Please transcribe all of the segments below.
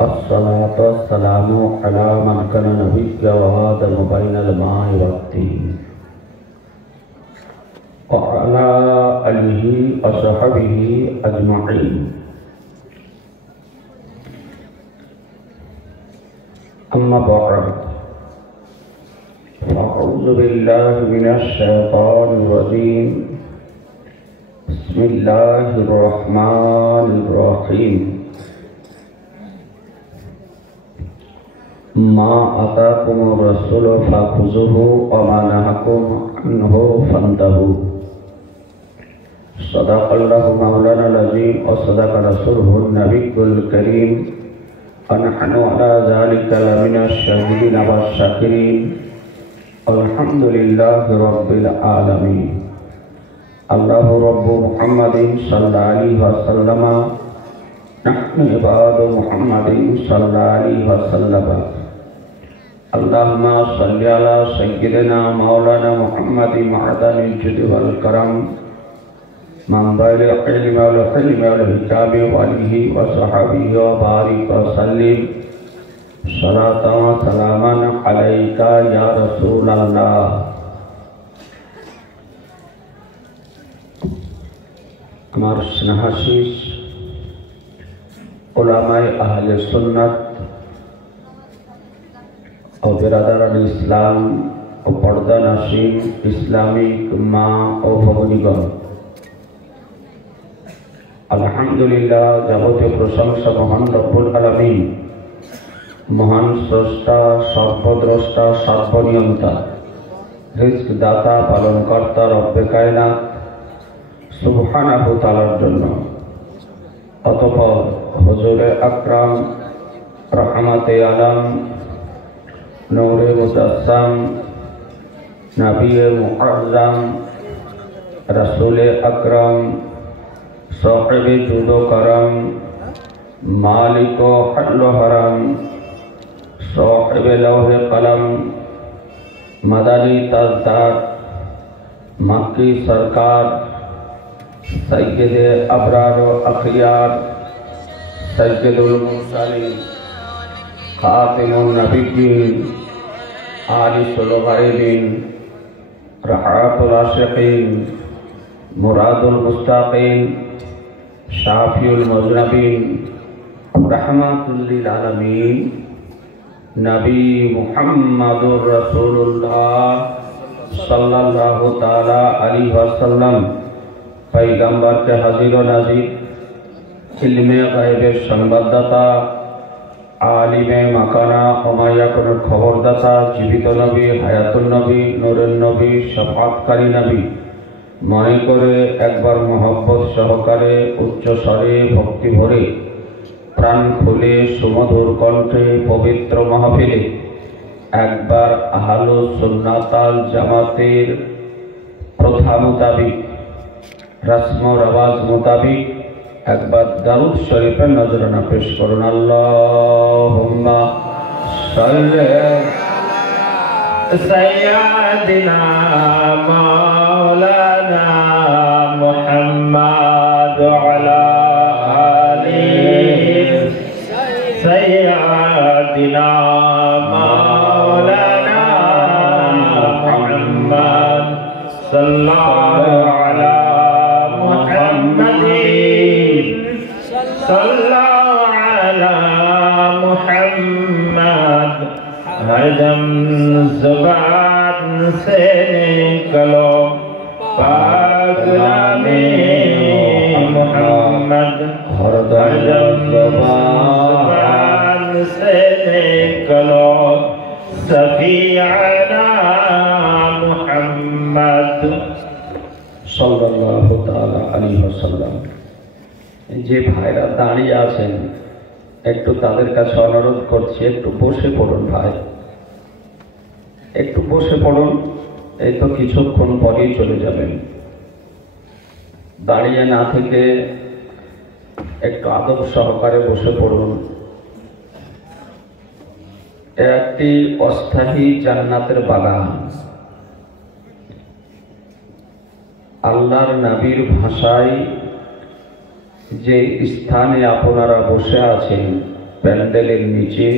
الصلاة والسلام على من كان نبيا وآدم بين الماء والطين وعلى آله وصحبه أجمعين. أما بعد فأعوذ بالله من الشيطان الرجيم. بسم الله الرحمن الرحيم. ما أتاكم الرسول فخذوه وما نهاكم عنه فانتهوا. صدق الله مولانا العظيم وصدق رسوله النبي الكريم ونحن على ذلك لمن الشاهدين والشاكرين. الحمد لله رب العالمين. الله رب محمد صلى الله عليه وسلم نحن عباد محمد صلى الله عليه وسلم. اللهم صل على سيدنا مولانا محمد معدن الجود والكرم منبع العلم والحلم والحكام وآله وصحبه وبارك وسلم صلاة وسلاما عليك يا رسول الله. আমার স্নেহাশিস উলামায়ে আহলে সুন্নাত ও বিরাদারান ইসলাম ও পর্দানাসীন ইসলামিক মা ও ভগিনীগণ, আলহামদুলিল্লাহ, যাবতীয় প্রশংসা মহান রব্বুল আলামিন, মহান স্রষ্টা, সর্বদ্রষ্টা, সর্বনিয়ন্তা, রিজক দাতা, পালনকর্তা রব্বে কায়নাত সুবহানাহু তাআলার জন্য। অতঃপর হুজুরে আকরাম রহমতে আলম নূরে মুজাসসাম নবিয়ে মুআজ্জম রাসূলে আকরাম সাহিবে জুদ ও করম মালিক ও হল হরম সাহিবে লৌহে কলম মদানী তাজদার মক্কি সরকার সৈয়দে আবরার ও আখিয়ার সৈয়দুল মুরসালিন খাতিমুন নবিয়্যিন আনিসুল গায়বিন রাহাতুল আশিকিন মুরাদুল মুস্তাকিন শাফিউল মুজনবিন রাহমাতুল লিল আলামিন নবী মুহাম্মাদুর রাসূলুল্লাহ সাল্লাল্লাহু তাআলা আলাইহি ওয়াসাল্লাম पैगंबर के हाजिर व नाज़िर, इल्मे गायबेर संबाददाता, आलिमे माकाना अमायाकुनुर खबरदाता, जीवित नबी, हायातुन नबी, नूरुन नबी, शफाअतकारी नबी मने करे एकबार मोहब्बत सहकारे उच्च स्वरे भक्ति भरे प्राण खुले सुमधुर कण्ठे पवित्र महफिले एकबार आहलु सुन्नाताल जामातेर प्रथा मोताबिक रस्म रवाज मुताबिक एक बार दारूद शरीफेर नजराना पेश करुन। अल्लाहुम्मा सल्लि सय्यदिना मौलाना मुहम्मद अला आलि सय्यदिना मौलाना मुहम्मद सल्लल्लाहु हरदम ज़ुबान से निकलो पाक नामे मुहम्मद। हरदम ज़ुबान से निकलो सफियाना मुहम्मद सल्लल्लाहु ताआला अलैहि वसल्लम। যে ভাইরা দাঁড়িয়ে আছেন একটু তাদের কাছে অনুরোধ করছি, একটু বসে পড়ুন ভাই, একটু বসে পড়ুন। এই তো কিছুক্ষণ পরেই চলে যাবেন। দাঁড়িয়ে না থেকে একটু আদব সহকারে বসে পড়ুন। একটি অস্থায়ী জান্নাতের বাগান। আল্লাহর নবীর ভাষায় যে স্থানে আপনারা বসে আছেন প্যান্ডেলের নিচে।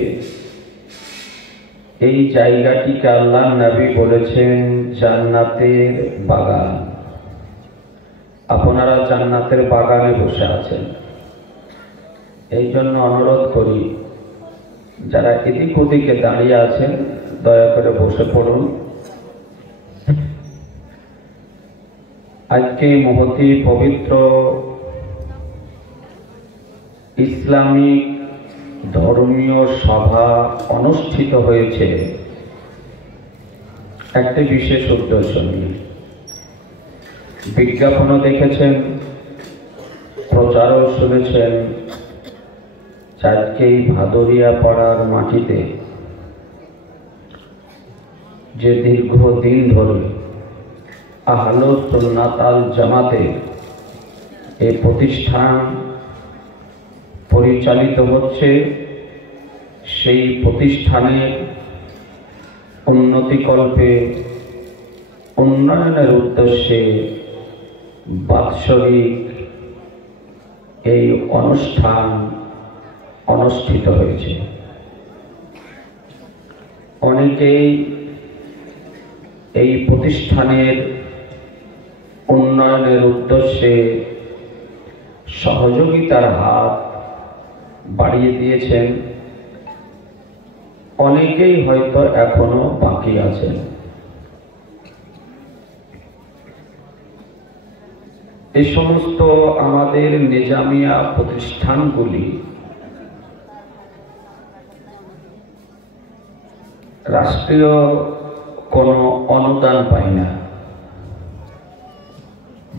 এই জায়গাটিকে আল্লাহ নবী বলেছেন জান্নাতের বাগান। আপনারা জান্নাতের বাগানে বসে আছেন। এই জন্য অনুরোধ করি, যারা এদিক ওদিকে দাঁড়িয়ে আছেন দয়া করে বসে পড়ুন। আজকে মহতী পবিত্র ইসলামিক ধর্মীয় সভা অনুষ্ঠিত হয়েছে একটি বিশেষ উদ্দেশ্য নিয়ে। বিজ্ঞাপনও দেখেছেন, প্রচারও শুনেছেন। আজকে এই ভাদরিয়া পাড়ার মাটিতে যে দীর্ঘদিন ধরে আহলুস সুন্নাত আল জামাতে এই প্রতিষ্ঠান পরিচালিত হচ্ছে, সেই প্রতিষ্ঠানের উন্নতিকল্পে উন্নয়নের উদ্দেশ্যে বাৎসরিক এই অনুষ্ঠান অনুষ্ঠিত হয়েছে। অনেকেই এই প্রতিষ্ঠানের উন্নয়নের উদ্দেশ্যে সহযোগিতার হাত বাড়িয়ে দিয়েছেন, অনেকেই হয়তো এখনো বাকি আছেন। এই সমস্ত আমাদের নিজামিয়া প্রতিষ্ঠানগুলি রাষ্ট্রীয় কোনো অনুদান পায় না,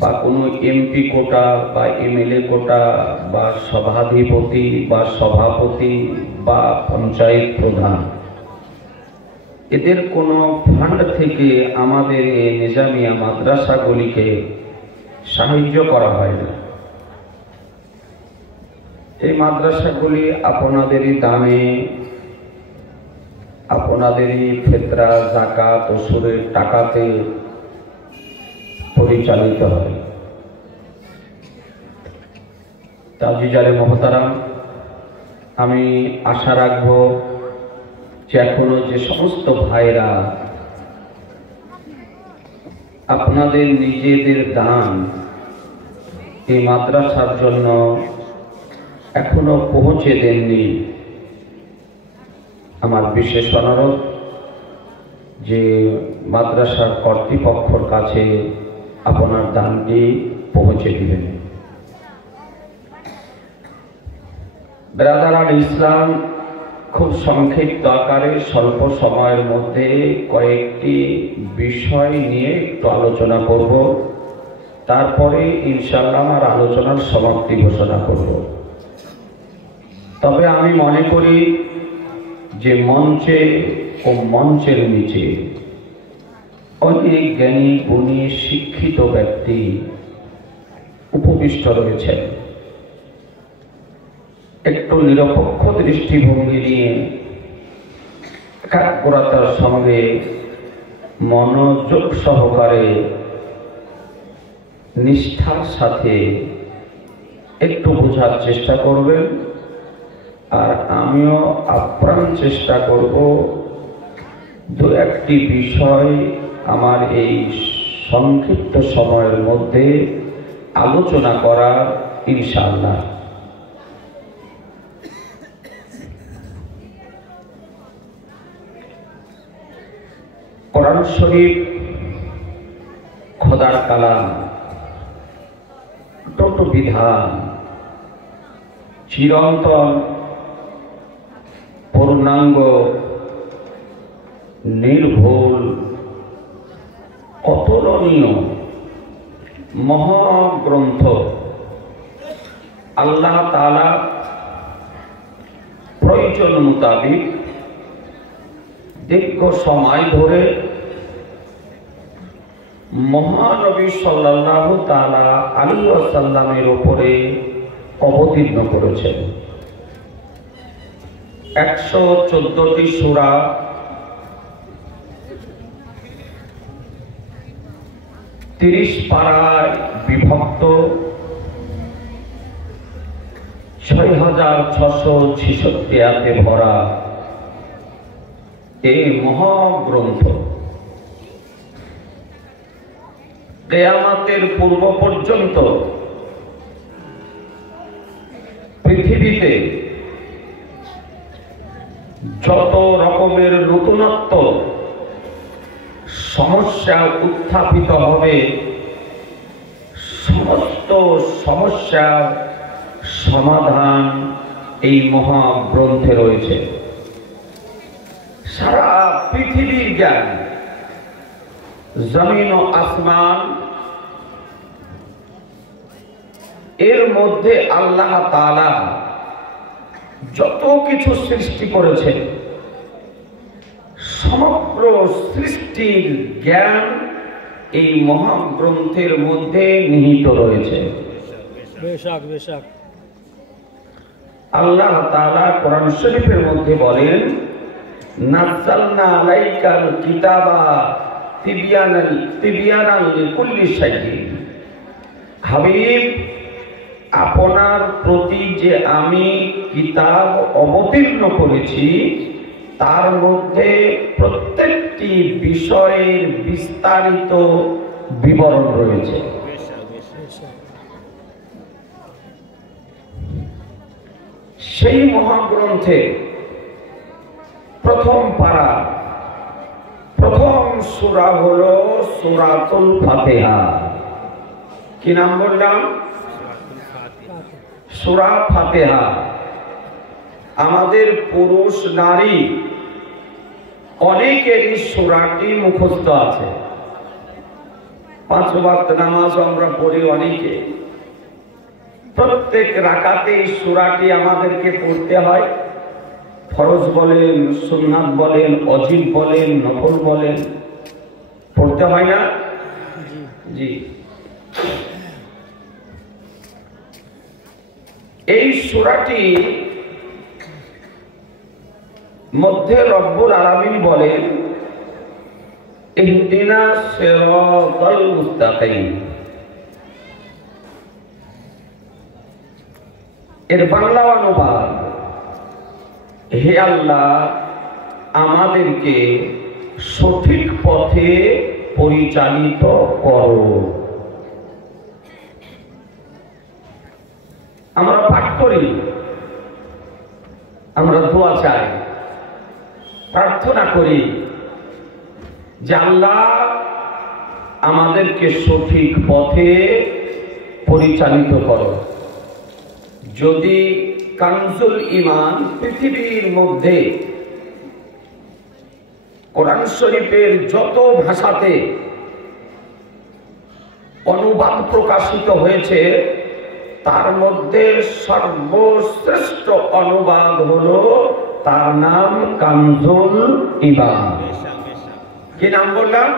বা কোনো এমপি কোটা বা এমএলএ কোটা বা সভাধিপতি বা সভাপতি বা পঞ্চায়েত প্রধান, এদের কোনো ফান্ড থেকে আমাদের এই নিজামিয়া মাদ্রাসাগুলিকে সাহায্য করা হয় না। এই মাদ্রাসাগুলি আপনাদেরই দানে, আপনাদেরই ফিতরা, যাকাত, ওসুরের টাকাতে পরিচালিত হয়। তাজিজারে মহতারাম, আমি আশা রাখব যে এখনো যে সমস্ত ভাইরা আপনাদের নিজেদের দান এই মাদ্রাসার জন্য এখনো পৌঁছে দেননি, আমার বিশেষ অনুরোধ যে মাদ্রাসার কর্তৃপক্ষের কাছে আপনার দানটি পৌঁছে দিবেন। ব্রাদার ইসলাম, খুব সংক্ষিপ্ত আকারে স্বল্প সময়ের মধ্যে কয়েকটি বিষয় নিয়ে একটু আলোচনা করব, তারপরে ইনশাআল্লাহ আমার আলোচনার সমাপ্তি ঘোষণা করব। তবে আমি মনে করি যে মঞ্চে ও মঞ্চের নিচে অনেক জ্ঞানী, গুণী, শিক্ষিত ব্যক্তি উপবিষ্ট রয়েছেন। একটু নিরপেক্ষ দৃষ্টিভঙ্গি নিয়ে একাগ্রতার সঙ্গে মনোযোগ সহকারে নিষ্ঠার সাথে একটু বোঝার চেষ্টা করবেন, আর আমিও আপ্রাণ চেষ্টা করব দু একটি বিষয় আমার এই সংক্ষিপ্ত সময়ের মধ্যে আলোচনা করার, ইনশাআল্লাহ। কোরআন শরীফ খোদার কালাম, টোট বিধান, চিরন্তন, পূর্ণাঙ্গ, নির্ভুল, অতুলনীয় মহাগ্রন্থ আল্লাহ তাআলা প্রয়োজন মোতাবিক দীর্ঘ সময় ধরে মহানবী সাল্লাল্লাহু তাআলা আলাইহি ওয়াসাল্লামের উপরে অবতীর্ণ করেছেন। 114টি সূরা, 30 পারায় বিভক্ত, 6666 আয়াতে ভরা এই মহাগ্রন্থ কিয়ামতের পূর্ব পর্যন্ত পৃথিবীতে যত রকমের নতুনত্ব সমস্যা উত্থাপিত হবে, সমস্ত সমস্যার সমাধান এই মহাগ্রন্থে রয়েছে। সারা পৃথিবীর জ্ঞান, জমিন ও আসমান, এর মধ্যে আল্লাহ তাআলা যত কিছু সৃষ্টি করেছেন, সমগ্র সৃষ্টির জ্ঞান এই মহাগ্রন্থের মধ্যে নিহিত রয়েছে। আল্লাহ তাআলা কোরআন শরীফের মধ্যে বলেন, নাযালনা আলাইকাল কিতাবা তিবয়ানান লিকুল্লি শাইইন। হাবিব, আপনার প্রতি যে আমি কিতাব অবতীর্ণ করেছি তার মধ্যে প্রত্যেকটি বিষয়ের বিস্তারিত বিবরণ রয়েছে। সেই মহাগ্রন্থে প্রথম পারা, প্রথম সূরা হলো সূরাতুল ফাতিহা। কি নাম বললাম? সূরা ফাতিহা। আমাদের পুরুষ নারী অনেকেরই সূরাটি মুখস্থ আছে। 5 ওয়াক্ত নামাজ আমরা পড়ি অনেকে, প্রত্যেক রাকাতে এই সূরাটি আমাদেরকে পড়তে হয়। ফরজ বলেন, সুন্নাত বলেন, ওয়াজিব বলেন, নফল বলেন, পড়তে হয় না? জি। এই সূরাটি মধ্যে রব্বুল আলামিন বলেন, ইহদিনাস সিরাতাল মুস্তাকিম। এর বাংলা অনুবাদ, হে আল্লাহ, আমাদেরকে সঠিক পথে পরিচালিত করো। আমরা পাঠ করি, আমরা দোয়া চাই, প্রার্থনা করি যে আল্লাহ আমাদেরকে সঠিক পথে পরিচালিত করো। যদি কানজুল ঈমান পৃথিবীর মধ্যে কোরআন শরীফের যত ভাষাতে অনুবাদ প্রকাশিত হয়েছে তার মধ্যে সর্বশ্রেষ্ঠ অনুবাদ হলো, তার নাম কানজুল ঈমান। কি নাম বললাম?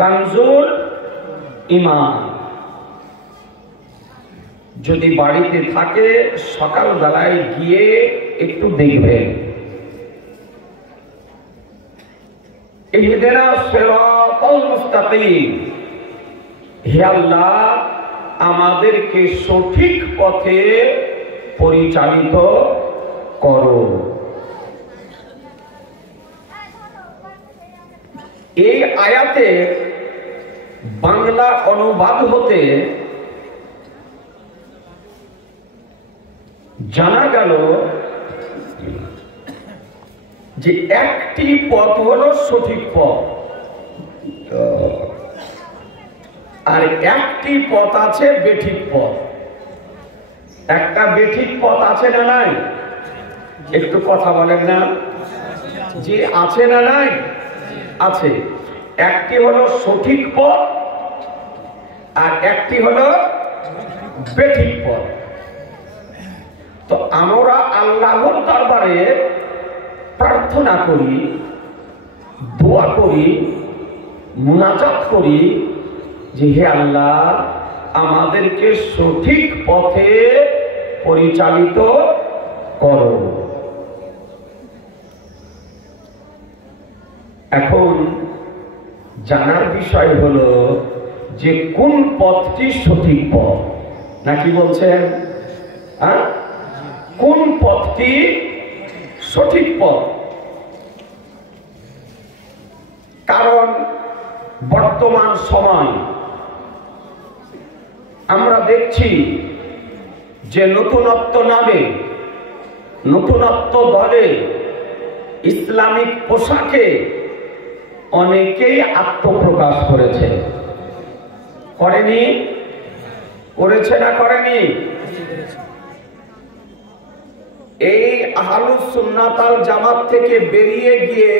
কানজুল ঈমান। যদি বাড়িতে থাকে সকাল বেলায় গিয়ে একটু দেখবেন। ইহদিনাস সিরাতাল মুস্তাকিম, হে আল্লাহ আমাদেরকে সঠিক পথে পরিচালিত করো। এই আয়াতে বাংলা অনুবাদ হতে জানা গেল যে একটি পথ হলো সঠিক পথ, আর একটি পথ আছে বেঠিক পথ। একটা বেঠিক পথ আছে না নাই? একটু কথা বলেন না যে আছে না নাই? আছে। একটি হলো সঠিক পথ আর একটি হলো বেঠিক পথ। তো আমরা আল্লাহর দরবারে প্রার্থনা করি, দোয়া করি, মুনাজাত করি যে হে আল্লাহ আমাদেরকে সঠিক পথে পরিচালিত করো। এখন জানার বিষয় হলো যে কোন পথটি সঠিক পথ, নাকি বলছেন? কোন পথটি সঠিক পথ? কারণ বর্তমান সময় আমরা দেখছি যে নতুনত্ব নামে, নতুনত্ব দলে, ইসলামিক পোশাকে অনেকেই আত্মপ্রকাশ করেছে। করেনি? করেছে না করেনি? এই আহলুস সুন্নাত ওয়াল জামাত থেকে বেরিয়ে গিয়ে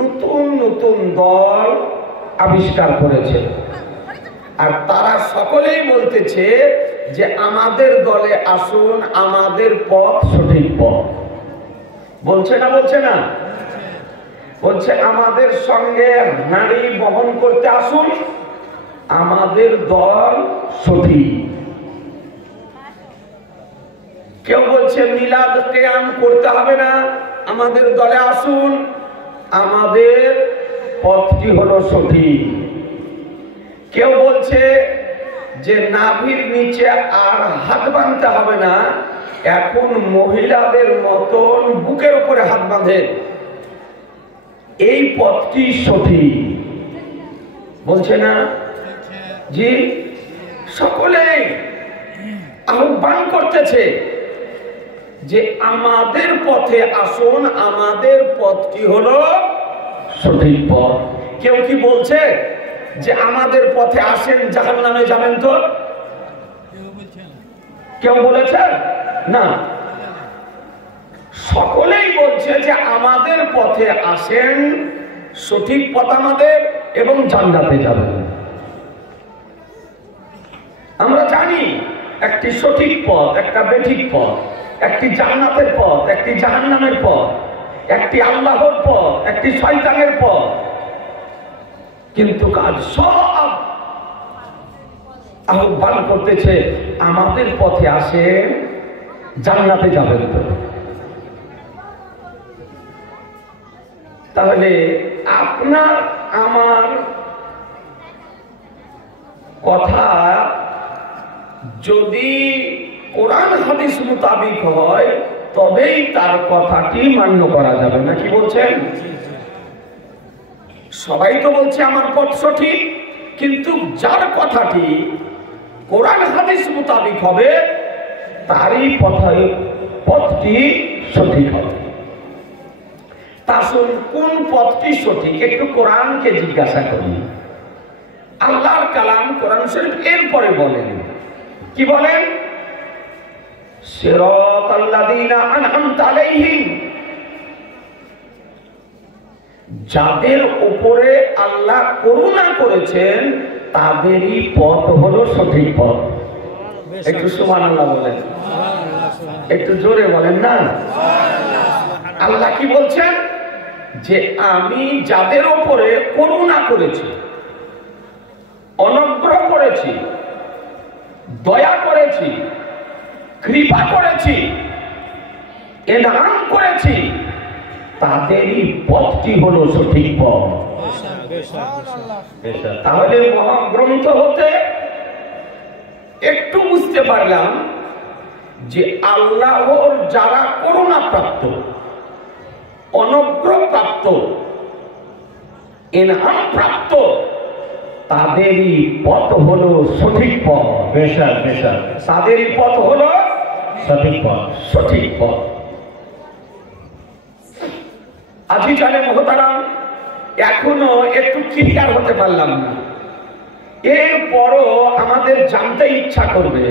নতুন নতুন দল আবিষ্কার করেছে, আর তারা সকলেই বলতেছে যে আমাদের দলে আসুন, আমাদের পথ সঠিক পথ। বলছে না? বলছে না? বলছে আমাদের সঙ্গে হাঁড়ি বহন করতে আসুন, আমাদের দল সঠিক। কেউ বলছে মিলাদ কিয়াম করতে হবে না, আমাদের দলে আসুন, আমাদের পথটি হলো সঠিক। কেউ বলছে যে নাভির নিচে আর হাত বাঁধতে হবে না, এখন মহিলাদের মতন বুকের উপরে হাত বাঁধে, এই পথটি সঠিক। বলছে না? জি, সকলেই আহ্বান করতেছে যে আমাদের পথে আসুন, আমাদের পথটি হলো সঠিক পথ। কেউ কি বলছে যে আমাদের পথে আসেন জাহান্নামে যাবেন? তো কেউ বলেছে না, সকলেই বলছে যে আমাদের পথে আসেন, সঠিক পথ আমাদের, এবং জান্নাতে যাবেন। আমরা জানি একটি সঠিক পথ, একটা বেঠিক পথ, একটি জান্নাতের পথ, একটি জাহান্নামের পথ, একটি আল্লাহর পথ, একটি শয়তানের পথ, কিন্তু কাজ সব আহ্বান করতেছে আমাদের পথে আসেন, জান্নাতে যাবেন। তো তাহলে আপনার আমার কথা যদি কোরআন হাদিস মোতাবিক হয় তবেই তার কথাটি মান্য করা যাবে, না কি বলছেন? সবাই তো বলছে আমার পথ সঠিক, কিন্তু যার কথাটি কোরআন হাদিস মোতাবিক হবে তারই পথটি সঠিক হবে। তা শুন, কোন পথটি সঠিক একটু কোরআনকে জিজ্ঞাসা করি। আল্লাহর কালাম কোরআন শরীফ এরপরে বলেন, কি বলেন? সিরাতাল্লাযীনা আন'আমতা আলাইহিম, যাদের উপরে আল্লাহ করুণা করেছেন তাদেরই পথ হলো সঠিক পথ। একটু সুবহানাল্লাহ বলেন, একটু জোরে বলেন না। আল্লাহ কি বলছেন? যে আমি যাদের উপরে করুণা করেছি, অনুগ্রহ করেছি, দয়া করেছি, কৃপা করেছি, এনাম করেছি, তাদেরই পথটি হলো সঠিক পথ। তাহলে মহাগ্রন্থ হতে একটু বুঝতে পারলাম যে আল্লাহর যারা করুণা প্রাপ্ত, অনুগ্রহ প্রাপ্ত, এনাম প্রাপ্ত, তাদেরই পথ হলো সঠিক পথ। বেশার বেশার, তাদেরই পথ হলো সঠিক পথ, সঠিক পথ। আজিজানে মুহতারাম, এখনো একটু ক্লিয়ার হতে পারলাম না। এরপরও আমাদের জানতে ইচ্ছা করবে,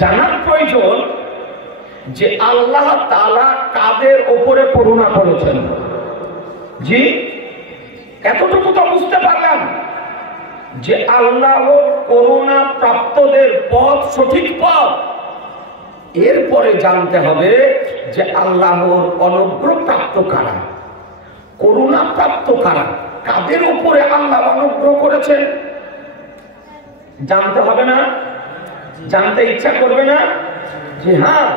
জানার প্রয়োজন যে আল্লাহ তাআলা কাদের উপরে করুণা করেছেন। জি, এতটুকু তো বুঝতে পারলাম যে আল্লাহর করুণা প্রাপ্তদের পথ সঠিক পথ। এরপরে জানতে হবে যে আল্লাহর অনুগ্রহ প্রাপ্ত কারা, করুণা প্রাপ্ত কারা, কাদের উপরে আল্লাহ অনুগ্রহ করেছেন। জানতে হবে না? জানতে ইচ্ছা করবে না? যে হ্যাঁ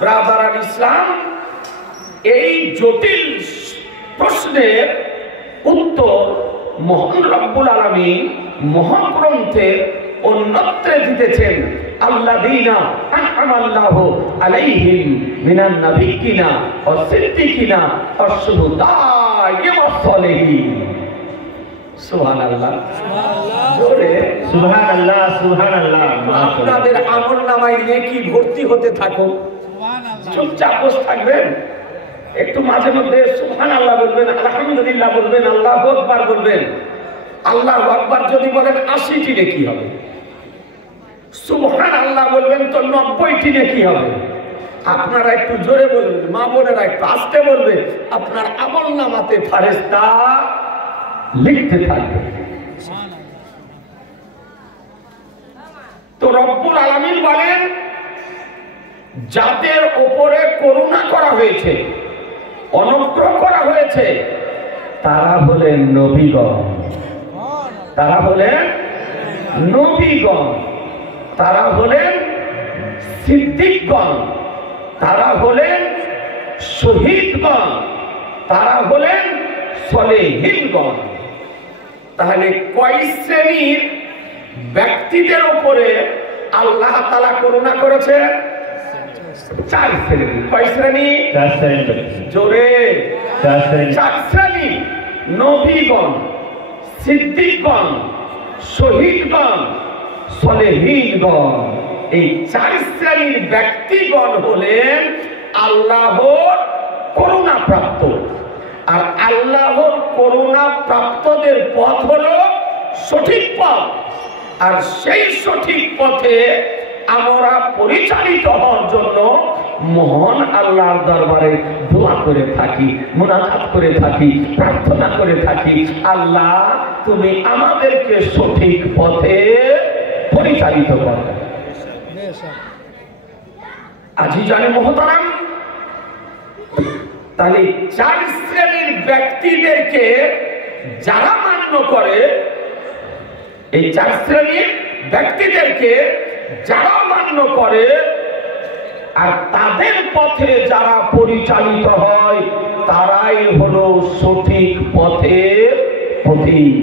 ব্রাদারান ইসলাম, এই জটিল প্রশ্নের উত্তর মহান রব্বুল আলামিন মহাগ্রন্থের অন্যত্রে দিতেছেন। আল্লাযীনা আনআমাল্লাহু আলাইহিম মিনান নাবিয়্যিনা ওয়াস সিদ্দীকিনা ওয়াস শুহাদা'i ওয়াস সালিহিন। সুবহানাল্লাহ, জোরে সুবহানাল্লাহ, সুবহানাল্লাহ। আপনাদের আমলনামায় নেকি ভর্তি হতে থাকুক। চুপচাপ বসে থাকবেন, একটু মাঝে মধ্যে সুবহানাল্লাহ বলবেন, আলহামদুলিল্লাহ বলবেন, আল্লাহু আকবার বলবেন। আল্লাহু আকবার যদি বলেন 80টি নেকি হবে, সুবহানাল্লাহ বলবেন তো 90টি নেকি হবে। আপনারা একটু জোরে বলবেন, মা বোনেরা একটু আস্তে বলবেন, আপনার আমলনামাতে ফেরেশতা লিখতে থাকবে। তো রব্বুল আলামিন বলেন, যাদের উপরে করুণা করা হয়েছে, অনুগ্রহ করা হয়েছে, তারা হলেন নবীগণ, তারা হলেন নবীগণ, তারা হলেন সিদ্দিকগণ, তারা হলেন শহীদগণ, তারা হলেন সলেহীনগণ। তাহলে কয় শ্রেণীর ব্যক্তিদের উপরে আল্লাহ তাআলা করুণা করেছে? 4 শ্রেণী। কয় শ্রেণী? 4 শ্রেণী। জোরে 4 শ্রেণী। 4 শ্রেণী, নবীগণ, সিদ্দিকগণ, শহীদগণ, সলেহীনগণ। এই 4 শ্রেণীর ব্যক্তিগণ হলেন আল্লাহর করুণা প্রাপ্ত। আর আল্লাহর করুণা প্রাপ্তদের পথ হলো সঠিক পথ। আর সেই সঠিক পথে আমরা পরিচালিত হওয়ার জন্য মহান আল্লাহর দরবারে দোয়া করে থাকি, মুনাজাত করে থাকি, প্রার্থনা করে থাকি, আল্লাহ তুমি আমাদেরকে সঠিক পথে পরিচালিত করো। আজিজানে মুহতারাম, তাহলে 4 শ্রেণীর ব্যক্তিদেরকে যারা মান্য করে, এই 4 শ্রেণীর ব্যক্তিদেরকে যারা মান্য করে আর তাদের পথে যারা পরিচালিত হয়, তারাই হলো সঠিক পথের পথিক।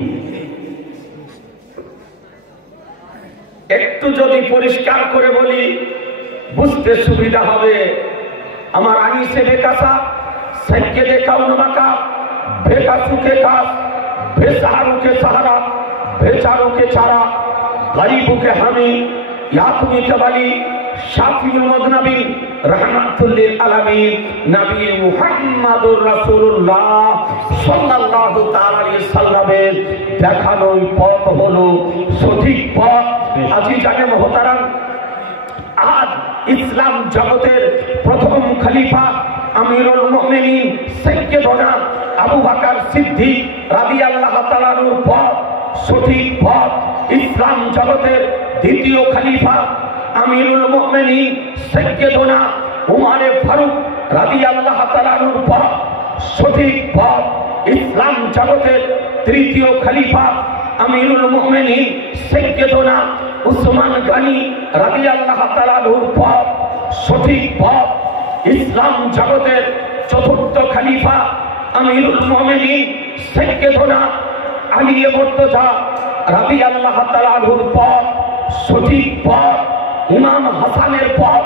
একটু যদি পরিষ্কার করে বলি, বুঝতে সুবিধা হবে। আমার আনিসে বেকাসা সাইকেদে কাউনমাকা বেকাসুকে কাস বেসাহারুকে সাহারা বেচারুকে চারা গরিবুকে হামি ইয়াতুমি কাবালি শাফিউল মুযনাবিন রাহমাতুল লিল আলামিন নবী মুহাম্মদুর রাসূলুল্লাহ সাল্লাল্লাহু তাআলা আলাইহি সাল্লামের দেখানো পথ হলো সঠিক পথ। আজিজানে মুহতারাম, আজ ইসলাম জগতের প্রথম খলিফা আমিরুল মুমিনিন সাইয়্যিদুনা আবু বকর সিদ্দিক রাদিয়াল্লাহু তাআলা আনহুর পথ সঠিক পথ। ইসলাম জগতের দ্বিতীয় খলিফা আমিরুল মুমিনিন সাইয়্যিদুনা উমর ফারুক রাদিয়াল্লাহু তাআলা আনহুর পথ সঠিক পথ। ইসলাম জগতের তৃতীয় খলিফা আমিরুল মুমিনিন সাইয়্যিদুনা উসমান গনি রাদিয়াল্লাহু তাআলা আনহুর পথ সঠিক পথ। ইসলাম জগতের চতুর্থ খলিফা আমিরুল মুমিনিন সাইয়্যিদুনা আলী মুর্তজা রাদিয়াল্লাহু তাআলা আনহুর পথ সঠিক পথ। ইমাম হাসানের পথ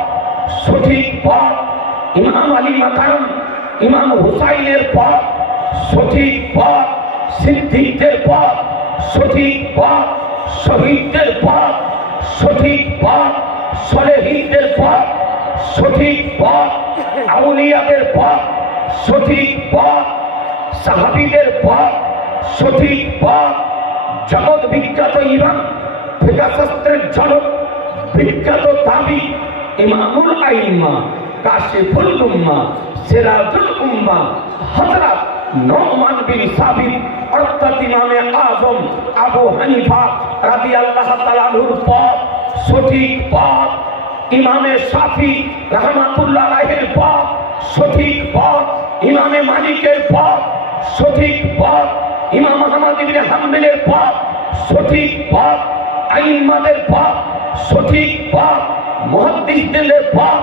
সঠিক পথ। ইমাম আলী মাকাম ইমাম হুসাইনের পথ সঠিক পথ। সিদ্দিকদের পথ সঠিক পথ। শহীদদের পথ সঠিক পথ। সলেহীনদের পথ সঠিক পথ। আউলিয়াদের পথ সঠিক পথ। সাহাবীদের পথ সঠিক পথ। জগৎ বিখ্যাত ইমাম, ফিকহশাস্ত্রের জনক, বিখ্যাত তাবি, ইমামুল আইম্মা, কাশিফুল উম্মাহ, সিরাজুল উম্মাহ, হযরত নু'মান বিন সাবিত অর্থাৎ ইমামে আযম আবু হানিফা রাদিয়াল্লাহু তাআলা আনহুর পথ সঠিক পথ। ইমামে শাফি রাহমাতুল্লাহ আলাইহির পথ সঠিক পথ। ইমামে মালিকের পথ সঠিক পথ। ইমাম আহমদ ইবনে হাম্বলের পথ সঠিক পথ। আইম্মাদের পথ সঠিক পথ। মুহাদ্দিসদের পথ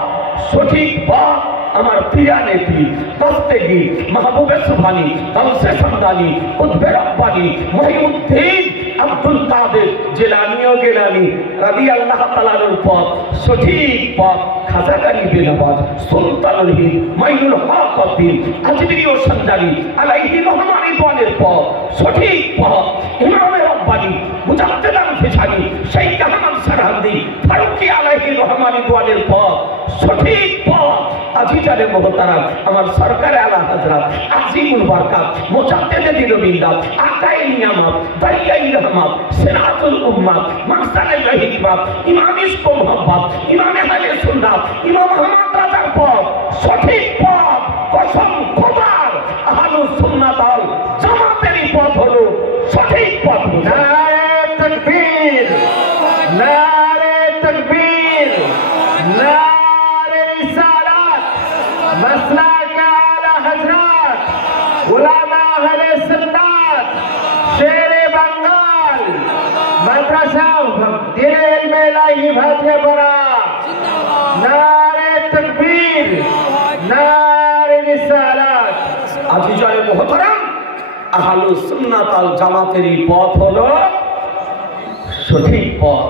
সঠিক পথ। আমার প্রিয় নেত্রী দস্তগীর মাহবুবে সুবহানী গাউসে সামদানি কুতবে রব্বানী মুহিউদ্দিন আব্দুল কাদের জিলানীও গেলানি রাদিয়াল্লাহু তাআলার পথ, সঠিক পথ খাজা গানি বেনাবাজ সুলতানুল হিন্দ মাইনুল হক উদ্দিন আজমিরি ও সঞ্জানি আলাইহি রহমান রিদওয়ানের পথ, সঠিক পথ ইমাম রব্বানি মুজাদ্দিদ আল-ফিসানি শাইখ আহমদ সারহান্দি ফারুকি আলাইহি রহমান রিদওয়ানের পথ, সঠিক পথ আজিজানে মুহতারাম আমার সরকারে আলা হযরত আজিমুল বারকাত মুজাদ্দিদ দিনবিল্লাহ আকায়ে নিয়ামত দাইয়াই রহমত সিরাতুল উম্মাহ মাহসানুল হিকমত ইমাম ইশক ও মুহাব্বত ইমাম আহলে সুন্নাত ইমাম আহমদ রাজার পথ, সঠিক পথ কসম খোদার আহলুস সুন্নাত ওয়াল জামাতেরই পথ হলো সঠিক পথ। নারে তাকবীর, নারে তাকবীর, নারে রিসালাত, মাসলাক আলা হযরত উলামা আহলে সুন্নাত শেরে বাঙ্গাল মাদ্রাসা দিনে ইলমে ইলাহি ভাটিয়াপাড়া। নারে তাকবীর, নারে রিসালাত। আজিজানে মুহতারাম আহলুস সুন্নাত ওয়াল জামাতেরই পথ হলো সঠিক পথ।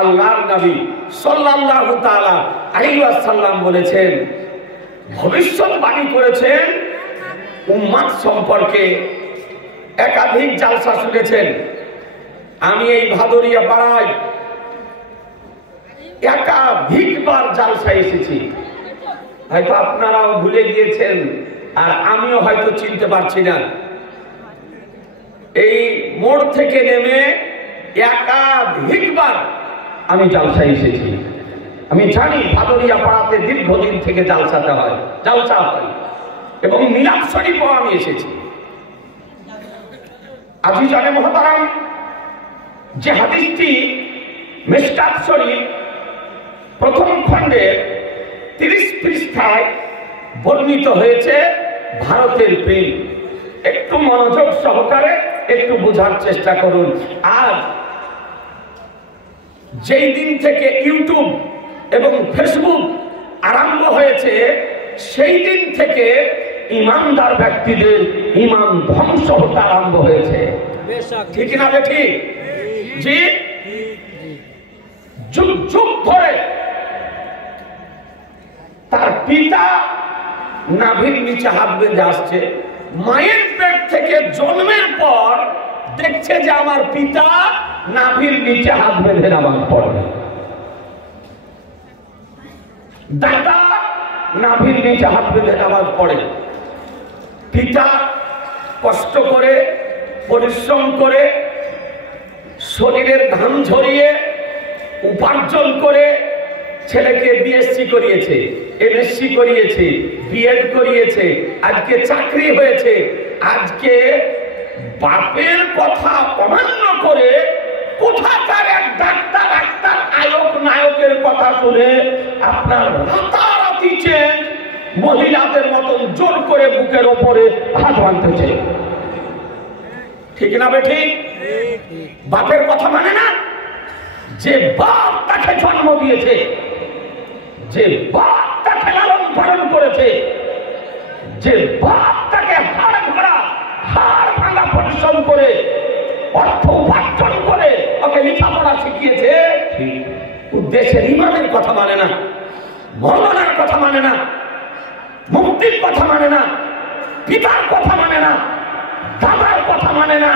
আল্লাহর নবী সাল্লাল্লাহু তাআলা আলাইহি ওয়াসাল্লাম বলেছেন, ভবিষ্যৎবাণী করেছেন উম্মত সম্পর্কে। একাধিক জালসা শুনেছেন। আমি এই ভাদরিয়া পাড়ায় একাধিকবার জালসায় এসেছি, হয়তো আপনারাও ভুলে গিয়েছেন আর আমিও হয়তো চিনতে পারছি না। এই মোড় থেকে নেমে একাধিকবার আমি জালসায় এসেছি। আমি জানি ভাদরিয়া পাড়াতে দীর্ঘদিন থেকে জালসা হয় এবং মিলাদ শরীফও আমি এসেছি। আজিজানে মুহতারাম, যে হাদিসটি মিশকাত শরীফ প্রথম খণ্ডের 30 পৃষ্ঠায় বর্ণিত হয়েছে ভারতের প্রেম, একটু মনোযোগ সহকারে একটু বোঝার চেষ্টা করুন। আর যেই দিন থেকে ইউটিউব এবং ফেসবুক আরম্ভ হয়েছে সেই দিন থেকে ইমানদার ব্যক্তিদের ইমান ধ্বংস হতে আরম্ভ হয়েছে। ঠিক না ঠিক? জি, যুগ যুগ ধরে তার পিতা নাভির নিচে হাত বেঁধে আসছে, মায়ের পেট থেকে জন্মের পর দেখছে যে আমার পিতা নাভির নিচে হাত বেঁধে নামাজ পড়ে, দাদা নাভির নিচে হাত বেঁধে নামাজ পড়ে। পিতা কষ্ট করে পরিশ্রম করে শরীরের ঘাম ঝরিয়ে উপার্জন করে ছেলেকে বিএসসি করিয়েছে, এমএসসি করিয়েছে, বিএড করিয়েছে, আজকে চাকরি হয়েছে। আজকে বাপের কথা অমান্য করে কোথাকার এক ডাক্তার নায়কের কথা শুনে আপনার রাতারাতি চেঞ্জ, মহিলাদের মতন জোর করে বুকের ওপরে হাত বাঁধতেছে। ঠিক না বেঠিক? বাপের কথা মানে না। যে বাপ তাকে জন্ম দিয়েছে, যে বাপ তাকে লালন পালন করেছে, যে বাপ তাকে হাড় ভাঙা পরিশ্রম করে অর্থ উপার্জন করে ওকে লেখাপড়া শিখিয়েছে, দেশের ইমানের কথা মানে না, মৌলানার কথা মানে না, মুফতির কথা মানে না, পিতার কথা মানে না, দাদার কথা মানে না।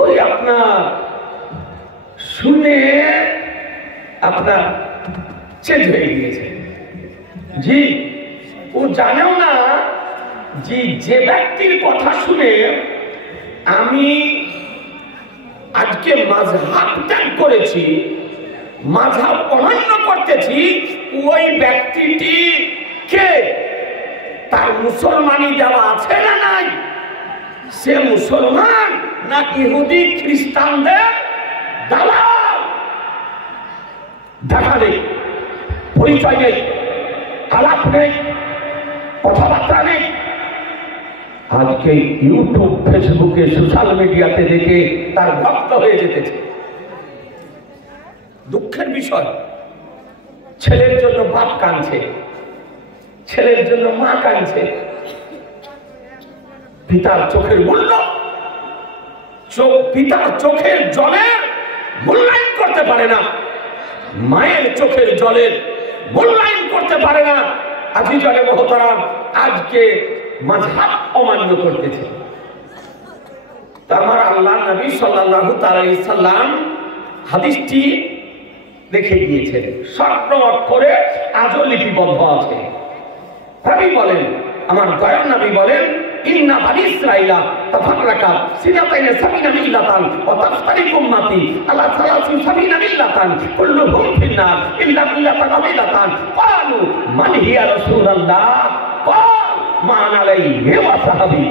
ওই আপনার শুনে আপনার চেঞ্জ হয়ে গিয়েছে। জি, ও জানেও না যে ব্যক্তির কথা শুনে আমি আজকে মাযহাব ত্যাগ করেছি, মাযহাব অমান্য করতেছি, ওই ব্যক্তিটি কে? তার মুসলমানি দেওয়া আছে না নাই? সে মুসলমান না ইহুদি খ্রিস্টানদের দালাল? দেখা নেই, পরিচয় নেই, আলাপ নেই, কথাবার্তা নেই। আজকে ইউটিউব ফেসবুকে সোশ্যাল মিডিয়াতে দেখে তার ভক্ত হয়ে যেতেছে। দুঃখের বিষয়, ছেলের জন্য বাপ কাঁদছে, ছেলের জন্য মা কাঁদছে, পিতার চোখের মূল্য পিতার চোখের জলের মূল্যায়ন করতে পারে না, মায়ের চোখের জলের মূল্যায়ন করতে পারে না। আজি জলে মহতরাম আজকে মাযহাব অমান্য করতেছে। আমার আল্লাহ নবী সাল্লাল্লাহু আলাইহি সাল্লাম হাদিসটি লিখে দিয়েছেন, স্বর্ণ অক্ষরে আজও লিপিবদ্ধ আছে। নবী বলেন, আমার দয়াল নবী বলেন, ইন্না বানি ইসরাঈলা তাফাররাকা সিনাতাইন সাবিনা মিল্লাতান ওয়া তাফতারিকু উম্মতি আলা সালাসিন সাবিনা মিল্লাতান কুল্লুহুম ফিন্নার ইল্লা মিল্লাতান ওয়াহিদাতান ক্বালু মান হিয়া রাসূলুল্লাহ ক্বাল মান আলাইহি ওয়া সাহাবী।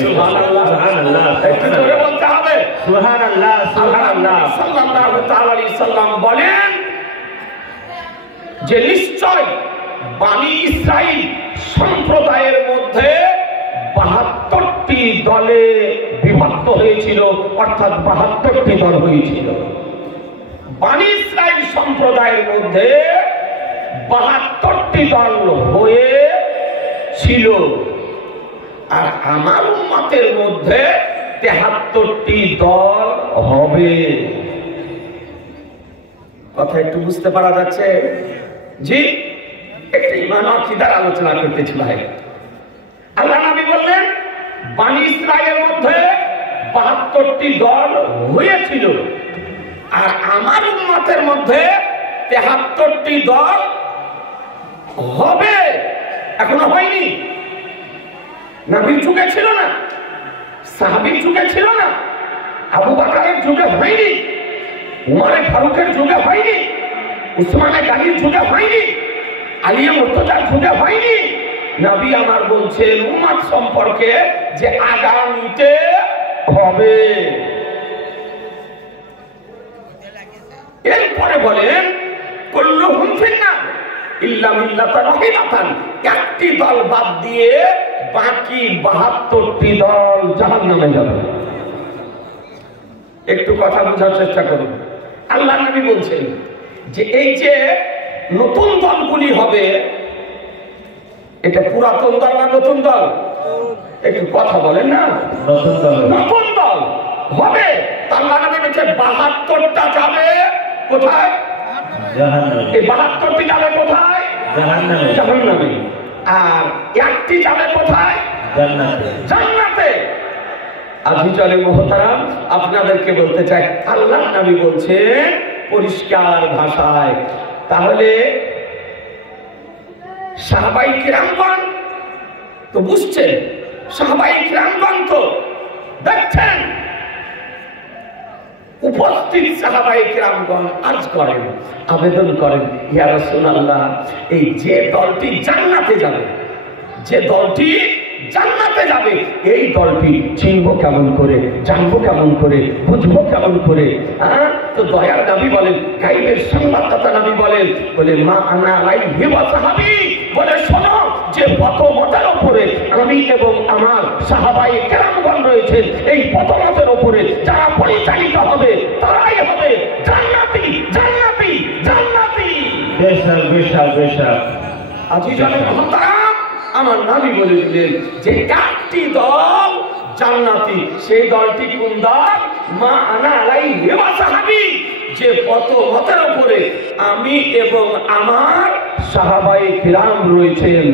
সুবহানাল্লাহ, সুবহানাল্লাহ, একটু জোরে বলতে হবে সুবহানাল্লাহ, সুবহানাল্লাহ। সাল্লাল্লাহু তাআলা আলাইহি সাল্লাম বলেন যে নিশ্চয় বানি ইসরাইল সম্প্রদায়ের মধ্যে ৭২টি দলে বিভক্ত হয়েছিল, অর্থাৎ ৭২টি দল হয়েছিল। বানি ইসরাইল সম্প্রদায়ের মধ্যে ৭২টি দল হয়েছিল, আর আমার উম্মতের মধ্যে ৭৩টি দল হবে। কথা একটু বুঝতে পারা যাচ্ছে? জি, একটু ঈমান ও আকীদার আলোচনা করতেছি ভাই। আল্লাহ নবী বললেন বানি ইসরাইলের মধ্যে ৭২টি দল হয়েছিল, আর আমার উম্মতের মধ্যে ৭৩টি দল হবে। এখনো হয়নি। নবীর যুগে ছিল না, সাহাবীর যুগে ছিল না, আবু বকরের যুগে হয়নি, উমরে ফারুকের যুগে হয়নি, উসমানে গানির যুগে হয়নি, আলিয়া মুর্তজার যুগে হয়নি। নবী আমার বলছেন উম্মত সম্পর্কে যে আগামীতে হবে। এরপরে বলেন কুল্লুহুম ফিন্নার ইল্লা মিল্লাতান ওয়াহিদাতান, একটি দল বাদ দিয়ে বাকি ৭২টি দল জাহান্নামে যাবে। একটু কথা বোঝার চেষ্টা করুন। আল্লাহ নবী বলছেন যে এই যে নতুন দলগুলি হবে, এটা পুরাতন দল না নতুন দল? একটু কথা বলেন না। নতুন দল হবে। আল্লাহ নবী বলছে ৭২টা যাবে কোথায়? জাহান্নামে। এই ৭২টি যাবে কোথায়? জাহান্নামে। জাহান্নামে। আর একটি যাবে কোথায়? জান্নাতে। জান্নাতে। আজি চলে মুহতারাম আপনাদেরকে বলতে চাই, আল্লাহ নবী বলছেন পরিষ্কার ভাষায়, তাহলে সাহাবায়ে কিরামগণ তো বুঝছেন, সাহাবায়ে কিরামগণ তো দেখছেন, উপস্থিত সাহাবায়ে কিরামগণ আরজ করেন, আবেদন করেন, ইয়া রাসূলুল্লাহ এই যে দলটি জান্নাতে যাবে, যে দলটি জান্নাতে যাবে, এই দলটি চিনবো কেমন করে, জানবো কেমন করে, বুঝবো কেমন করে? তো দয়ার নবী বলেন, গায়বের সংবাদদাতা নবী বলেন, বলে মা আনা আলাইহি ওয়া সাহাবী, বলে শোনো যে পথমতের উপরে আমি এবং আমার সাহাবায়ে কেরামগণ রয়েছেন, এই পথমতের উপরে যারা পরিচালিত হবে তারাই হবে জান্নাতি, জান্নাতি, জান্নাতি। বেশাক, বেশাক, বেশাক। আজি জানে মুহতারাম আমার নবী বলে দিলেন যে একটি দল জান্নাতি, সেই দলটি কোন দল? মা আনা আলাইহি ওয়া সাহাবী, যে পথমতের উপরে আমি এবং আমার সাহাবায়ে কিরাম রয়েছেন,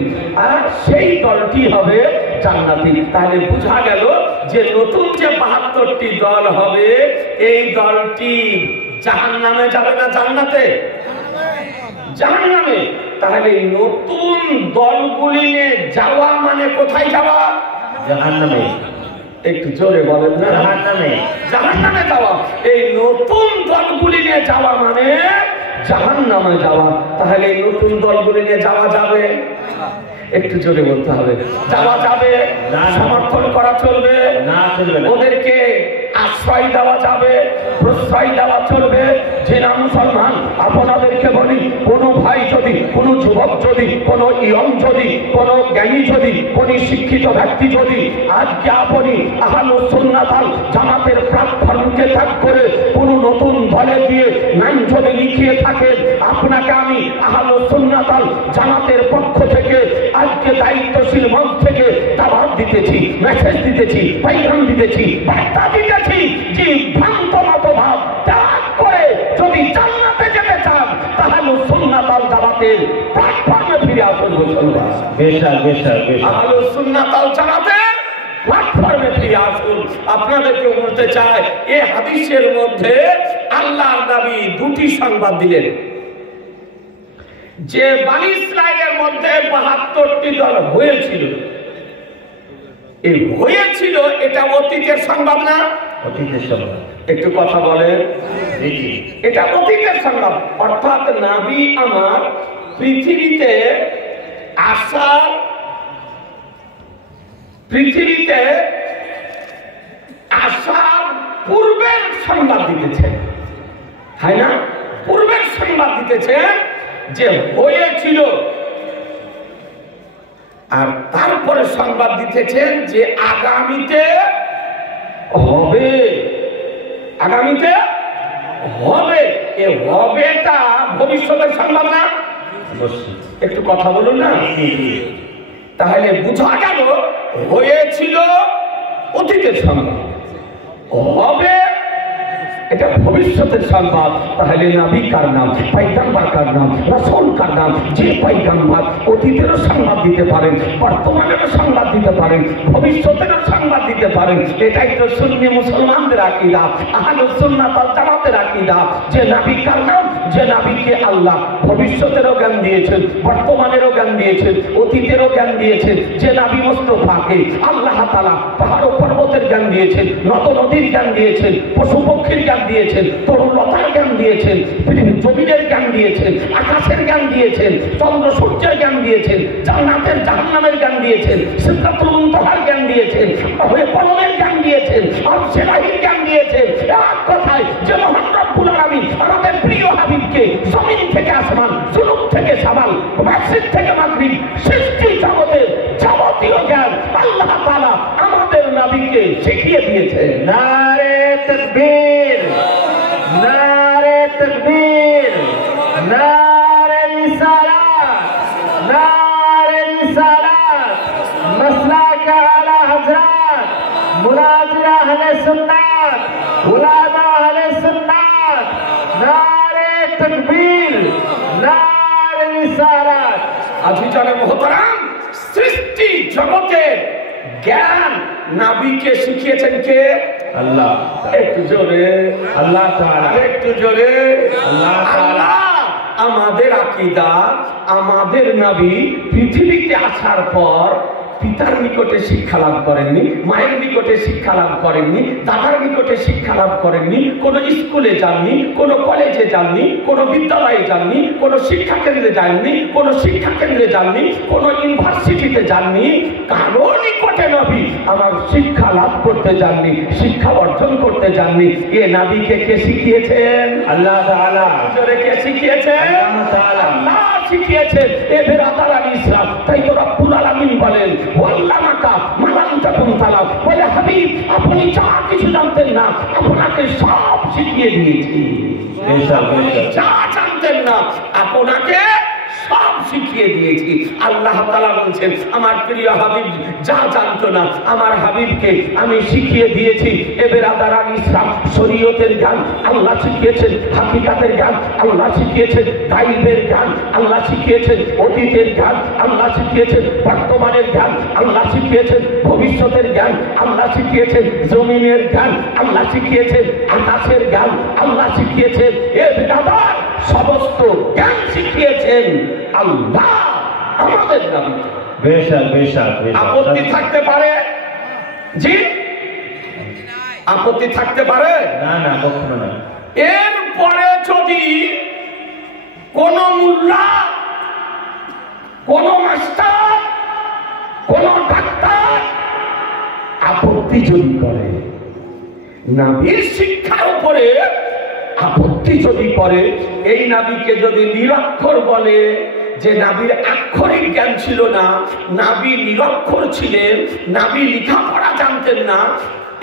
আর সেই দলটি হবে জান্নাতি। তাহলে বোঝা গেল যে নতুন যে ৭২টি দল হবে, এই দলটি জাহান্নামে যাবে না জান্নাতে? জাহান্নামে। তাহলে নতুন দলগুলি নিয়ে যাওয়া মানে কোথায় যাওয়া? জাহান্নামে। একটু জোরে বলেন না। জাহান্নামে। জাহান্নামে যাওয়া। এই নতুন দলগুলি নিয়ে যাওয়া মানে জাহান্নামে যাওয়া। তাহলে নতুন দলগুলি নিয়ে যাওয়া যাবে? একটু জোরে বলতে হবে। যাওয়া যাবে? সমর্থন করা চলবে না? চলবে না। ওদেরকে আশ্রয় দেওয়া যাবে, প্রশ্রয় দেওয়া চলবে। যে না মুসলমান আপনাদেরকে বলি, কোনো ভাই যদি, কোনো যুবক যদি, কোনো ইয়ং যদি, কোনো জ্ঞানী যদি, কোনো শিক্ষিত ব্যক্তি যদি আজকে আপনি আহলুস সুন্নাত ওয়াল জামাতের প্ল্যাটফর্মকে ত্যাগ করে কোনো নতুন দলে গিয়ে নাম যদি লিখিয়ে থাকেন, আপনাকে আমি আহলুস সুন্নাত ওয়াল জামাতের পক্ষ থেকে আজকে দায়িত্বশীল মঞ্চ থেকে দাওয়াত দিতে দিতেছি, মেসেজ দিতেছি, পাইগাম দিতেছি, বার্তা দিতেছি যে ভ্রান্ত মতভাব ত্যাগ করে যদি জান্নাতে যেতে চান তাহলে সুন্নাত ওয়াল জামাতের প্ল্যাটফর্মে ফিরে আসুন। মুসলমান আহলে সুন্নাত ওয়াল জামাতের প্ল্যাটফর্মে ফিরে আসুন। আপনাদেরকে বলতে চাই, এই হাদিসের মধ্যে আল্লাহর নবী দুটি সংবাদ দিলেন যে বনী ইসরাইলের মধ্যে ৭২টি দল হয়েছিল। এই হয়েছিল এটা অতীতের সংবাদ না? অতীতের সংবাদ। একটু কথা বলেন। এটা অতীতের সংবাদ, অর্থাৎ নবী আমার পৃথিবীতে আসার পূর্বের সংবাদ দিতেছেন, তাই না? পূর্বের সংবাদ দিতেছেন যে হয়েছিল, আর তারপরে সংবাদ দিতেছেন যে আগামীতে হবে। আগামীতে হবে, এ হবেটা ভবিষ্যতের সংবাদ না? একটু কথা বলুন না। তাহলে বোঝা গেল হয়েছিল অতীতের সংবাদ, হবে এটা ভবিষ্যতের সংবাদ। তাহলে নবী কার নাম, পয়গম্বর কার নাম, রাসূল কার নাম? যে পয়গম্বর অতীতেরও সংবাদ দিতে পারেন, বর্তমানেরও সংবাদ দিতে পারেন, ভবিষ্যতেরও সংবাদ দিতে পারেন। এটাই তো সুন্নি মুসলমানদের আকীদা, আহলুস সুন্নাত ওয়াল জামাতের আকীদা। যে নবী কার নাম, যে নবীকে আল্লাহ ভবিষ্যতেরও জ্ঞান দিয়েছেন, বর্তমানেরও জ্ঞান দিয়েছেন, অতীতেরও জ্ঞান দিয়েছেন। যে নবী মুস্তাফাকে আল্লাহ তাআলা পাহাড় ও পর্বতের জ্ঞান দিয়েছেন, নদ নদীর জ্ঞান দিয়েছেন, পশু পক্ষীর জ্ঞান দিয়েছেন, তরুলতার জ্ঞান দিয়েছেন, পৃথিবীর জমিনের জ্ঞান দিয়েছেন, আকাশের জ্ঞান দিয়েছেন, চন্দ্র সূর্যের জ্ঞান দিয়েছেন, জান্নাতের জাহান্নামের জ্ঞান দিয়েছেন, সিদরাতুল মুনতাহার জ্ঞান দিয়েছেন, কলমের জ্ঞান দিয়েছেন, আরশের রাহির জ্ঞান দিয়েছেন। এক কথায় যে মহান রব্বুল আলামিন আমাদের প্রিয় হাবিবকে জমিন থেকে আসমান, জুনুব থেকে সামাল, মাশরিক থেকে মাগরিব সৃষ্টি জগতের যাবতীয় জ্ঞান আল্লাহ তাআলা আমাদের নবীকে শিখিয়ে দিয়েছেন। নারে তাকবীর, নারে তাকবীর, নারে রিসালাত, নারে রিসালাত, মাসলাক আলা হযরত, মুনাজির আহলে সুন্নাত, উলামা আহলে সুন্নাত, নারে তাকবীর, নারে রিসালাত। আজিজানে মুহতারাম, সৃষ্টি জগতের জ্ঞান নবীকে শিখিয়েছেন কে? আল্লাহ। একটু জোরে আল্লাহ তাআলা। একটু জোরে আল্লাহ তাআলা। আমাদের আকীদা, আমাদের নবী পৃথিবীতে আসার পর পিতার নিকটে শিক্ষা লাভ করেননি, মায়ের নিকটে শিক্ষা লাভ করেননি, দাদার নিকটে শিক্ষা লাভ করেননি, কোনো স্কুলে যাননি, কোনো কলেজে যাননি, কোনো বিদ্যালয়ে যাননি, কোনো শিক্ষা কেন্দ্রে যাননি, কোনো শিক্ষা কেন্দ্রে যাননি, কোনো ইউনিভার্সিটিতে যাননি। কারো নিকটে নবী আমার শিক্ষা লাভ করতে যাননি, শিক্ষা অর্জন করতে যাননি। এ নবীকে কে শিখিয়েছেন? আল্লাহ তাআলা। জোরে কে শিখিয়েছেন? আল্লাহ তাআলা। আল্লাহ শিখিয়েছেন। এ বেরাদার ইসলাম, তাই তো রব্বুল আলামিন বলেন ওয়াল্লামাকা মালাম তাকুন তালাব, বলে হাবিব আপনি যা কিছু জানতেন না আপনাকে সব শিখিয়ে দিয়েছি। যা জানতেন না আপনাকে সব শিখিয়ে দিয়েছি। আল্লাহ তাআলা বলছেন আমার প্রিয় হাবিব যা জানতো না আমার হাবিবকে আমি শিখিয়ে দিয়েছি। এবার আদারান ইসলাম শরীয়তের জ্ঞান আল্লাহ শিখিয়েছেন, হাকিকাতের জ্ঞান আল্লাহ শিখিয়েছেন, গায়বের জ্ঞান আল্লাহ শিখিয়েছেন, অতীতের জ্ঞান আল্লাহ শিখিয়েছেন, বর্তমানের জ্ঞান আল্লাহ শিখিয়েছেন, ভবিষ্যতের জ্ঞান আল্লাহ শিখিয়েছেন, জমিনের জ্ঞান আল্লাহ শিখিয়েছেন, আকাশের জ্ঞান আল্লাহ শিখিয়েছেন। এবার আবার সমস্ত জ্ঞান শিখিয়েছেন আল্লাহ আমাদের নবী। আপত্তি থাকতে পারে? জি, আপত্তি থাকতে পারে? না না, কখনো না। এরপরে যদি কোন মুল্লা, কোন মাস্টার, কোন ডাক্তার আপত্তি যদি করে, নবীর শিক্ষার উপরে আপত্তি যদি করে, এই নবীকে যদি নিরক্ষর বলে, যে নবীর আক্ষরিক জ্ঞান ছিল না, নবী নিরক্ষর ছিলেন, নবী লেখাপড়া জানতেন না,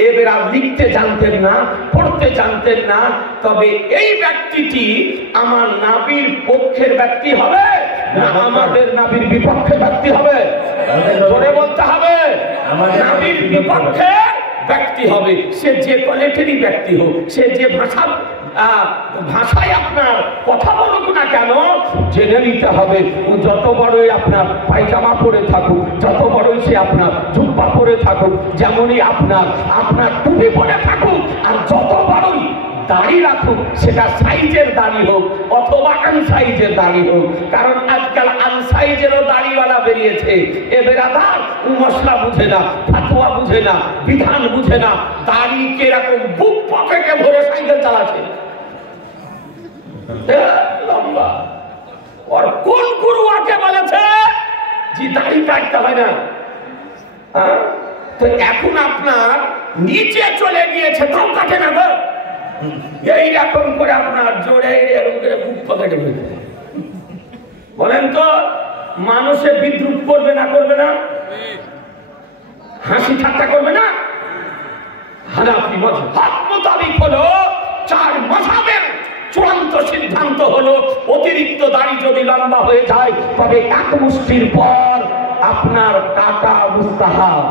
এবার লিখতে জানতেন না, পড়তে জানতেন না, তবে এই ব্যক্তিটি আমার নবীর পক্ষের ব্যক্তি হবে না আমাদের নবীর বিপক্ষে ব্যক্তি হবে? জোরে বলতে হবে। নাবির বিপক্ষে ব্যক্তি হবে, সে যে কোয়ালিটিরই ব্যক্তি হোক, সে যে ভাষায় আপনার কথা বলুক না কেন, জেনে নিতে হবে যত বড়ই আপনার পায়জামা পরে থাকুক, যত বড়ই সে আপনার জুব্বা পরে থাকুক, যেমনই আপনার টুপি পরে থাকুক, আর যত বড়ই দাড়ি রাখুক, সেটা সাইজের দাড়ি হোক অথবা আনসাইজের দাড়ি হোক, কারণ আজকাল আনসাইজেরও দাড়িওয়ালা বেরিয়েছে। এ বেরাদার মশলা বুঝে না, ফাতুয়া বুঝে না, বিধান বুঝে না, দাড়ি কিরকম বুক পকেটে ভরে সাইকেল চালাচ্ছে লম্বা। আর কোন গুরু আকে বলেছে যে দাড়ি কাটতে হয় না? তো এখন আপনার নিচে চলে গিয়েছে, তাও কাটে না গো। এইরকম করে আপনার জোরে এরকম করে বুক পকেটে ভরে। বলেন তো মানুষে বিদ্রুপ করবে না, করবে না? হাসি ঠাট্টা করবে না? হানাফি মাযহাব মোতাবেক হলো 4 মাযহাবের চূড়ান্ত সিদ্ধান্ত হলো অতিরিক্ত দাড়ি যদি লম্বা হয়ে যায় তবে এক মুষ্টির পর আপনার কাটা মুস্তাহাব।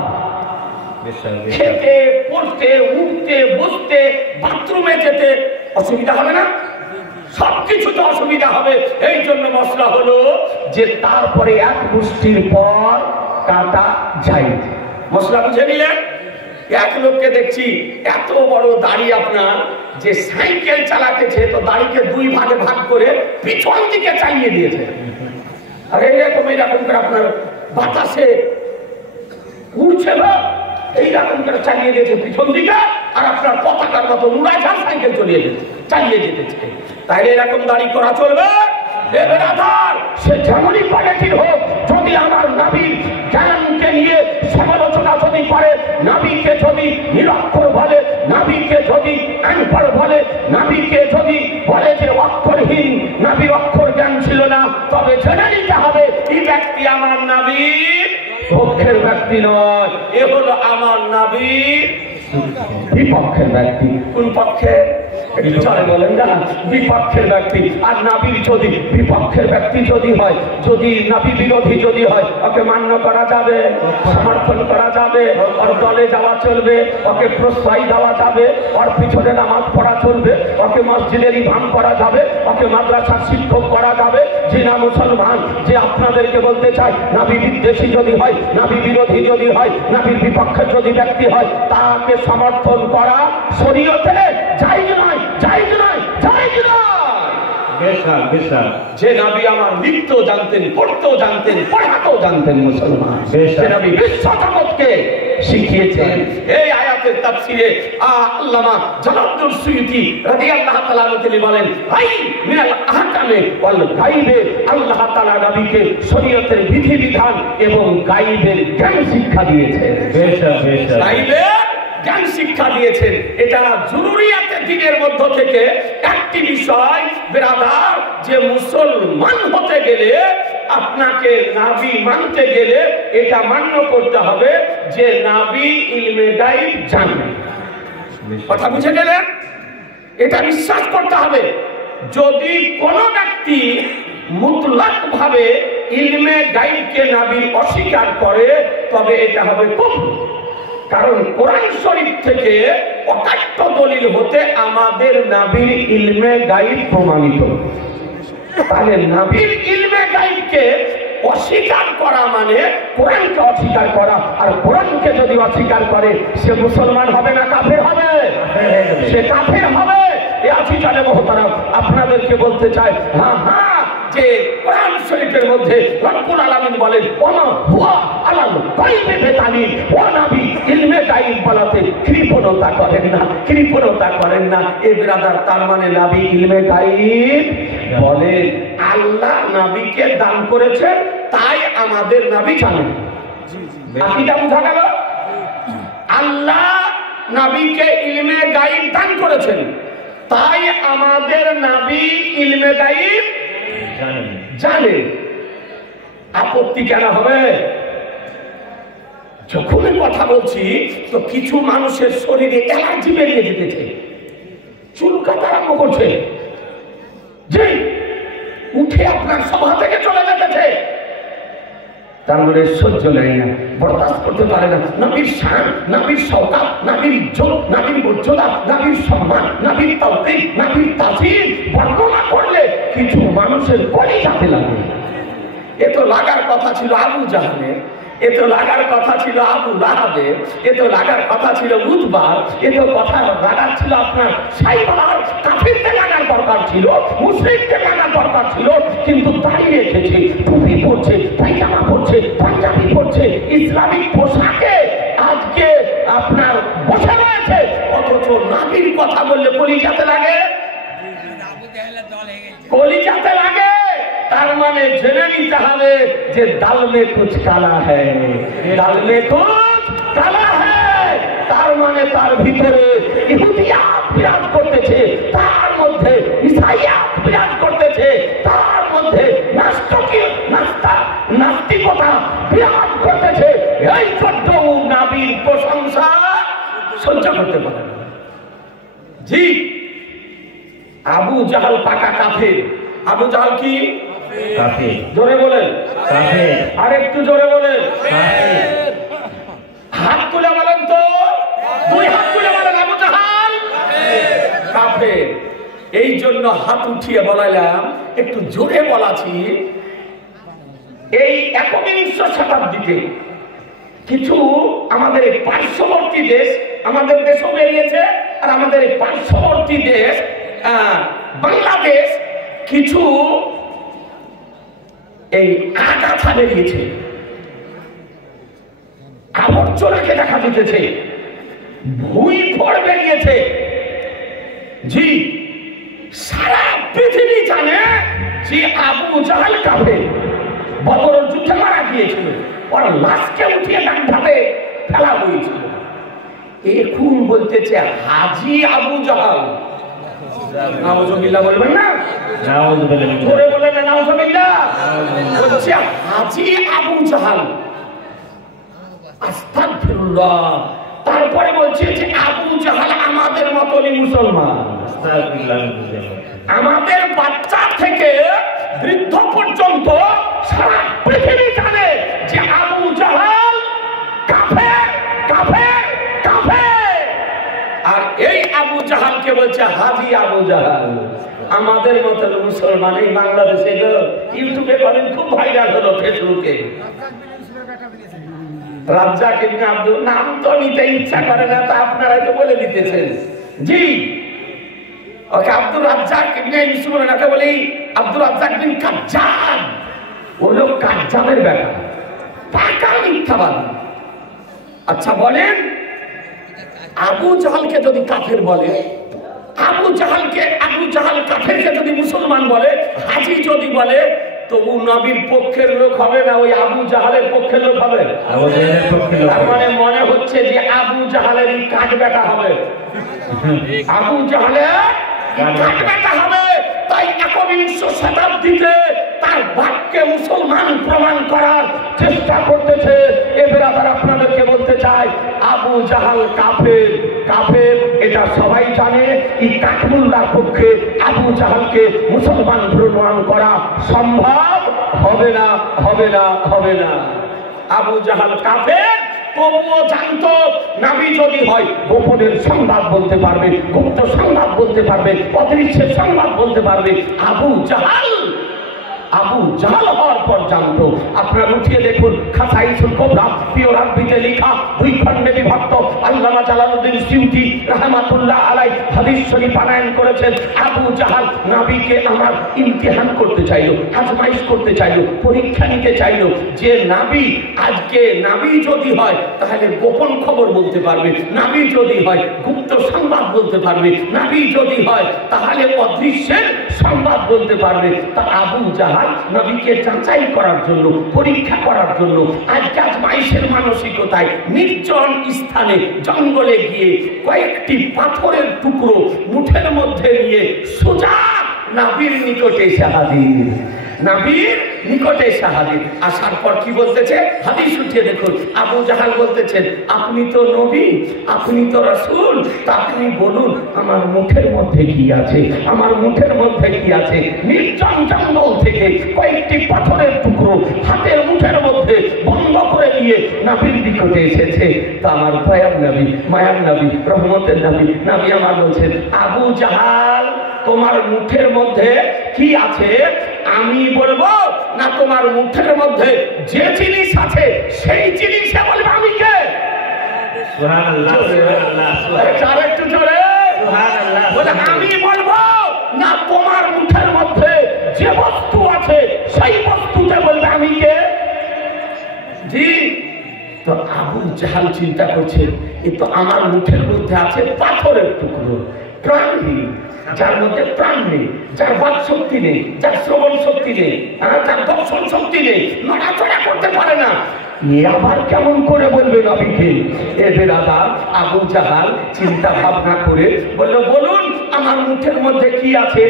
খেতে, পড়তে, উঠতে, বসতে, বাথরুমে যেতে অসুবিধা হবে না? সবকিছুতে অসুবিধা হবে। এই জন্য মশলা হলো যে তারপরে এক মুষ্টির পর কাটা যায়। মশলা বুঝে নিলেন? এক লোককে দেখছি এত বড় দাড়ি আপনার, যে সাইকেল চালাতেছে তো দাড়িকে 2 ভাগে ভাগ করে পিছন দিকে চালিয়ে দিয়েছে। আর এইরকম করে আপনার বাতাসে উড়ছে না, এইরকম করে চালিয়ে দিয়েছে পিছন দিকে, আর আপনার পতাকার মতো উড়াইছাল সাইকেল চালিয়ে যেতেছে। তাইলে এরকম দাড়ি করা চলবে? সে যেমনই কোয়ালিটির হোক, যদি আমার নবীর জ্ঞানকে নিয়ে সমালোচনা যদি করে, নবীকে যদি নিরক্ষর বলে, নবীকে যদি আনপড় বলে, নবীকে যদি বলে যে অক্ষরহীন, নবীর অক্ষর জ্ঞান ছিল না, তবে জেনে নিতে হবে এই ব্যক্তি আমার নবীর পক্ষের ব্যক্তি নয়, এ হলো আমার নবীর বিপক্ষের ব্যক্তি। কোন পক্ষে? বলেন না, বিপক্ষের ব্যক্তি। আর নবীর যদি বিপক্ষের ব্যক্তি যদি হয়, যদি নবী বিরোধী যদি হয়, ওকে মান্য করা যাবে, সমর্থন করা যাবে, ওর দলে যাওয়া চলবে, ওকে প্রশ্রয় দেওয়া যাবে, ওর পিছনে নামাজ পড়া চলবে, ওকে মসজিদের ইমাম করা যাবে, ওকে মাদ্রাসার শিক্ষক করা যাবে। যে না মুসলমান, যে আপনাদেরকে বলতে চাই, নবী বিদ্বেষী যদি হয়, নবী বিরোধী যদি হয়, নবীর বিপক্ষে যদি ব্যক্তি হয়, তাকে সমর্থন করা শরীয়তে জায়েজ নয়, জায়েজ নয়, জায়েজ নয়। যে নবী আমার লিখতেও জানতেন, পড়তেও জানতেন, পড়াতেও জানতেন, মুসলমান যে নবী বিশ্ব জগৎকে শিখিয়েছেন। এই আয়াতের তাফসীরে আল্লামা জালালউদ্দিন সুয়ুতী রাদিয়াল্লাহু তাআলা তিনি বলেন, আই মিনাল আহকামে ওয়াল গায়বে, আল্লাহ তাআলা নবীকে শরীয়তের বিধিবিধান এবং গায়বের জ্ঞান শিক্ষা দিয়েছেন। গায়বের জ্ঞান শিক্ষা দিয়েছেন। এটা জরুরিয়াতে দ্বীনের মধ্য থেকে একটি বিষয় বেরাদার, যে মুসলমান হতে গেলে, আপনাকে নবী মানতে গেলে এটা মান্য করতে হবে যে নবী ইলমে গায়ব জানেন। কথা বুঝে গেলেন? এটা বিশ্বাস করতে হবে। যদি কোন ব্যক্তি মুতলাক ভাবে ইলমে গায়বকে নবী অস্বীকার করে, তবে এটা হবে কুফর। কারণ কোরআন শরীফ থেকে অকাট্য দলিল হতে আমাদের নবীর ইলমে গায়ব প্রমাণিত। তাহলে নবীর ইলমে গায়বকে অস্বীকার করা মানে কোরআনকে অস্বীকার করা। আর কোরআনকে যদি অস্বীকার করে, সে মুসলমান হবে না কাফের হবে? সে কাফের হবে। এই আজিজানে মুহতারাম, আপনাদেরকে বলতে চাই, যে কোরআন শরীফের মধ্যে রব্বুল আলামিন বলেন, ওমা হুয়া আলাল গায়বি বিতালিম, ও নবী ইলমে গায়ব বলাতে কৃপণতা করেন না, কৃপণতা করেন না। এই ব্রাদার, তার মানে নবী ইলমে গায়ব বলেন। আল্লাহ নবীকে দান করেছেন, তাই আমাদের নবী জানেন। আকীদা বুঝা গেল? আল্লাহ নবীকে ইলমে গায়ব দান করেছেন, তাই আমাদের নবী ইলমে গায়ব জানে। আপত্তি কেন হবে? যখনই কথা বলছি তো কিছু মানুষের শরীরে অ্যালার্জি বেরিয়ে যেতেছে, চুলকাতে আরম্ভ করছে, যে উঠে আপনার সভা থেকে চলে যেতেছে। তারপরে সহ্য নেয় না, বরদাস্ত করতে পারে না। নবীর শান, নবীর শওকাত, নবীর ইজ্জত, নবীর মর্যাদা, নবীর সম্মান, নবীর তাওফিক, নবীর তাসির বর্ণনা করলে কিছু মানুষের কলিজাতে লাগে। এ তো লাগার কথা ছিল আবু জাহলের, এ তো লাগার কথা ছিল আবু লাহাবের, এ তো লাগার কথা ছিল উতবার, এ তো কথা লাগার ছিল আপনার সাইবার। কাফিরদের লাগার দরকার ছিল, মুশরিকদের লাগার দরকার ছিল, কিন্তু দাঁড়িয়ে রেখেছে, টুপি পরছে, পায়জামা পরছে, পাঞ্জাবি পরছে, ইসলামিক পোশাকে আজকে আপনার বসে রয়েছে, অথচ নবীর কথা বললে কলিজাতে লাগে, কলিজাতে লাগে। তার মানে জেনে নিতে হবে যে দাল মে কুছ কালা হ্যায়, দাল মে কুছ কালা হ্যায়। তার মানে তার ভিতরে ইহুদিয়াত বিরাজ করতেছে, তার মধ্যে ইসাইয়াত বিরাজ করতেছে, তার মধ্যে নাস্তিকতা বিরাজ করতেছে। এই জন্য নবীর প্রশংসা সহ্য করতে পারে না। জি, আবু জাহল পাকা কাফের। আবু জাহল কি কাফের? জোরে বলেন কাফের। আর একটু জোরে বলেন কাফের। হাত তুলে বলেন তো, দুই হাত তুলে বলেন আবু জাহল কাফের। এই জন্য হাত উঠিয়ে বলাইলাম, একটু জোরে বলাছি। এই একবিংশ শতাব্দীতে কিছু আমাদের এই পার্শ্ববর্তী দেশ, আমাদের দেশও বেরিয়েছে, আর আমাদের এই পার্শ্ববর্তী দেশ বাংলাদেশ কিছু এই আগাছা বেরিয়েছে, আবর্জনাকে দেখা যেতেছে, ভুঁই ফড় বেরিয়েছে। জি, সারা পৃথিবী জানে যে আবু জাহল কাফের, বদরের যুদ্ধে মারা গিয়েছিল, ওর লাশকে উঠিয়ে ডান্ডাতে ফেলা হয়েছিল। এখন বলতেছে হাজি আবু জাহল। নাউজুবিল্লাহ বলবেন না? নাউজুবিল্লাহ। জোরে বলেন না নাউজুবিল্লাহ। বলছে হাজি আবু জাহল, আস্তাগফিরুল্লাহ। তারপরে বলছে যে আবু জাহল আমাদের মতনই মুসলমান। আমাদের বাচ্চা থেকে বৃদ্ধ পর্যন্ত সারা পৃথিবী জানে যে আবু জাহল কাফের, কাফের, কাফের। আর এই আবু জাহলকে বলছে হাজি আবু জাহল, আমাদের মতন মুসলমান। এই বাংলাদেশে ইউটিউবে করেন, খুব ভাইরাল হলো ফেসবুকে। রাজ্জাক ইবনে আব্দুল, নাম তো নিতে ইচ্ছা করে না, তা আপনারাই তো বলে দিতেছেন। জি, ওকে আব্দুল রাজ্জাক ইবনে ইউসুফ নাকে বলি আব্দুল রাজ্জাক বিন কাজ্জাব। ও লোক কাজ্জাবের ব্যাপার, পাকা মিথ্যাবাদী। আচ্ছা বলেন, আবু জাহলকে যদি কাফের বলে, আবু জাহল কাফেরকে যদি মুসলমান বলে, হাজি যদি বলে, তবু নবীর পক্ষের লোক হবে না, ওই আবু জাহলের পক্ষের লোক হবে। তার মানে মনে হচ্ছে যে আবু জাহলেরই কাঠ বেটা হবে, আবু জাহলের কাঠ বেটা হবে। তাই একবিংশ শতাব্দীতে তার বাপকে মুসলমান প্রমাণ করার চেষ্টা করতেছে। এবার আবার আপনাদেরকে বলতে চাই, আবু জাহল কাফের, কাফের এটা সবাই জানে। এই কাঠমুল্লার পক্ষে আবু জাহলকে মুসলমান প্রমাণ করা সম্ভব হবে না, হবে না, হবে না। আবু জাহল কাফের, তবুও জানতো নবী যদি হয় গোপনের সংবাদ বলতে পারবে, গুপ্ত সংবাদ বলতে পারবে, অদৃশ্যের সংবাদ বলতে পারবে। আবু জাহল হওয়ার পর জানতো। আপনারা উঠিয়ে দেখুন, খাসাইসুল কুবরা পিওর আরবিতে লেখা, 2 খণ্ডে বিভক্ত। আল্লামা জালালউদ্দিন সিউতি রাহমাতুল্লাহ আলাইহি হাদিস শরীফ আনয়ন করেছেন। আবু জাহল নবীকে আমার ইমতিহান করতে চাইলো, আজমাইশ করতে চাইলো, পরীক্ষা নিতে চাইলো যে নবী আজকে নবী যদি হয় তাহলে গোপন খবর বলতে পারবে, নবী যদি হয় গুপ্ত সংবাদ বলতে পারবে, নবী যদি হয় তাহলে অদৃশ্যের সংবাদ বলতে পারবে। তা আবু জাহল নবীকে যাচাই করার জন্য, পরীক্ষা করার জন্য আজকে আজমাইশের মানসিকতায় নির্জন স্থানে জঙ্গলে গিয়ে কয়েকটি পাথরের টুকরো মুঠের মধ্যে নিয়ে সোজা নবীর নিকটে এসে হাজির, নবীর নিকটে এসে হাজির। আসার পর কি বলতেছে, হাদিস উঠিয়ে দেখুন। আবু জাহল বলতেছেন, আপনি তো নবী, আপনি তো রাসূল, তা আপনি বলুন আমার মুঠের মধ্যে কি আছে, আমার মুঠের মধ্যে কি আছে। নির্জন জঙ্গল থেকে কয়েকটি পাথরের টুকরো হাতের মুঠের মধ্যে নবীর নিকটে এসেছে। তো আমার দয়ার নবী, মায়ার নবী, রহমতের নবী, নবী আমার বলছেন, আবু জাহাল তোমার মুঠের মধ্যে কি আছে আমি বলবো, না তোমার মুঠের মধ্যে যে জিনিস আছে সেই জিনিসে বলবে আমি কে? সুবহানাল্লাহ, সুবহানাল্লাহ, আর একটু জোরে সুবহানাল্লাহ। বলে আমি বলবো, না তোমার মুঠের মধ্যে যে বস্তু আছে সেই বস্তুতে বলবে আমি কে? জি। তো আবু জাহাল চিন্তা করছে, এ তো আমার মুঠের মধ্যে আছে পাথরের টুকরো, প্রাণহীন, যার মধ্যে প্রাণ নেই, যার বাক শক্তি নেই, যার শ্রবণ শক্তি নেই, যার দর্শন শক্তি নেই, নড়াচড়া করতে পারে না, এ আবার কেমন করে বলবে নবীকে? এদের আবার আবু জাহাল চিন্তা ভাবনা করে বলল, বলুন আমার মুঠের মধ্যে কি আছে?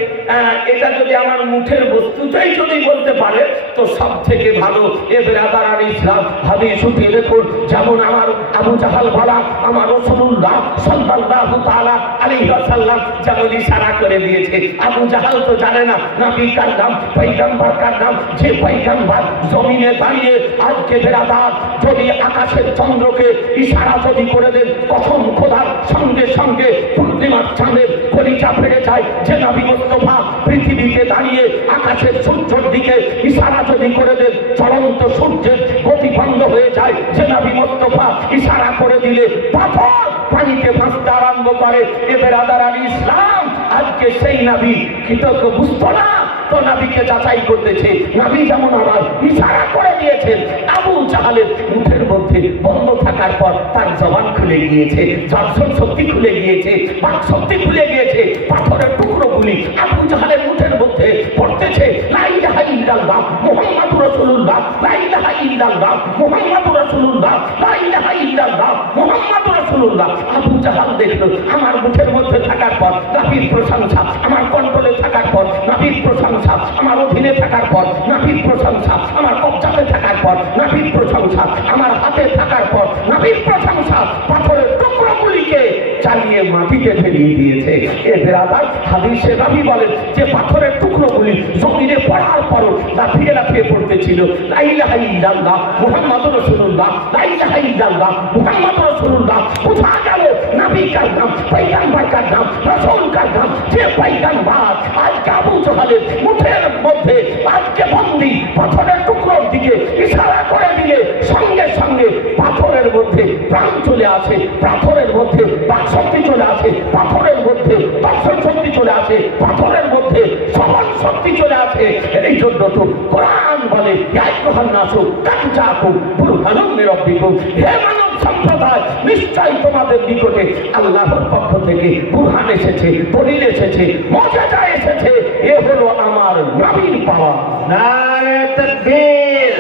এটা যদি আমার মুঠের বস্তুটাই যদি বলতে পারে তো সব থেকে ভালো। এদের আবার আর ইসলাম হাদিস উঠিয়ে দেখুন, যেমন আমার আবু জাহাল বলা আমার রাসূলুল্লাহ সাল্লাল্লাহু তাআলা আলাইহি ওয়াসাল্লাম যেমন ইশারা করে দিয়েছে। আবু জাহাল তো জানে না নবী কার নাম, পয়গম্বর কার নাম, যে পয়গম্বর জমিনে দাঁড়িয়ে আজকে বেরাদা যদি আকাশের চন্দ্রকে ইশারা যদি করে দেন, কসম খোদার সঙ্গে সঙ্গে পূর্ণিমার চাঁদের কলিজা ফেড়ে যায়। যে নবী মুস্তাফা পৃথিবীতে দাঁড়িয়ে আকাশের সূর্যের দিকে ইশারা যদি করে দেন, চলন্ত সূর্যের গতি বন্ধ হয়ে যায়। যে নবী মুস্তাফা ইশারা করে দিলে পাথর পানিতে ভাসতে আরম্ভ করে। এবার আদার আলী ইসলাম আজকে সেই নবী কৃতজ্ঞ বুঝতো না, তো নবীকে যাচাই করতেছে। নবী যেমন আবার ইশারা করে দিয়েছেন, আবু জাহালের মুখের মধ্যে বন্ধ থাকার পর তার জবান খুলে গিয়েছে, দর্শন শক্তি খুলে গিয়েছে, বাক শক্তি খুলে গিয়েছে। পাথরের টুকরোগুলি আবু জাহালের মুখের মধ্যে পড়তেছে, লা ইলাহা ইল্লাল্লাহ মুহাম্মাদুর রাসূলুল্লাহ, লা ইলাহা ইল্লাল্লাহ মুহাম্মাদুর রাসূলুল্লাহ, লা ইলাহা ইল্লাল্লাহ মুহাম্মাদুর রাসূলুল্লাহ। আবু জাহাল দেখলো আমার মুখের মধ্যে থাকার পর নবীর প্রশংসা, আমার কন্ট্রোলে থাকার পর নবীর প্রশংসা, আমার অধীনে থাকার পর নবীর প্রশংসা, আমার কবজাতে থাকার পর নবীর প্রশংসা, আমার হাতে থাকার পর নবীর প্রশংসা, পাথরের টুকরোগুলিকে চালিয়ে মাটিতে ফেলিয়ে দিয়েছে। এ বেরাদার হাদিসে নবী বলেন যে পাথরের টুকরোগুলি জমিনে পড়ার পরও লাফিয়ে লাফিয়ে পড়তেছিল, লা ইলাহা ইল্লাল্লাহ মুহাম্মাদুর রাসূলুল্লাহ, লা ইলাহা ইল্লাল্লাহ মুহাম্মাদুর রাসূলুল্লাহ। বোঝা গেল নবী কার নাম, পয়গম্বর কার নাম, রাসূল কার নাম, যে পয়গম্বর আজকে আবু জাহালের মুঠের মধ্যে আজকে বন্দী, পাথরের টুকরোর দিকে ইশারা করে দিলে সঙ্গে সঙ্গে পাথরের মধ্যে প্রাণ চলে আসে, পাথরের মধ্যে বাক শক্তি চলে আসে, পাথরের মধ্যে দর্শন শক্তি চলে আসে, পাথরের মধ্যে সমান শক্তি চলে আসে। এই জন্য তো কোরআন বলে, ইয়া আইয়ুহান নাসু কাদ জাআকুম বুরহানুম মির রাব্বিকুম, হে মানব সম্প্রদায় নিশ্চয়ই তোমাদের নিকটে আল্লাহর পক্ষ থেকে বুরহান এসেছে, দলিল এসেছে, মুজিজা এসেছে। এ হলো আমার নবীর পাওয়া। নারে তাকবীর,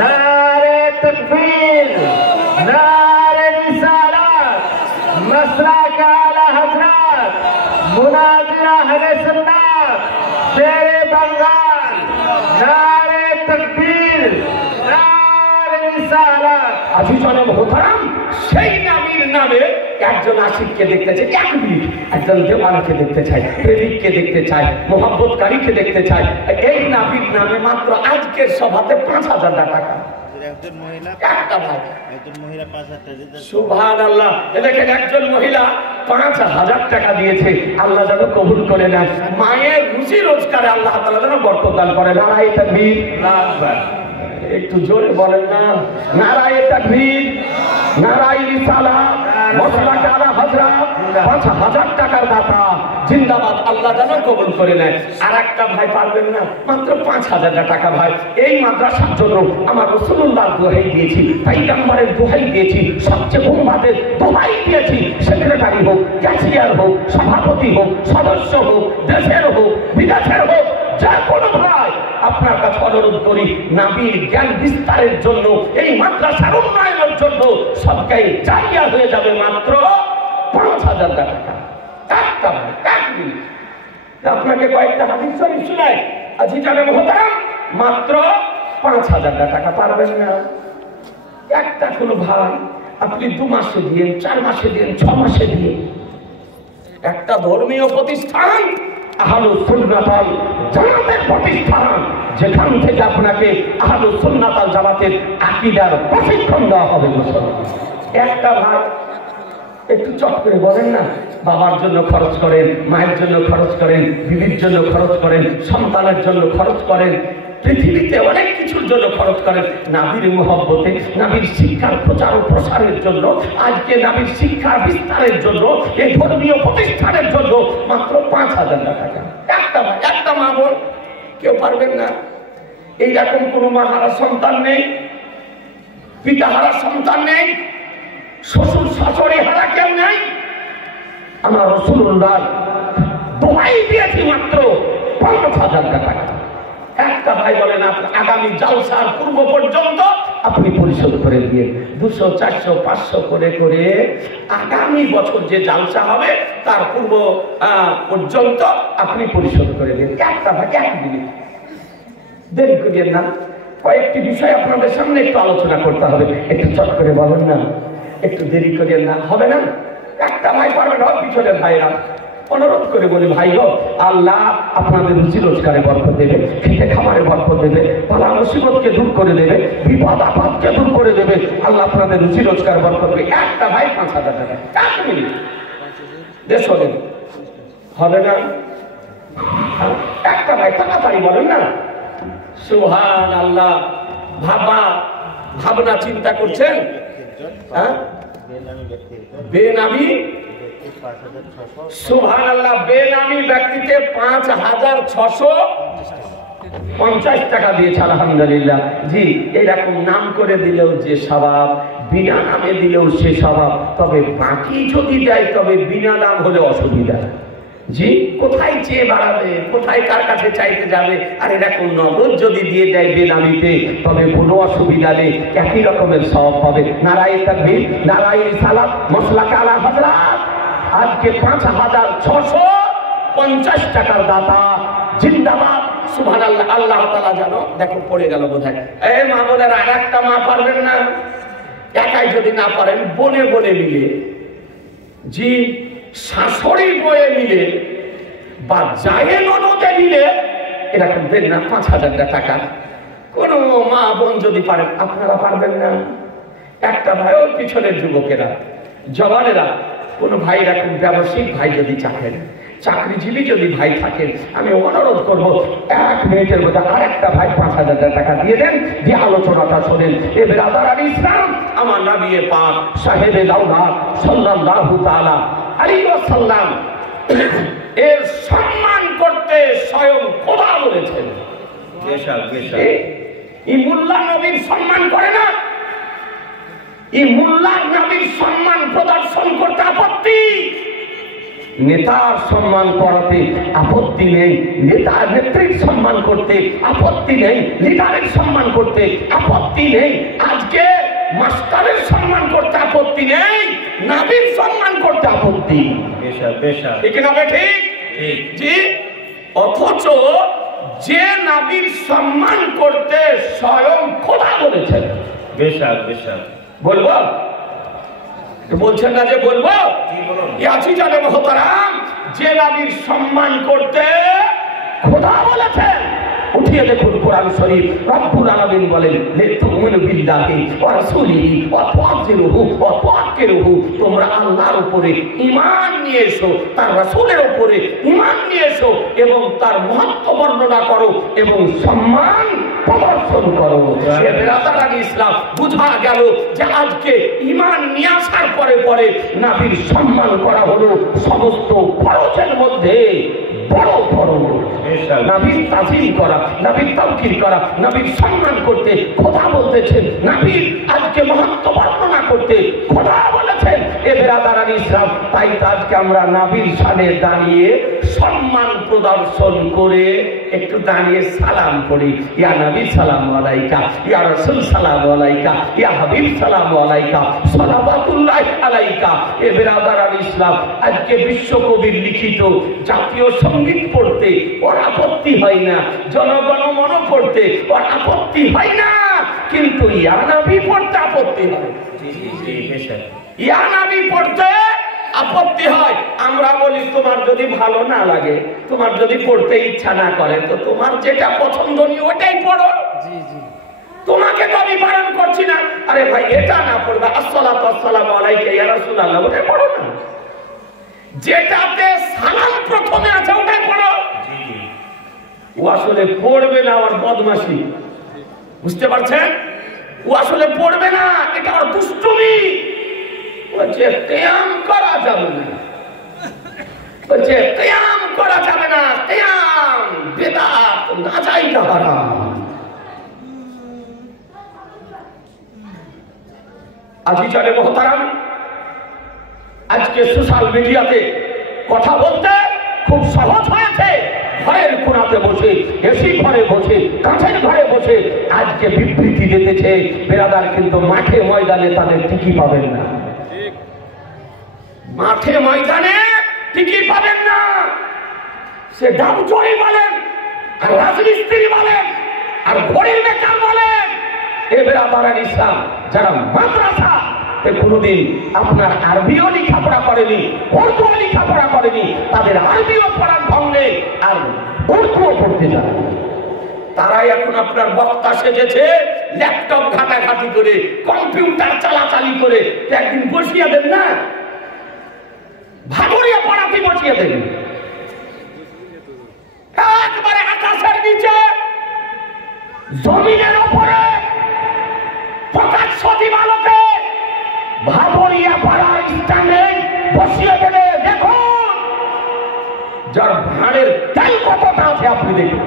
নারে তাকবীর, নারে রিসালাত, মাসলাক আলা হযরত, মুনাজিরা আহলে সুন্নাত, শেরে বাঙ্গাল, নারে তাকবীর, নারে রিসালাত। আজিজানে মোহতারাম, সেই নবীর নামে একজন আশিককে দেখতে চাই, এক মিনিট, একজন দেওয়ানকে দেখতে চাই, প্রেমিককে দেখতে চাই, মোহাব্বতকারীকে দেখতে চাই। এই নবীর নামে মাত্র আজকের সভাতে ৫,০০০ টাকা। একজন মহিলা একটা ভাই, ৫,০০০ টাকা। সুবহানাল্লাহ। দেখেন একজন মহিলা ৫,০০০ টাকা দিয়েছে। আল্লাহ যেন কবুল করে নেন। মায়ের রুজি রোজগারে আল্লাহ তাআলা যেন বরকত দান করে। নারায়ে তাকবীর, একটু জোরে বলেন না, নারায়ে তাকবীর, নারায়ে রিসালাত, মাসলাক আলা হযরত, ৫,০০০ টাকার দাতা জিন্দাবাদ। আল্লাহ যেন কবুল করে নেয়। আর একটা ভাই পারবেন না, মাত্র ৫,০০০ টাকা। ভাই এই মাদ্রাসার জন্য আমার রাসূলুল্লাহর দোহাই দিয়েছি, পয়গম্বরের দোহাই দিয়েছি, সবচেয়ে উম্মাদের দোহাই দিয়েছি। সেক্রেটারি হোক, ক্যাশিয়ার হোক, সভাপতি হোক, সদস্য হোক, দেশের হোক, বিদেশের হোক, যা কোনো ভাই আপনার কাছে অনুরোধ করি, নবীর জ্ঞান বিস্তারের জন্য, এই মাদ্রাসার উন্নয়নের জন্য সবটাই জারিয়া হয়ে যাবে মাত্র ৫,০০০ টাকা। একটা ভাই, এক মিনিট, আপনাকে কয়েকটা হাদিস শরীফ শোনাই। আজিজানে মোহতারাম, মাত্র ৫,০০০ টাকা। পারবেন না? একটা কোনো ভাই আপনি ২ মাসে দিয়ে, ৪ মাসে দিয়ে, ৬ মাসে দিয়ে একটা ধর্মীয় প্রতিষ্ঠান আহলুস সুন্নাত ওয়াল জামাতের প্রতিষ্ঠান, যেখান থেকে আপনাকে আহলুস সুন্নাত ওয়াল জামাতের আকীদার প্রশিক্ষণ দেওয়া হবে। একটা ভাই একটু চট করে বলেন না, বাবার জন্য খরচ করেন, মায়ের জন্য খরচ করেন, বিবির জন্য খরচ করেন, সন্তানের জন্য খরচ করেন, পৃথিবীতে অনেক কিছুর জন্য খরচ করেন, নাবির মুহব্বতে, নাবির শিক্ষার প্রচার ও প্রসারের জন্য, আজকে নাবির শিক্ষার বিস্তারের জন্য, এই ধর্মীয় প্রতিষ্ঠানের জন্য মাত্র 5,000 টাকা। একটা মা বোন কেউ পারবেন না? এইরকম কোনো মা হারা সন্তান নেই, পিতা হারা সন্তান নেই, শ্বশুর শাশুড়ি হারা কেউ নেই। আমার রাসূলুল্লাহ দোয়াই দিয়েছি মাত্র 5,000 টাকা। একটা ভাই বলেন আগামী জালসার পূর্ব পর্যন্ত আপনি পরিশোধ করে দিয়ে 200, 400, 500 করে করে আগামী বছর যে জালসা হবে তার পূর্ব পর্যন্ত আপনি পরিশোধ করে দিন। একটা ভাই 1 মিনিট দেরি করিয়েন না, কয়েকটি বিষয় আপনাদের সামনে একটু আলোচনা করতে হবে, একটু চট করে বলেন না, একটু দেরি করিয়েন না, হবে না? একটা ভাই পারবেন, পিছনের ভাইরা অনুরোধ করে বলি, ভাই হোক, আল্লাহ আপনাদের রুজি রোজগারে বরকত দেবে, খেতে খামারে বরকত দেবে, বালা মুসিবতকে দূর করে দেবে, বিপদ আপদকে দূর করে দেবে, আল্লাহ আপনাদের রুজি রোজগার বরকত দেবে। একটা ভাই 5,000 টাকা, 1 মিনিট দেশ হবে হবে না? একটা ভাই তাড়াতাড়ি বলেন না। সুবহানাল্লাহ। ভাবনা চিন্তা করছেন, বেনামি, সুবহানাল্লাহ, বেনামি ব্যক্তিতে 5,650 টাকা দিয়েছে, আলহামদুলিল্লাহ। জি, এরকম নাম করে দিলেও যে স্বভাব, বিনা নামে দিলেও সে স্বভাব, তবে বাকি যদি দেয় তবে বিনা নাম হলে অসুবিধা। জি, কোথায় চেয়ে বাড়াবে, কোথায় কার কাছে চাইতে যাবে? আর এরকম নগদ যদি দিয়ে দেয় বেনামিতে তবে কোনো অসুবিধা নেই, একই রকমের সওয়াব পাবে। নারায়ে তাকবীর, নারায়ে রিসালাত, মাসলাকে আলা হযরত। আজকে 5,650 টাকার দাতা জিন্দাবাদ, সুবহানাল্লাহ। আল্লাহ তাআলা জানো, দেখো পড়ে গেল বোধহয়। এই মা বোনেরা, আরেকটা মা পারবেন না? একাই যদি না পারেন, বনে বনে মিলে, জি, শাশুড়ি বয়ে মিলে বা জায়ে ননদে মিলে এরকম দেন না 5,000 টাকা। কোন মা বোন যদি পারেন, আপনারা পারবেন না? একটা ভাই, ওর পিছনের যুবকেরা, জওয়ানেরা, কোন ভাই এরকম ব্যবসায়িক ভাই যদি চাকেন, চাকরিজীবী যদি ভাই থাকেন, আমি অনুরোধ করবো 1 মিনিটের মধ্যে আরেকটা ভাই 5,000 টাকা দিয়ে দেন, দিয়ে আলোচনাটা শোনেন। এ বিরাদার ইসলাম, আমার নবী পাক সাহেবে দাওলাত সাল্লাল্লাহু তাআলা আলাইহি ওয়াসাল্লাম এর সম্মান করতে স্বয়ং খোদা বলেছেন। এই মোল্লা নবীর সম্মান করে না, এই মোল্লা নবীর সম্মান প্রদর্শন করতে আপত্তি, নেতার সম্মান করাতে আপত্তি নেই, নেতার নেত্রীর সম্মান করতে আপত্তি নেই, লিডারের সম্মান করতে আপত্তি নেই, আজকে মাস্টারের সম্মান করতে আপত্তি নেই, নবীর সম্মান করতে আপত্তি। ঠিক না ঠিক? জি। অথচ যে নবীর সম্মান করতে স্বয়ং খোদা বলেছেন, বলবো বলছেন না যে বলবো, আছি জানে মহতারাম, যে নবীর সম্মান করতে খোদা বলেছেন। উঠিয়ে দেখুন কোরআন শরীফ, রব্বুল আলামিন বলেন, লিতুমিনু বিল্লাহি ওয়া রাসূলিহি ওয়া তুআযিরুহু ওয়া তুআক্কিরুহু, তোমরা আল্লাহর উপরে ঈমান নিয়ে এসো, তার রাসূলের উপরে ঈমান নিয়ে এসো এবং তার মহত্ব বর্ণনা করো এবং সম্মান প্রদর্শন করো। সে বিরাদার ইসলাম, বুঝা গেল যে আজকে ঈমান নিয়ে আসার পরে পরে নবীর সম্মান করা হলো সমস্ত ফরজের মধ্যে বড় ফরজ। নবীর তাজিম করা, নবীর তাওকির করা, নবীর সম্মান করতে খোদা বলতেছেন, নবীর আজকে মহত্ব বর্ণনা করতে খোদা বলেছেন। এ বিরাদারান ইসলাম, তাই আজকে আমরা নবীর সামনে দাঁড়িয়ে সম্মান প্রদর্শন করে একটু দাঁড়িয়ে সালাম করি, ইয়া নবী সালাম আলাইকা, ইয়া রাসূল সালাম আলাইকা, ইয়া হাবিব সালাম আলাইকা, সালাওয়াতুল্লাহ আলাইকা। এ বিরাদারান ইসলাম, আজকে বিশ্বকবির লিখিত জাতীয় সঙ্গীত পড়তে ওর আপত্তি হয় না, জনগণমন পড়তে ওর আপত্তি হয় না, কিন্তু ইয়া নবী পড়তে আপত্তি হয়। ইয়া নবী পড়তে আপত্তি হয়, আমরা বলি তোমার যদি ভালো না লাগে, তোমার যদি পড়তে ইচ্ছা না করে, তো তোমার যেটা পছন্দনীয় ওটাই পড়ো। তোমাকে তো আমি বারণ করছি না, আরে ভাই এটা না পড়বে, আসসালাতু ওয়াসসালামু আলাইকা ইয়া রাসূলুল্লাহ, ওটাই পড়ো না। যেটাতে সালাম প্রথমে আছে ওটাই পড়ো। ও আসলে পড়বে না, ওর বদমাশি, বুঝতে পারছেন? ও আসলে পড়বে না, এটা ওর দুষ্টুমি। বলছে কিয়াম করা যাবে না, বলছে কিয়াম করা যাবে না, কিয়াম বিদআত, নাজায়েজ হারাম। আজিজানে মুহতারাম, আজকে সোশ্যাল মিডিয়াতে কথা বলতে খুব সহজ হয়েছে। ঘরের কোণাতে বসে, এসি ঘরে বসে, কাঁচের ঘরে বসে আজকে বিবৃতি দিতেছে বেরাদার, কিন্তু মাঠে ময়দানে তাদের টিকি পাবেন না। মাঠে ময়দানে টিকি পাবেন না। সে ডাবচড়ি বলেন, আর রাজমিস্ত্রি বলেন, আর ঘড়ির মেকার বলেন, এ বেরাদার ইসলাম যারা মাদ্রাসা কোনদিন আপনার আরবিও লেখাপড়া করেনি, উর্দু লেখাপড়া করেনি, তাদের আরবিও পড়ার ঢং নেই, আর উর্দুও পড়তে জানে, তারাই এখন আপনার বক্তা সেজেছে। ল্যাপটপ ঘাটাঘাটি করে, কম্পিউটার চালাচালি করে একদিন বসিয়ে দেন না, ভাগরিয়া পড়াতে বসিয়ে দেন। একবারে আকাশের নিচে, জমিনের উপরে, প্রকাশ্য দিবালোকে ভাগরিয়া পড়ার স্থানে বসিয়ে দেবে। দেখুন যার ভাঁড়ের তেল কতটা আছে আপনি দেখুন।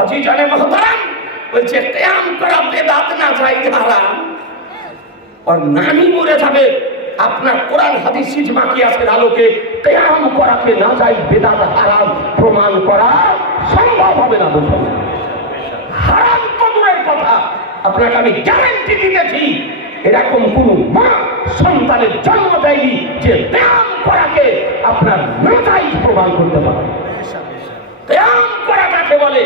আজিজানে মুহতারাম, বলছে কিয়াম করা বিদআত, নাজায়েজ হারাম। আর নানি মরে যাবে আপনার কোরআন হাদিস ইজমা কিয়াসের আলোকে কিয়াম করাকে নাজায়েজ বিদআত হারাম প্রমাণ করা সম্ভব হবে না। বলুন হারাম তো দূরের কথা, আপনাকে আমি গ্যারান্টি দিতেছি এরকম কোন মা সন্তানের জন্ম দেয়নি যে কিয়াম করাকে আপনার নাজায়েজ প্রমাণ করতে পারে। কিয়াম করা কাকে বলে?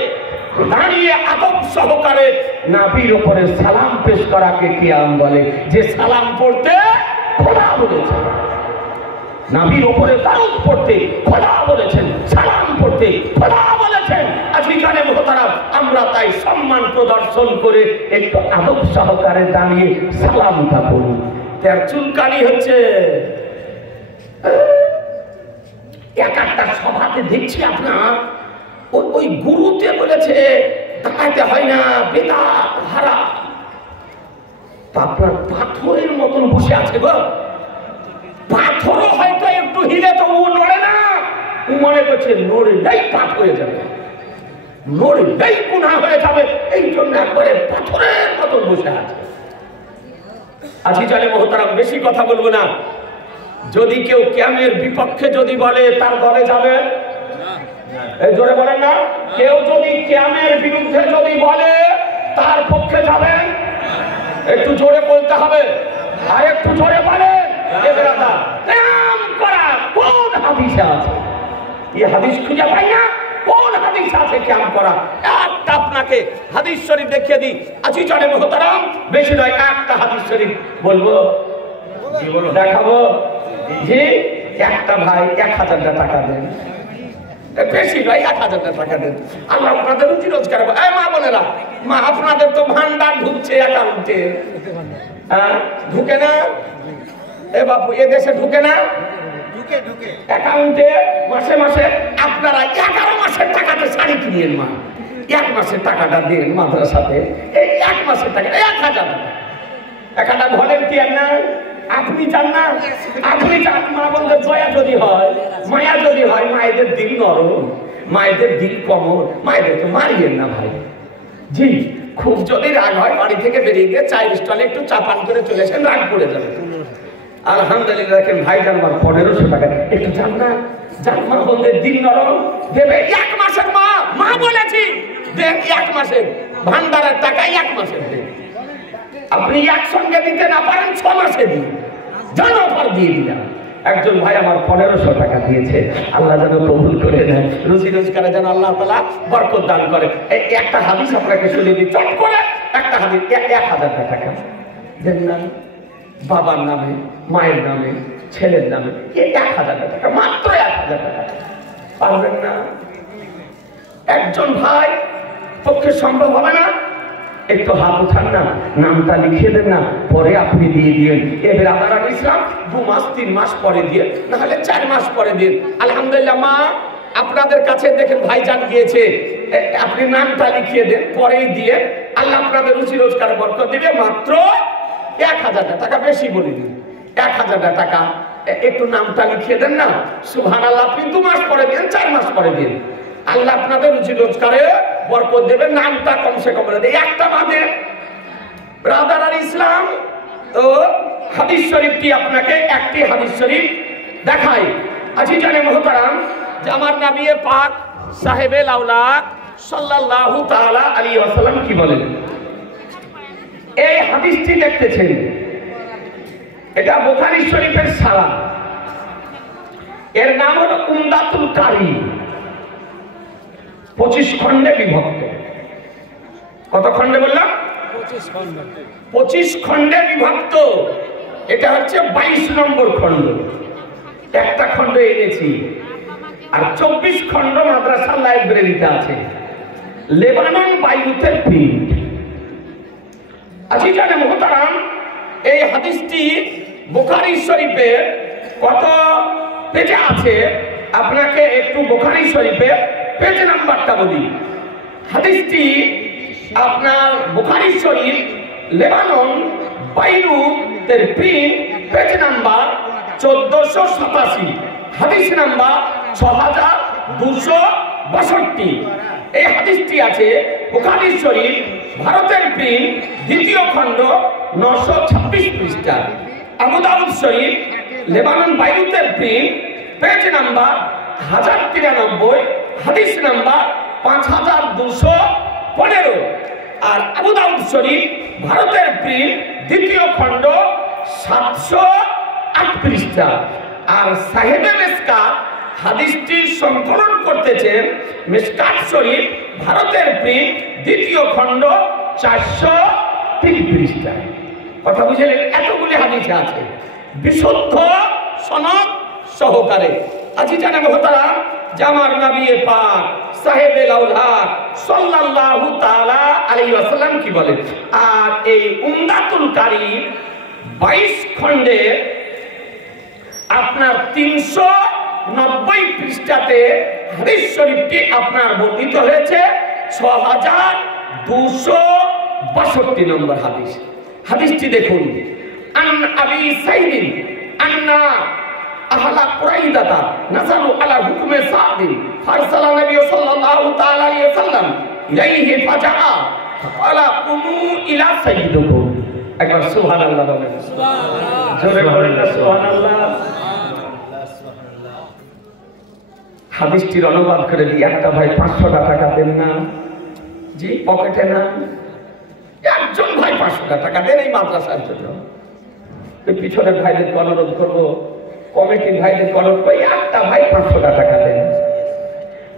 দাঁড়িয়ে আদব সহকারে নাভির উপরে সালাম পেশ করাকে কিয়াম বলে। যে সালাম পড়তে খোদা বলেছেন, নাভির উপরে দারুদ পড়তে খোদা বলেছেন, সালাম পড়তে খোদা বলেছেন। আজিজানে মুহতারাম, আমরা তাই সম্মান প্রদর্শন করে একটু আদব সহকারে দাঁড়িয়ে সালামটা করি। তার চুলকানি হচ্ছে। এক একটা সভাতে দেখছি আপনার ওই গুরুতে বলেছে দাঁড়াতে হয় না, বিদআত হারাম। আপনার পাথরের মতন বসে আছে গো। পাথরও হয়তো একটু হিলে তো ও নড়ে না, ও মনে করছে নড়লেই পাথর হয়ে যাবে, নড়লেই গুনাহ হয়ে যাবে, এই জন্য একবারে পাথরের মতন বসে আছে। আজিজানে মুহতারাম, বেশি কথা বলবো না। যদি কেউ কিয়ামের বিপক্ষে যদি বলে তার দলে যাবে, এই জোরে বলেন না। কেউ যদি কিয়ামের বিরুদ্ধে যদি বলে তার পক্ষে যাবেন, একটু জোরে বলতে হবে, আর একটু জোরে বলেন। কিয়াম করা কোন হাদিসে আছে? এই হাদিস খুঁজে পাই না, কোন হাদিস আছে কিয়াম করা? একটা আপনাকে হাদিস শরীফ দেখিয়ে দিই। আজিজানে মুহতারাম, বেশি নয়, একটা হাদিস শরীফ বলবো, দেখাবো। জি, একটা ভাই 1000 টাকা দেন, বেশি নয় 1000 টাকা দেন, আল্লাহ আপনাদের রুজি রোজগার। মা বোনেরা, মা আপনাদের তো ভান্ডার ঢুকছে অ্যাকাউন্টে, ঢুকে না? এ বাপু, এ দেশে ঢুকে না? অ্যাকাউন্টে মাসে মাসে আপনারা 11 মাসের টাকাতে শাড়ি কিনেন। মা 1 মাসের টাকাটা দেন মাদ্রাসাতে, এই 1 মাসের টাকা 1000 টাকা। একটা ভলেন্টিয়ার না? আপনি চান না? আপনি চান মা বোনদের দয়া যদি হয়, মায়া যদি হয়, মায়েদের দিল নরম, মায়েদের দিল কমল, মায়েদেরকে মারিয়েন না ভাই। জি, খুব যদি রাগ হয় বাড়ি থেকে বেরিয়ে গিয়ে চায়ের স্টলে একটু চা পান করে চলে আসেন, রাগ পড়ে যাবে। আলহামদুলিল্লাহ, দেখেন ভাই জানবার 1500 টাকা একটু যান না, যান। মা বোনদের দিল নরম, দেবে 1 মাসের। মা মা বলেছি দেন 1 মাসের ভান্ডারের টাকা 1 মাসের দেন। আপনি একসঙ্গে দিতে না পারেন 6 মাসে দিন, জান অফার দিয়ে দিলাম। একজন ভাই আমার 1500 টাকা দিয়েছে, আল্লাহ যেন কবুল করে নেন, রুজি রোজগারে যেন আল্লাহ তাআলা বরকত দান করে। এই একটা হাদিস আপনাকে শুনে দিই চট করে, একটা হাদিস 1000 টাকা দেন না, বাবার নামে, মায়ের নামে, ছেলের নামে, 1000 টাকা, মাত্র 1000 টাকা। পারবেন না? একজন ভাই পক্ষে সম্ভব হবে না? একটু হাত উঠান না, নামটা লিখিয়ে দেন না, পরে আপনি দিয়ে দিন। এবার আদার ইসলাম 2 মাস 3 মাস পরে দিয়ে, না হলে 4 মাস পরে দিন। আলহামদুলিল্লাহ মা, আপনাদের কাছে দেখেন ভাইজান গিয়েছে, আপনি নামটা লিখিয়ে দেন, পরেই দিয়ে, আল্লাহ আপনাদের রুচি রোজগার বরকত দিবে। মাত্র 1000 টাকা, বেশি বলে দিন, 1000 টাকা। একটু নামটা লিখিয়ে দেন না, সুবহানাল্লাহ। আপনি 2 মাস পরে দিন, 4 মাস পরে দিন, আল্লাহ আপনাদের রুচি রোজগারে বরকত দেবে। নামটা কমসে কম বলে দেয়, একটা বাদে ব্রাদার আর ইসলাম। তো হাদিস শরীফটি আপনাকে একটি হাদিস শরীফ দেখাই। আজিজানে মুহতারাম, যে আমার নবী পাক সাহেবে লাউলাক সাল্লাল্লাহু তাআলা আলাইহি ওয়াসাল্লাম কি বলেন? এই হাদিসটি দেখতেছেন, এটা বুখারী শরীফের সালাম, এর নাম হলো উমদাতুল কারি। 25 খণ্ডে বিভক্ত। কত খণ্ডে বললাম? 25 খণ্ডে বিভক্ত। এটা হচ্ছে 22 নম্বর খণ্ড। একটা খণ্ড এনেছি, আর 24 খণ্ড মাদ্রাসা লাইব্রেরিতে আছে। Lebanon বাইরুতের print. আজিজানে মুহতারাম, এই হাদিসটি বুখারী শরীফের কত পেজে আছে? আপনাকে একটু বুখারী শরীফের পেজ নাম্বারটা বলি। হাদিসটি আপনার বুখারী শরীফ লেবানন বাইরুতের প্রিন্ট, পেজ নাম্বার 1487, হাদিস নাম্বার 6262। এই হাদিসটি আছে বুখারী শরীফ ভারতের প্রিন্ট, 2য় খণ্ড, 926 পৃষ্ঠা। আবু দাউদ শরীফ লেবানন বাইরুতের প্রিন্ট, পেজ নাম্বার 1093, হাদিস নাম্বার 5215। আর আবু দাউদ শরীফ ভারতের প্রিন্ট, 2য় খণ্ড, 708 পৃষ্ঠা। আর সাহেবে মিসকাত হাদিসটি সংকলন করতেছেন মিসকাত শরীফ ভারতের প্রিন্ট, 2য় খণ্ড, 403 পৃষ্ঠা। কথা বুঝলেন? এতগুলি হাদিস আছে বিশুদ্ধ সনদ সহকারে। আজিজানে মুহতারাম, যে আমার নবী পাক সাহেবে লাউলাক সাল্লাল্লাহু তাআলা আলাইহি ওয়াসাল্লাম কি বলেন? আর এই উমদাতুল কারি 22 খণ্ডে আপনার 390 পৃষ্ঠাতে হাদিস শরীফটি আপনার বর্ণিত হয়েছে। 6262 নম্বর হাদিস। হাদিসটি দেখুন, আন আবি সাইদিন আন্না আহলা কুরাইদাতা নাসালু আলা হুকমে সাদিন ফারসালা নবী সাল্লাল্লাহু তাআলা আলাইহি ওয়াসাল্লাম ইলাইহি ফাজাআ ফাকালা কুমু ইলা সাইয়্যিদিকুম। একবার সুবহানাল্লাহ বলেন। সুবহানাল্লাহ, জোরে বলেন না সুবহানাল্লাহ। হাদিসটির অনুবাদ করে দিই, একটা ভাই 500 টাকা দেন না? জি, পকেটে না? একজন ভাই 500 টাকা দেন এই মাদ্রাসার জন্য। পিছনের ভাইদের অনুরোধ করবো, কমিটির ভাইদের অনুরোধ করবো, একটা ভাই 500 টাকা দেন।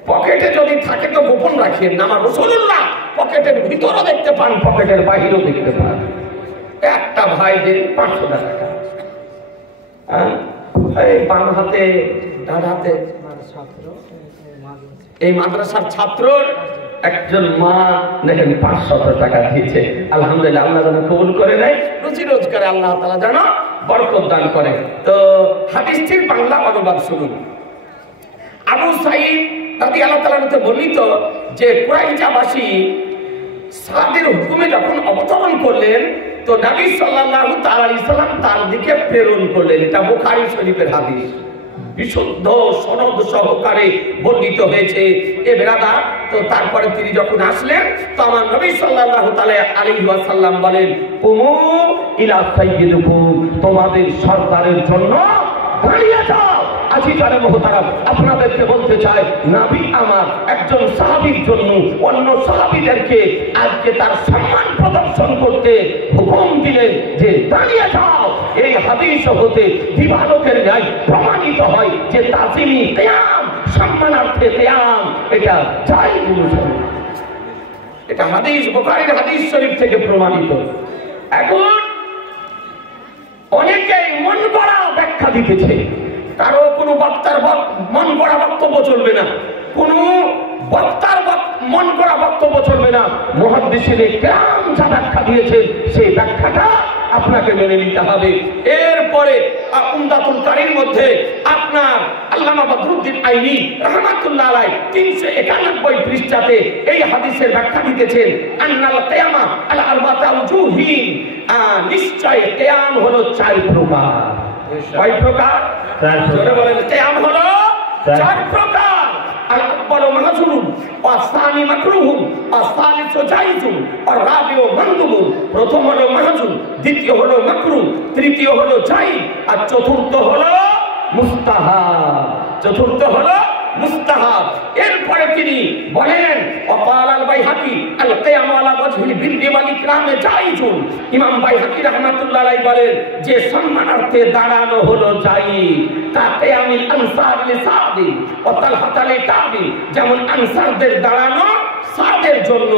পকেটে যদি থাকে তো গোপন রাখিয়েন না। আমার রাসূলুল্লাহ পকেটের ভিতরও দেখতে পান, পকেটের বাহিরেও দেখতে পান। একটা ভাই দেন 500 টাকা। এই বাম হাতে ডান হাতে এই মাদ্রাসার ছাত্রর একজন মা দেখেন 500 টাকা দিয়েছে। আলহামদুলিল্লাহ, আল্লাহ যেন কবুল করে নেয়, রুজি রোজগারে আল্লাহ তাআলা যেন বরকত দান করে। তো হাদিসটির বাংলা অনুবাদ শুনুন। আবু সাঈদ রাদিয়াল্লাহু তাআলা হতে বর্ণিত যে কুরাইজাবাসী সাদের হুকুমে যখন অবতরণ করলেন, তো নবী সাল্লাল্লাহু তাআলা আলাইহি সাল্লাম তার দিকে প্রেরণ করলেন। এটা বুখারী শরীফের হাদিস, বিশুদ্ধ সনদ সহকারে বর্ণিত হয়েছে। এ বেরাদা, তো তারপরে তিনি যখন আসলেন, তো আমার নবী সাল্লাল্লাহু তাআলা আলাইহি ওয়াসাল্লাম বলেন, কুমু ইলা সাইয়্যিদিকুম, তোমাদের সরদারের জন্য দাঁড়িয়ে যাও। আজিজানে মুহতারাম, আপনাদেরকে বলতে চাই, নবী আমার একজন সাহাবীর জন্য অন্য সাহাবীদেরকে আজকে তার সম্মান প্রদর্শন করতে হুকুম দিলেন যে দাঁড়িয়ে যাও। এই হাদিস হতে দিবালোকের ন্যায় প্রমাণিত হয় যে তাজিমি কিয়াম, সম্মানার্থে কিয়াম, এটা জায়েজ অনুসারে। এটা হাদিস বুখারীর হাদিস শরীফ থেকে প্রমাণিত। এখন ব্যাখ্যা দিতেছে। কারো কোনো বক্তার মন করা বক্তব্য চলবে না, কোনো বক্তার মন করা বক্তব্য চলবে না। মুহাদ্দিসিনে কেরাম যা ব্যাখ্যা দিয়েছেন সেই ব্যাখ্যাটা আপনাকে মেনে নিতে হবে। এরপরে উমদাতুল কারীর মধ্যে আপনার আল্লামা বদরুদ্দিন আইনি রাহমাতুল্লাহ আলাইহি 391 পৃষ্ঠাতে এই হাদিসের ব্যাখ্যা দিতেছেন। আন্নাল কিয়ামা আলা আরবাতি আউজুহিন, নিশ্চয় কিয়াম হলো 4 প্রকার। কয় প্রকার? 4 প্রকার। বলেন কিয়াম হলো 4 প্রকার। الأول مهجور والثاني مكروه والثالث جائز والرابع مندوب। প্রথম হলো মাহজুর, দ্বিতীয় হলো মাকরুহ, তৃতীয় হলো জায়েজ, আর চতুর্থ হলো মুস্তাহাব। চতুর্থ হলো মুস্তাহাব। এরপরে তিনি বলেন ওয়াকাল আল বাইহাকি আল কিয়াম আলা ওয়াজহিল বিররি ওয়াল ইকরামে জায়েজুন। ইমাম বাইহাকি রাহমাতুল্লাহ আলাইহি বলেন যে সম্মানার্থে দাঁড়ানো হলো জায়েজ। কাকিয়ামিল আনসার লিসাদি ওয়া তালহাতাল কাবি, যেমন আনসারদের দাঁড়ানো সাদের জন্য,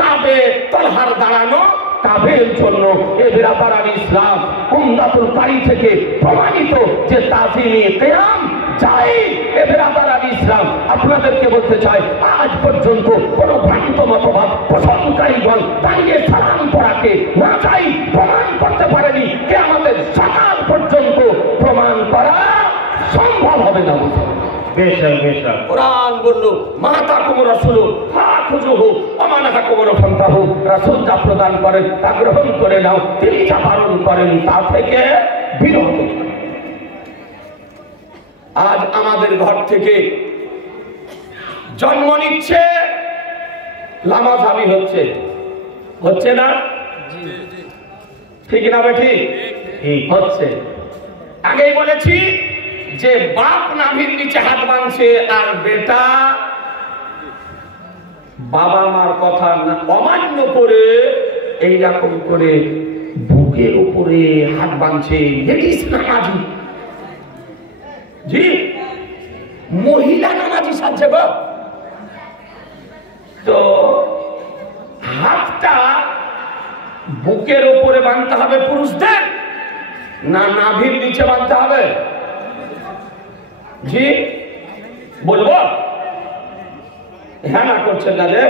কাবে তলহার দাঁড়ানো কাবের জন্য। এ বিরাদারান ইসলাম উমদাতুল কারী থেকে প্রমাণিত যে তাজিমে কিয়াম জায়েজ। এ বিরাদারান ইসলাম আপনাদেরকে বলতে চাই, আজ পর্যন্ত কোন ভ্রান্ত মতবাদ পোষণকারীগণ দাঁড়িয়ে সালাম পড়াকে না চাই প্রমাণ করতে পারেনি। কিয়ামতের সকাল পর্যন্ত প্রমাণ করা সম্ভব হবে না। কোরআন বলল মাতাকুম রাসূলু ফাখুযুহু ওয়া মা নাহাকুম ফান্তাহু। রাসূল যা প্রদান করেন তা গ্রহণ করে নাও, তিনি যা বারণ করেন তা থেকে বিরত। আজ আমাদের ঘর থেকে জন্ম নিচ্ছে লামাঝাবি হচ্ছে, হচ্ছে না? ঠিক না বেঠি? হচ্ছে। আগেই বলেছি যে বাপ নাভির নিচে হাত বাঁধছে আর বেটা বাবা মার কথা অমান্য করে এইরকম করে বুকের উপরে হাত বাঁধছে। লেডিস নামাজি, জি মহিলা নামাজি সাজছে গো। তো হাতটা বুকের উপরে বাঁধতে হবে পুরুষদের, না নাভির নিচে বাঁধতে হবে? জি বলবো? হ্যাঁ না করছেন না যে?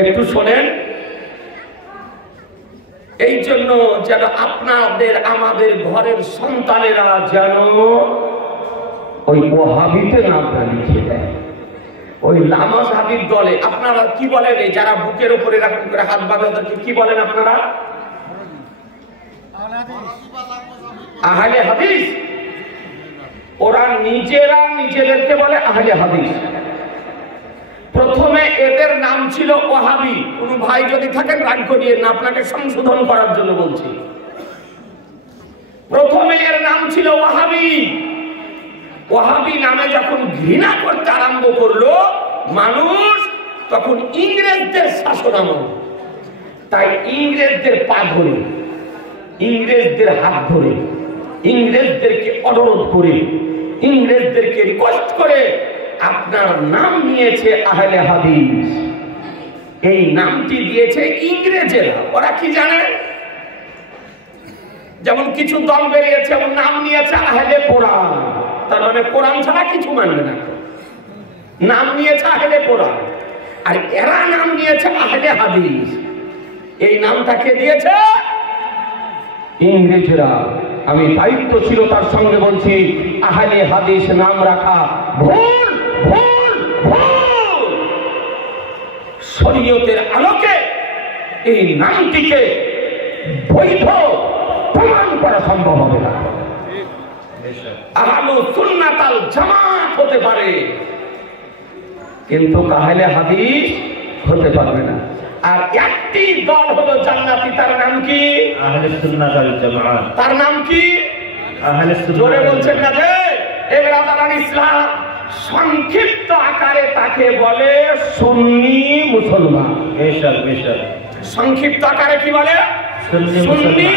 একটু শোনেন। এই জন্য যেন আপনাদের আমাদের ঘরের সন্তানেরা যেন ওই ওয়াহাবিতে না লিখে দেয়, ওই লামাযহাবির দলে। আপনারা কি বলেন এই যারা বুকের উপরে এরকম করে হাত বাঁধে ওদেরকে কি বলেন আপনারা? আহলে হাদিস। ওরা নিজেরা নিজেদেরকে বলে আহলে হাদিস। প্রথমে এদের নাম ছিল ওয়াহাবি। কোন ভাই যদি থাকেন রাগ করিয়েন না, আপনাকে সংশোধন করার জন্য বলছি। প্রথমে এর নাম ছিল ওয়াহাবি। ওয়াহাবি নামে যখন ঘৃণা করতে আরম্ভ করলো মানুষ, তখন ইংরেজদের শাসন আমল, তাই ইংরেজদের পা ধরে, ইংরেজদের হাত ধরে, ইংরেজদেরকে অনুরোধ করে, ইংরেজদেরকে রিকোয়েস্ট করে আপনার নাম নিয়েছে আহলে হাদিস। এই নামটি দিয়েছে ইংরেজেরা। ওরা কি জানে? যেমন কিছু দল বেরিয়েছে এবং নাম নিয়েছে আহলে কোরআন, তার মানে কোরআন ছাড়া কিছু মানবে না, নাম নিয়েছে আহলে কোরআন। আর এরা নাম নিয়েছে আহলে হাদিস। এই নামটাকে দিয়েছে ইংরেজরা। আমি দায়িত্বশীলতার সঙ্গে বলছি, আহলে হাদিস নাম রাখা ভুল, ভুল, ভুল। শরীয়তের আলোকে এই নামটিকে বৈধ প্রমাণ করা সম্ভব হবে না। আহলু সুন্নাত আল জামাত হতে পারে, কিন্তু আহলে হাদিস হতে পারবে না। আর একটি দল হলো জান্নাতি, তার নাম কি? আহলে সুন্নাত ওয়াল জামাত। তার নাম কি? আহলে সুন্নাত। জোরে বলছেন না যে? এ বিরাদারান ইসলাম সংক্ষিপ্ত আকারে তাকে বলে সুন্নি মুসলমান। বেশক বেশক। সংক্ষিপ্ত আকারে কি বলে? সুন্নি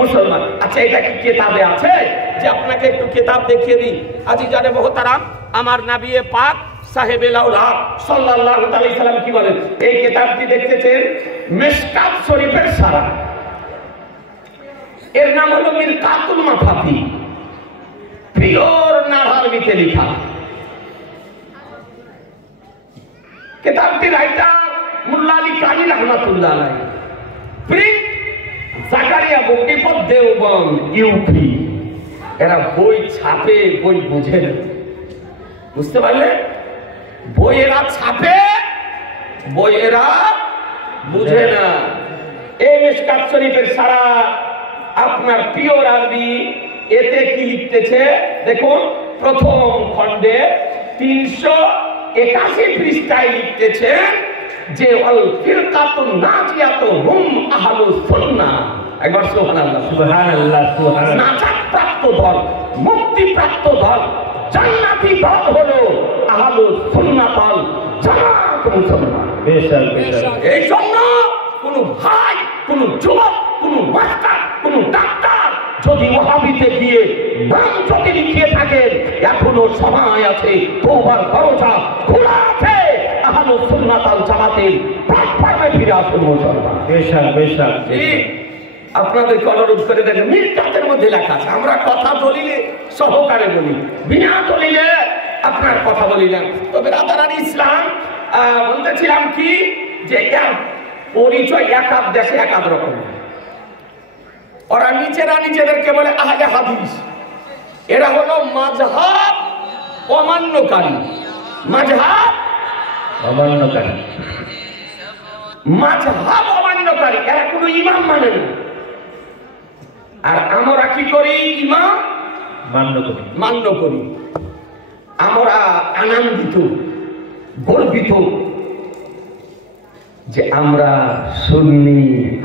মুসলমান। আচ্ছা, এটা কি কিতাবে আছে? যে আপনাকে একটু কিতাব দেখিয়ে দিই। আজিজানে মুহতারাম, আমার নবী পাক সাহেবে লাউলাদ সাল্লাল্লাহু আলাইহি সাল্লাম কি বলেন? এই কিতাবটি দেখতেছেন মিশকাত শরীফের সারা। এর নাম হলো মিরকাতুল মাফাতি, পিওর নারহারবিতে লেখা। কিতাবটি রাইটার মোল্লা আলী কানি রহমাতুল্লাহ আলাইহি, প্রিন্ট জাকারিয়া বকিফত দেওবন্দ ইউপি। এরা বই ছাপে, বই বুঝে না, বুঝতে পারলে? বই এরা ছাপে, বই এরা বুঝে না। এই মিশকাত শরীফের সারা আপনার পিওর আরবি, এতে কি লিখতেছে দেখুন, প্রথম খণ্ডে 381 পৃষ্ঠায় লিখতেছেন যে আল ফিরকাতুন নাজিয়াতু হুম আহলুস সুন্নাহ। একবার সুবহানাল্লাহ, সুবহানাল্লাহ, সুবহানাল্লাহ। নাজাত প্রাপ্ত দল, মুক্তি প্রাপ্ত দল, জান্নাতি দল হলো আহলুস সুন্নাহ দল, জামাত মুসলমান। বেশাল বেশাল। এই জন্য কোন ভাই, কোন যুবক, কোন মাস্টার, কোন ডাক্তার যদি ওয়াহাবিতে গিয়ে নাম যদি লিখিয়ে থাকেন, এখনো সময় আছে, তওবার দরজা খোলা আছে। আহলুস সুন্নাহ ওয়াল জামাতের প্ল্যাটফর্মে ফিরে আসুন মুসলমান। বেশাল বেশাল। আপনাদের অনুরোধ করে দেখেন, মিরকাতের মধ্যে লেখা আছে। আমরা কথা দলিলে সহকারে বলি, বিনা দলিলে আপনার কথা বলি না। তবে রাদারানি ইসলাম বলতেছিলাম কি, যে এর পরিচয় এক আধ দেশে এক আধ রকম। ওরা নিজেরা নিজেদেরকে বলে আহলে হাদিস, এরা হলো মাযহাব অমান্যকারী। মাযহাব অমান্যকারী, মাযহাব অমান্যকারী, এরা কোনো ইমাম মানে না। আর আমরা কি করি? ইমাম মান্য করি। আমরা আনন্দিত, গর্বিত যে আমরা সুন্নি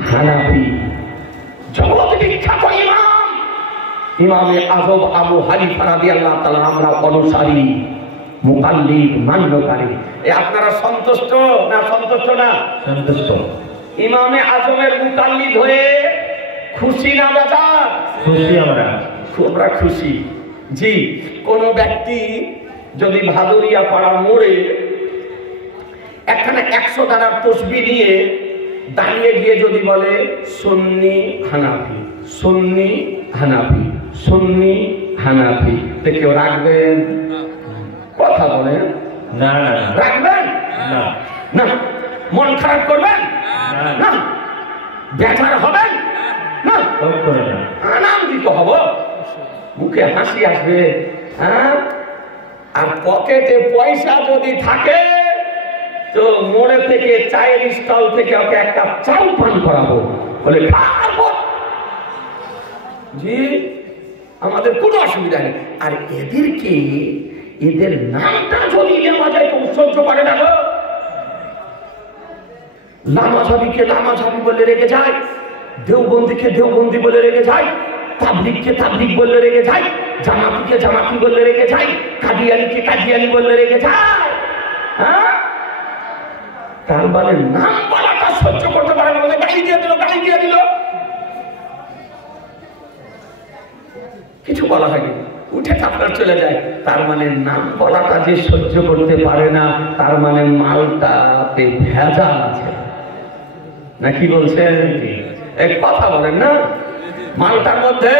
হানাফি, জগৎ বিখ্যাত ইমাম ইমামে আযম আবু হানিফা রাদিয়াল্লাহু তাআলা আমরা অনুসারী, মুকাল্লিদ, মান্যকারী। আপনারা সন্তুষ্ট না? সন্তুষ্ট না? সন্তুষ্ট। ইমামে আজমের মুকাল্লিদ হয়ে খুশি না বেজার? খুশি। আমরা খুশি। জি, কোন ব্যক্তি যদি ভাদুরিয়া পাড়ার মোড়ে একখানা 100 টাকার তসবিহ নিয়ে দাঁড়িয়ে গিয়ে যদি বলে সুন্নি হানাফি, সুন্নি হানাফি, সুন্নি হানাফি, তো কেউ রাখবেন? কথা বলেন না না না। রাখবেন না না। মন খারাপ করবেন না, বেজার হবেন না, আনন্দিত হব, মুখে হাসি আসবে। হ্যাঁ, আর পকেটে পয়সা যদি থাকে তো মোড়ে থেকে, চায়ের স্টল থেকে ওকে একটা চাল পান করাবো, বলে খাবো। জি, আমাদের কোনো অসুবিধা নেই। আর এদেরকে, এদের নামটা যদি নেওয়া যায় তো সহ্য করে না গো। লামাঝাবিকে লামাঝাবি বলে রেখে যায়, দেওবন্দিকে দেওবন্দি বলে রেখে যায়, তাবলিগকে তাবলিগ বলে রেখে যায়, জামাতিকে জামাতি বলে রেখে যায়, কাদিয়ানিকে কাদিয়ানি বলে রেখে যায়। হ্যাঁ, তার মানে নাম বলাটা সহ্য করতে পারে না, বলে গালি দিয়ে দিল, গালি দিয়ে দিল, কিছু বলা হয়নি, উঠে আপনার চলে যায়। তার মানে নাম বলাটা যে সহ্য করতে পারে না, তার মানে মালটাতে ভেজাল আছে, নাকি বলছেন? এক কথা বলেন না, মালটার মধ্যে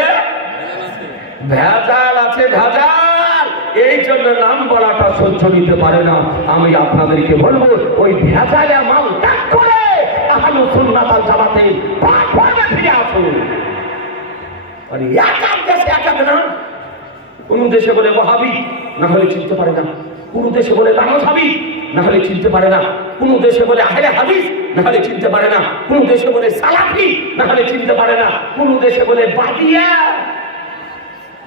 ভেজাল আছে, ভেজাল। এই জন্য নাম বলাটা সহ্য নিতে পারে না। আমি আপনাদেরকে বলবো, ওই ভেজালে মাল ত্যাগ করে আহলুস সুন্নাত ওয়াল জামাতের প্ল্যাটফর্মে ফিরে আসুন। আর এক এক দেশে এক এক নাম। কোন দেশে বলে ওয়াহাবি, না হলে চিনতে পারে না। কোন দেশে বলে লামাঝাবি, না হলে চিনতে পারে না। কোন দেশে বলে আহলে হাদিস, না হলে চিনতে পারে না। কোন দেশে বলে সালাফি, না হলে চিনতে পারে না। কোন দেশে বলে বাদিয়া,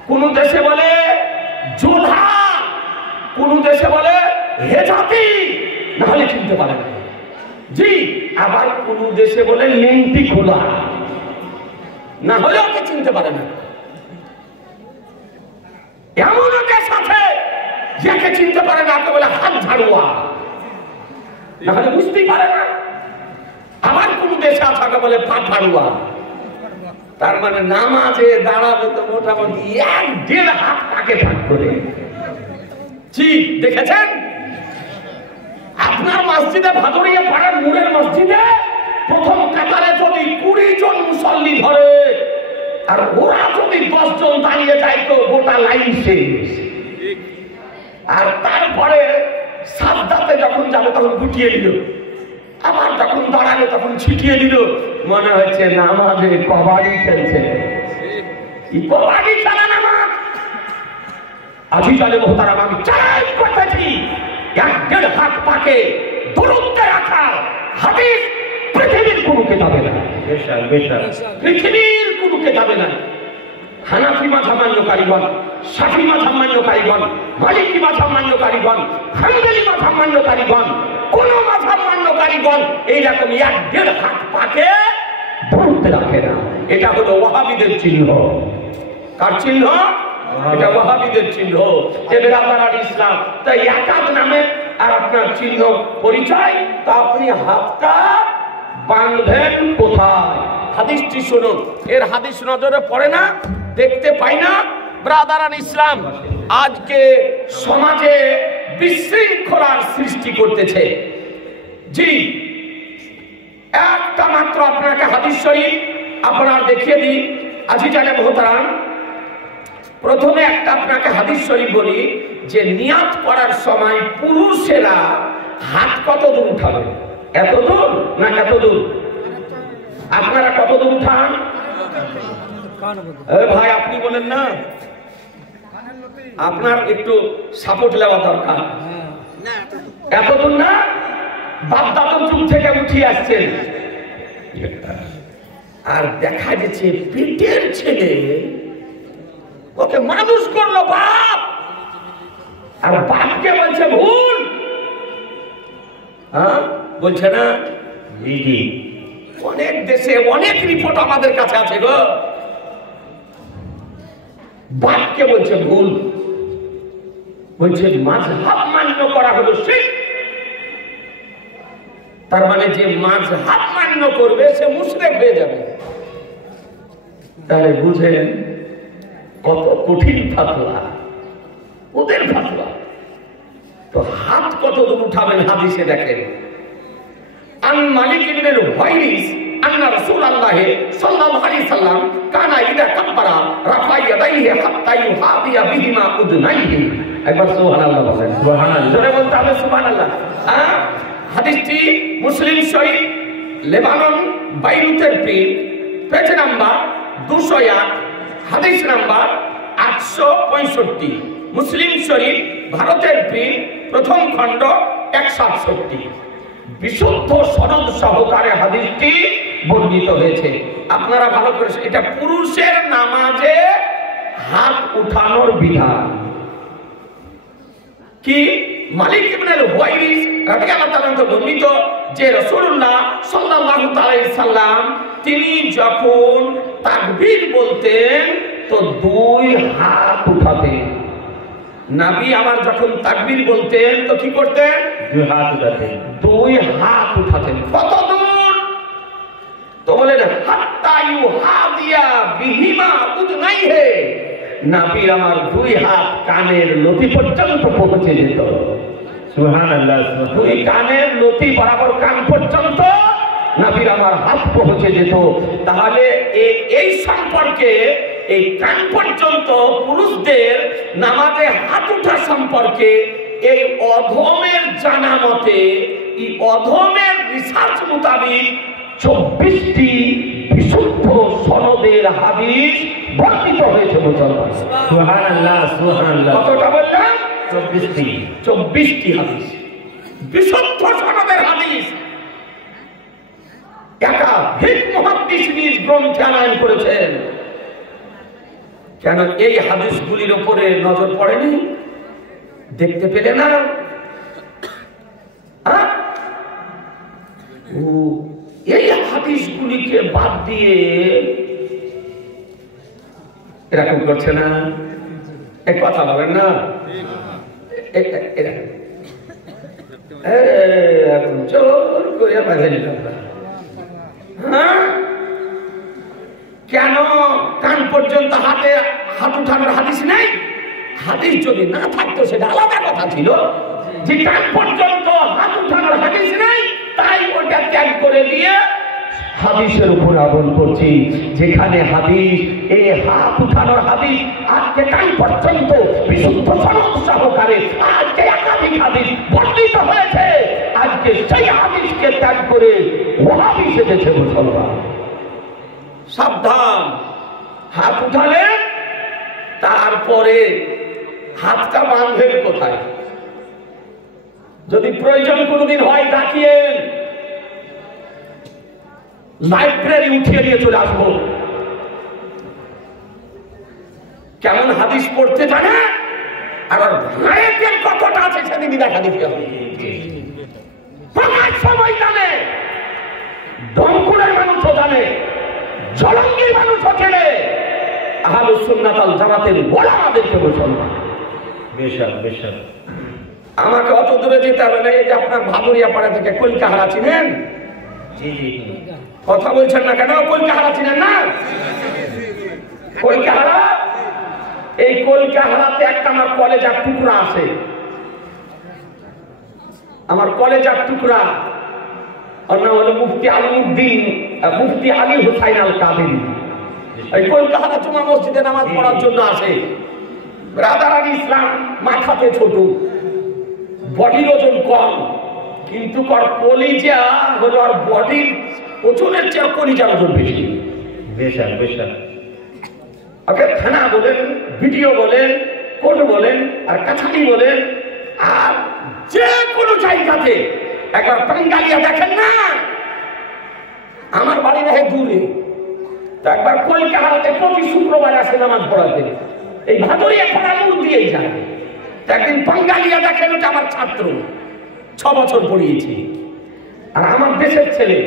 কোন দেশে বলে জোধা, কোন দেশে বলে হেজাতি, না হলে চিনতে পারে না। জি, আবার কোন দেশে বলে লেংটি খোলা, না হলে ওকে চিনতে পারে না। এমন দেশ আছে যাকে চিনতে পারে না, ওকে বলে হাত ঝাড়ুয়া, না হলে বুঝতেই পারে না। আবার কোন দেশে আছে ওকে বলে পা ঝাড়ুয়া। তার মানে নামাজে দাঁড়াবে তো মোটামুটি 1-1.5 হাত তাকে ভাগ করে। জি, দেখেছেন আপনার মসজিদে, ভাদুরিয়া পাড়ার মোড়ের মসজিদে প্রথম কাতারে যদি 20 জন মুসল্লি ধরে, আর ওরা যদি 10 জন দাঁড়িয়ে যায় তো গোটা লাইন শেষ। আর তারপরে সাজদাতে যখন যাবে তখন গুটিয়ে দিল, আবার যখন দাঁড়ালো তখন ছিটিয়ে দিল, মনে হচ্ছে নামাজে কবাডি খেলছে। কবাডি খেলা নামাজ। আজি চলে মোহতারাম, আমি চ্যালেঞ্জ করতেছি, 1-1.5 হাত পাকে দূরত্বে রাখা হাদিস পৃথিবীর কোনো কিতাবে না, পৃথিবীর কোনো কিতাবে না। হানাফি মাযহাব মান্যকারীগণ, শাফি মাযহাব মান্যকারীগণ, মালিকি মাযহাব মান্যকারীগণ, হাম্বলি মাযহাব মান্যকারীগণ, কোন মাযহাব মান্যকারীগণ এইরকম 1-1.5 হাত পাকে দূরত্বে রাখে না। এটা হলো ওয়াহাবিদের চিহ্ন। কার চিহ্ন? এটা ওয়াহাবিদের চিহ্ন। এদের আপনার ইসলাম তাই একাদ নামে আর আপনার চিহ্ন পরিচয়, তা আপনি হাতটা বাঁধবেন কোথায়? হাদিসটি শুনুন, এর হাদিস নজরে পড়ে না, দেখতে পাই না। ব্রাদারান ইসলাম আজকে সমাজে বিশৃঙ্খলার সৃষ্টি করতেছে। জি, একটা মাত্র আপনাকে হাদিস শরীফ আপনার দেখিয়ে দিই। আজিজানে মোহতারাম, প্রথমে একটা আপনাকে হাদিস শরীফ বলি যে নিয়াত করার সময় পুরুষেরা হাত কত দূর উঠাবে? এত দূর না এত দূর? আপনারা কত দূর উঠান? ভাই আপনি বলেন না, আপনার একটু সাপোর্ট নেওয়া দরকার। এত দূর না? বাপদাদার যুগ থেকে উঠিয়ে আসছেন। আর দেখা যাচ্ছে পেটের ছেলে ওকে মানুষ করলো বাপ, আর বাপকে বলছে ভুল। হ্যাঁ বলছে না? অনেক দেশে অনেক রিপোর্ট আমাদের কাছে আছে গো। বাপকে বলছে ভুল, বলছে মাযহাব মান্য করা হলো শিরক। তার মানে যে মাযহাব মান্য করবে সে মুশরিক হয়ে যাবে। তাহলে বুঝেন কত কঠিন ফাতোয়া ওদের ফাতোয়া। তো হাত কত দূর উঠাবেন হাদিসে দেখেন। আন মালিক ইবনে হুয়াইরিস আন্না রাসূলুল্লাহ সাল্লাল্লাহু আলাইহি সাল্লাম কানা ইদা কাব্বারা রাফা ইয়াদাইহি হাত্তা ইউহাদিয়া বিহিমা উযনাইহি। একবার সুবহানাল্লাহ বলেন। সুবহানাল্লাহ জোরে বলতে হবে সুবহানাল্লাহ। হাদিসটি Muslim Sharif, Lebanon বাইরুতের page number 201, হাদিস নাম্বার 865। মুসলিম শরীফ ভারতের প্রথম খণ্ড 167। বিশুদ্ধ সনদ সহকারে হাদিসটি বর্ণিত হয়েছে। আপনারা ভালো করে, এটা পুরুষের নামাজে হাত উঠানোর বিধান। কি? মালিক ইবনে হুয়াইরিস রাদিয়াল্লাহু তাআলা বর্ণিত যে রাসূলুল্লাহ সাল্লাল্লাহু আলাইহি সাল্লাম তিনি যখন তাকবীর বলতেন তো 2 হাত উঠাতেন। নবী আমার যখন তাকবীর বলতেন তো কি করতেন? 2 হাত উঠাতেন। 2 হাত উঠাতেন। কত দূর? তো বলেন হাত্তা ইউহাদিয়া বিহিমা উযনাইহি। নবী আমার 2 হাত কানের লতি পর্যন্ত পৌঁছে যেত। সুবহানাল্লাহ। 2 কানের লতি বরাবর কান পর্যন্ত নবীর আমার হাত পৌঁছে যেত। তাহলে এই সম্পর্কে, এই কান পর্যন্ত পুরুষদের নামাজে হাত ওঠা সম্পর্কে এই অধমের জানা মতে, এই অধমের রিসার্চ মোতাবেক 24টি বিশুদ্ধ সনদের হাদিস বর্ণিত হয়েছে মুসলমান। সুবহানাল্লাহ সুবহানাল্লাহ। কতটা বললাম? 24টি হাদিস, বিশুদ্ধ সনদের হাদিস। একাধিক মুহাদ্দিস নিজ গ্রন্থে আনয়ন করেছেন। কেন এই হাদিসগুলির উপরে নজর পড়েনি? দেখতে পেলে না? এই হাদিসগুলিকে বাদ দিয়ে এরকম করছে না? এক কথা বলেন না, জোর করে বাঁধে নিলাম। কেন কান পর্যন্ত হাত উঠানোর হাদিস নেই? হাদিস যদি না থাকতো সেটা আলাদা কথা ছিল। যে কান পর্যন্ত হাত উঠানোর হাদিস নেই, তাই ওটা ত্যাগ করে দিয়ে হাদিসের উপর আমল করছি। যেখানে হাদিস, এই হাত উঠানোর হাদিস আজকে কাল পর্যন্ত বিশুদ্ধ সনদ সহকারে আজকে একাধিক হাদিস বর্ণিত হয়েছে, আজকে সেই হাদিসকে ত্যাগ করে ওয়াহাবি সেজেছে মুসলমান। সাবধান, হাত উঠালে তারপরে হাতটা বাঁধবেন কোথায়? যদি প্রয়োজন কোনোদিন হয় ডাকিয়েন, লাইব্রেরি উঠিয়ে নিয়ে চলে আসবো। কেমন হাদিস পড়তে জানে আর ভাইয়ের কতটা আছে সেদিনই দেখা দিতে হবে। প্রকাশ সময় জানে, দমকুলের মানুষও জানে, জলঙ্গির মানুষও চেনে, আহলুস সুন্নাত ওয়াল জামাতের ওলামাদেরকে মুসলমান। বেশক বেশক। আমাকে অত দূরে যেতে হবে না। এই যে আপনার ভাদুরিয়া পাড়া থেকে কলকাহারা চিনেন? জি জি। কথা বলছেন না কেন? কলকাহারা চিনেন না? কলকাহারা, এই কলকাহারাতে একটা আমার কলেজার টুকরা আছে। আমার কলেজার টুকরা, ওর নাম হলো মুফতি আলিমউদ্দিন, মুফতি আলী হুসাইন আল কাদেরী। এই কলকাতা জুমা মসজিদে নামাজ পড়ার জন্য আসে। ব্রাদার ইসলাম, মাথাতে ছোট, বডির ওজন কম, কিন্তু কলিজা হলো আর বডির ওজনের চেয়ে কলিজার ওজন বেশি। বেশক বেশক। ওকে থানা বলেন, ভিডিও বলেন, কোর্ট বলেন, আর কাছারি বলেন, আর যে কোনো জায়গাতে একবার বাঙ্গালিয়া দেখেন না। আমার বাড়ি দেখে দূরে, তো একবার কলকাতাতে প্রতি শুক্রবার আসে নামাজ পড়াতে। এই ভাদুরিয়া পাড়া মুখ দিয়েই যায়। তো একদিন বাঙ্গালিয়া দেখেন, ওটা আমার ছাত্র, 6 বছর পড়িয়েছি। আর আমার দেশের ছেলে,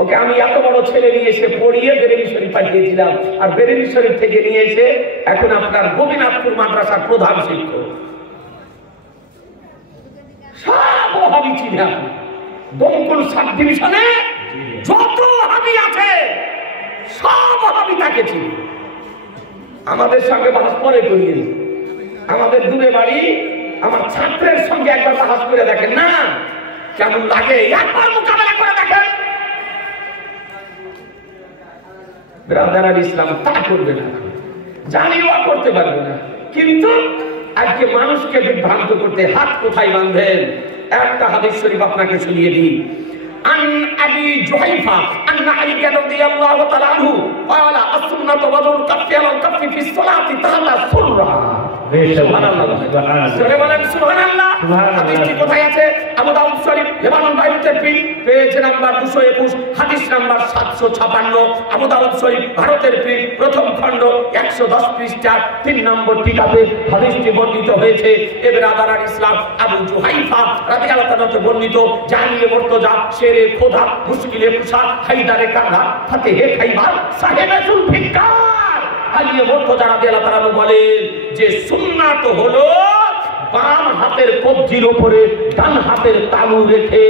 ওকে আমি এত বড় ছেলে নিয়ে এসে পড়িয়ে বেরেলি শরীফ পাঠিয়েছিলাম। আর বেরেলি শরীফ থেকে নিয়ে এসে এখন আপনার গোপীনাথপুর মাদ্রাসার প্রধান শিক্ষক। সব ওয়াহাবি চিনে আপনি। দমকল সাব ডিভিশনে যত ওয়াহাবি আছে সব ওয়াহাবি তাকে চিনে। আমাদের সঙ্গে বাস পরে করিয়ে, আমাদের দূরে বাড়ি, আমার ছাত্রের সঙ্গে একবার বাস করে দেখেন না, কেমন লাগে, একবার মোকাবেলা করে দেখেন। ব্রাদার ইসলাম তা করবে না, জানিও করতে পারবে না। কিন্তু আজকে মানুষকে বিভ্রান্ত করতে হাত কোথায় বাঁধবেন? একটা হাদিস শরীফ আপনাকে শুনিয়ে দিই। আন আবি জুহাইফা আন্না আলী রাদিয়াল্লাহু তাআলা আনহু ক্বালা আস-সুন্নাতু ওয়াদুল কাফি আলাল কাফি ফিস সালাতি তাআলা সুররা। সুবহানাল্লাহ। জোরে বলেন সুবহানাল্লাহ। হাদিসটি কোথায় আছে? আবু দাউদ শরীফ, লেবানন বাইরুতের পীর, পেজ নাম্বার 221, হাদিস নাম্বার 756। আবু দাউদ শরীফ, ভারতের পীর, প্রথম খণ্ড, 110 পৃষ্ঠা, 3 নম্বর টিকাতে হাদিসটি বর্ণিত হয়েছে। এ ব্রাদার ইসলাম আবু জুহাইফা রাদিয়াল্লাহু তাআলা বর্ণিত, জানিয়ে মুর্তজা, শেরে খোদা, মুশকিলে কুশা, হায়দারে কাররা, ফাতেহে খাইবার, সাহেবে জুলফিকার আলিয়ে মুর্তজা রাদিয়াল্লাহু তাআলা বলেন যে সুন্নাত হলো বাম হাতের কবজির উপরে ডান হাতের তালু রেখে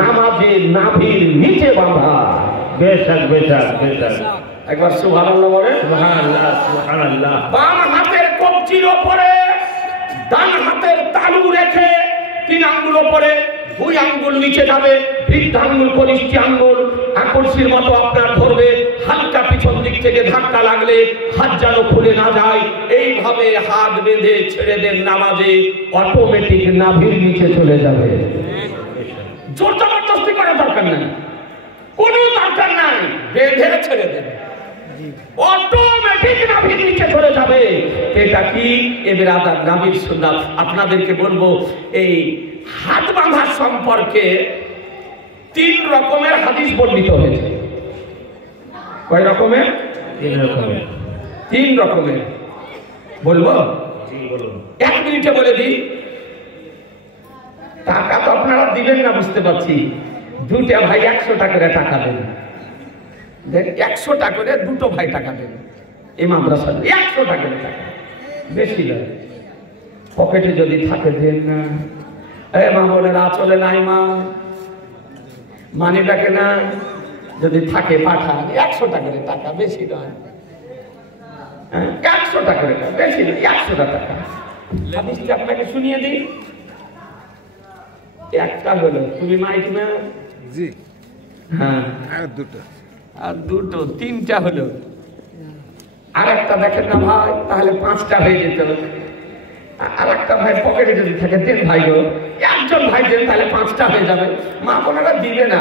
নামাজে নাভির নিচে বাঁধা। বেশক বেশক বেশক। একবার সুবহানাল্লাহ বলেন। সুবহানাল্লাহ সুবহানাল্লাহ। বাম হাতের কবজির উপরে ডান হাতের তালু রেখে 3 আঙ্গুল উপরে, 2 আঙ্গুল নিচে যাবে, বৃদ্ধ আঙ্গুল কনিষ্ঠ আঙ্গুল আকর্ষির মতো আপনার ধরবে। হালকা পিছন দিক থেকে ধাক্কা লাগলে হাত যেন খুলে না যায়, এইভাবে হাত বেঁধে ছেড়ে দেন নামাজে, অটোমেটিক নাভির নিচে চলে যাবে। জোর জবরদস্তি করার দরকার নাই, কোনো দরকার নাই, বেঁধে ছেড়ে দেন, অটোমেটিক নাভির নিচে চলে যাবে। এটা কি? এবার আদার নাভির সুন্নাত। আপনাদেরকে বলবো, এই হাত বাঁধা সম্পর্কে 3 রকমের হাদিস বর্ণিত হয়েছে। কয় রকমের? 3 রকমের। 3 রকমের বলবো? জি বলুন। 1 মিনিটে বলে দিই। টাকা তো আপনারা দিবেন না বুঝতে পারছি। 2টা ভাই 100 টাকা করে টাকা দেন, 100 টাকা করে 2টো ভাই টাকা দেন। এই মাদ্রাসা 100 টাকা করে টাকা, বেশি নয়। পকেটে যদি থাকে দেন না। মা বোনেরা চলে নাই, মা মানি ডাকে না, যদি থাকে পাঠান। 100 টাকা করে টাকা, বেশি নয়। 100 টাকা করে টাকা, বেশি নয়, 100 টাকা। হাদিসটা আপনাকে শুনিয়ে দিই। একটা হলো, তুমি মাইক না? জি, হ্যাঁ, আর দুটো। আর দুটো, তিনটা হলো। আর একটা দেখেন না ভাই, তাহলে 5টা হয়ে যেত। আর একটা ভাই পকেটে যদি থাকে দেন ভাই গো, একজন ভাই দেন তাহলে 5টা হয়ে যাবে। মা বোনেরা দিবে না।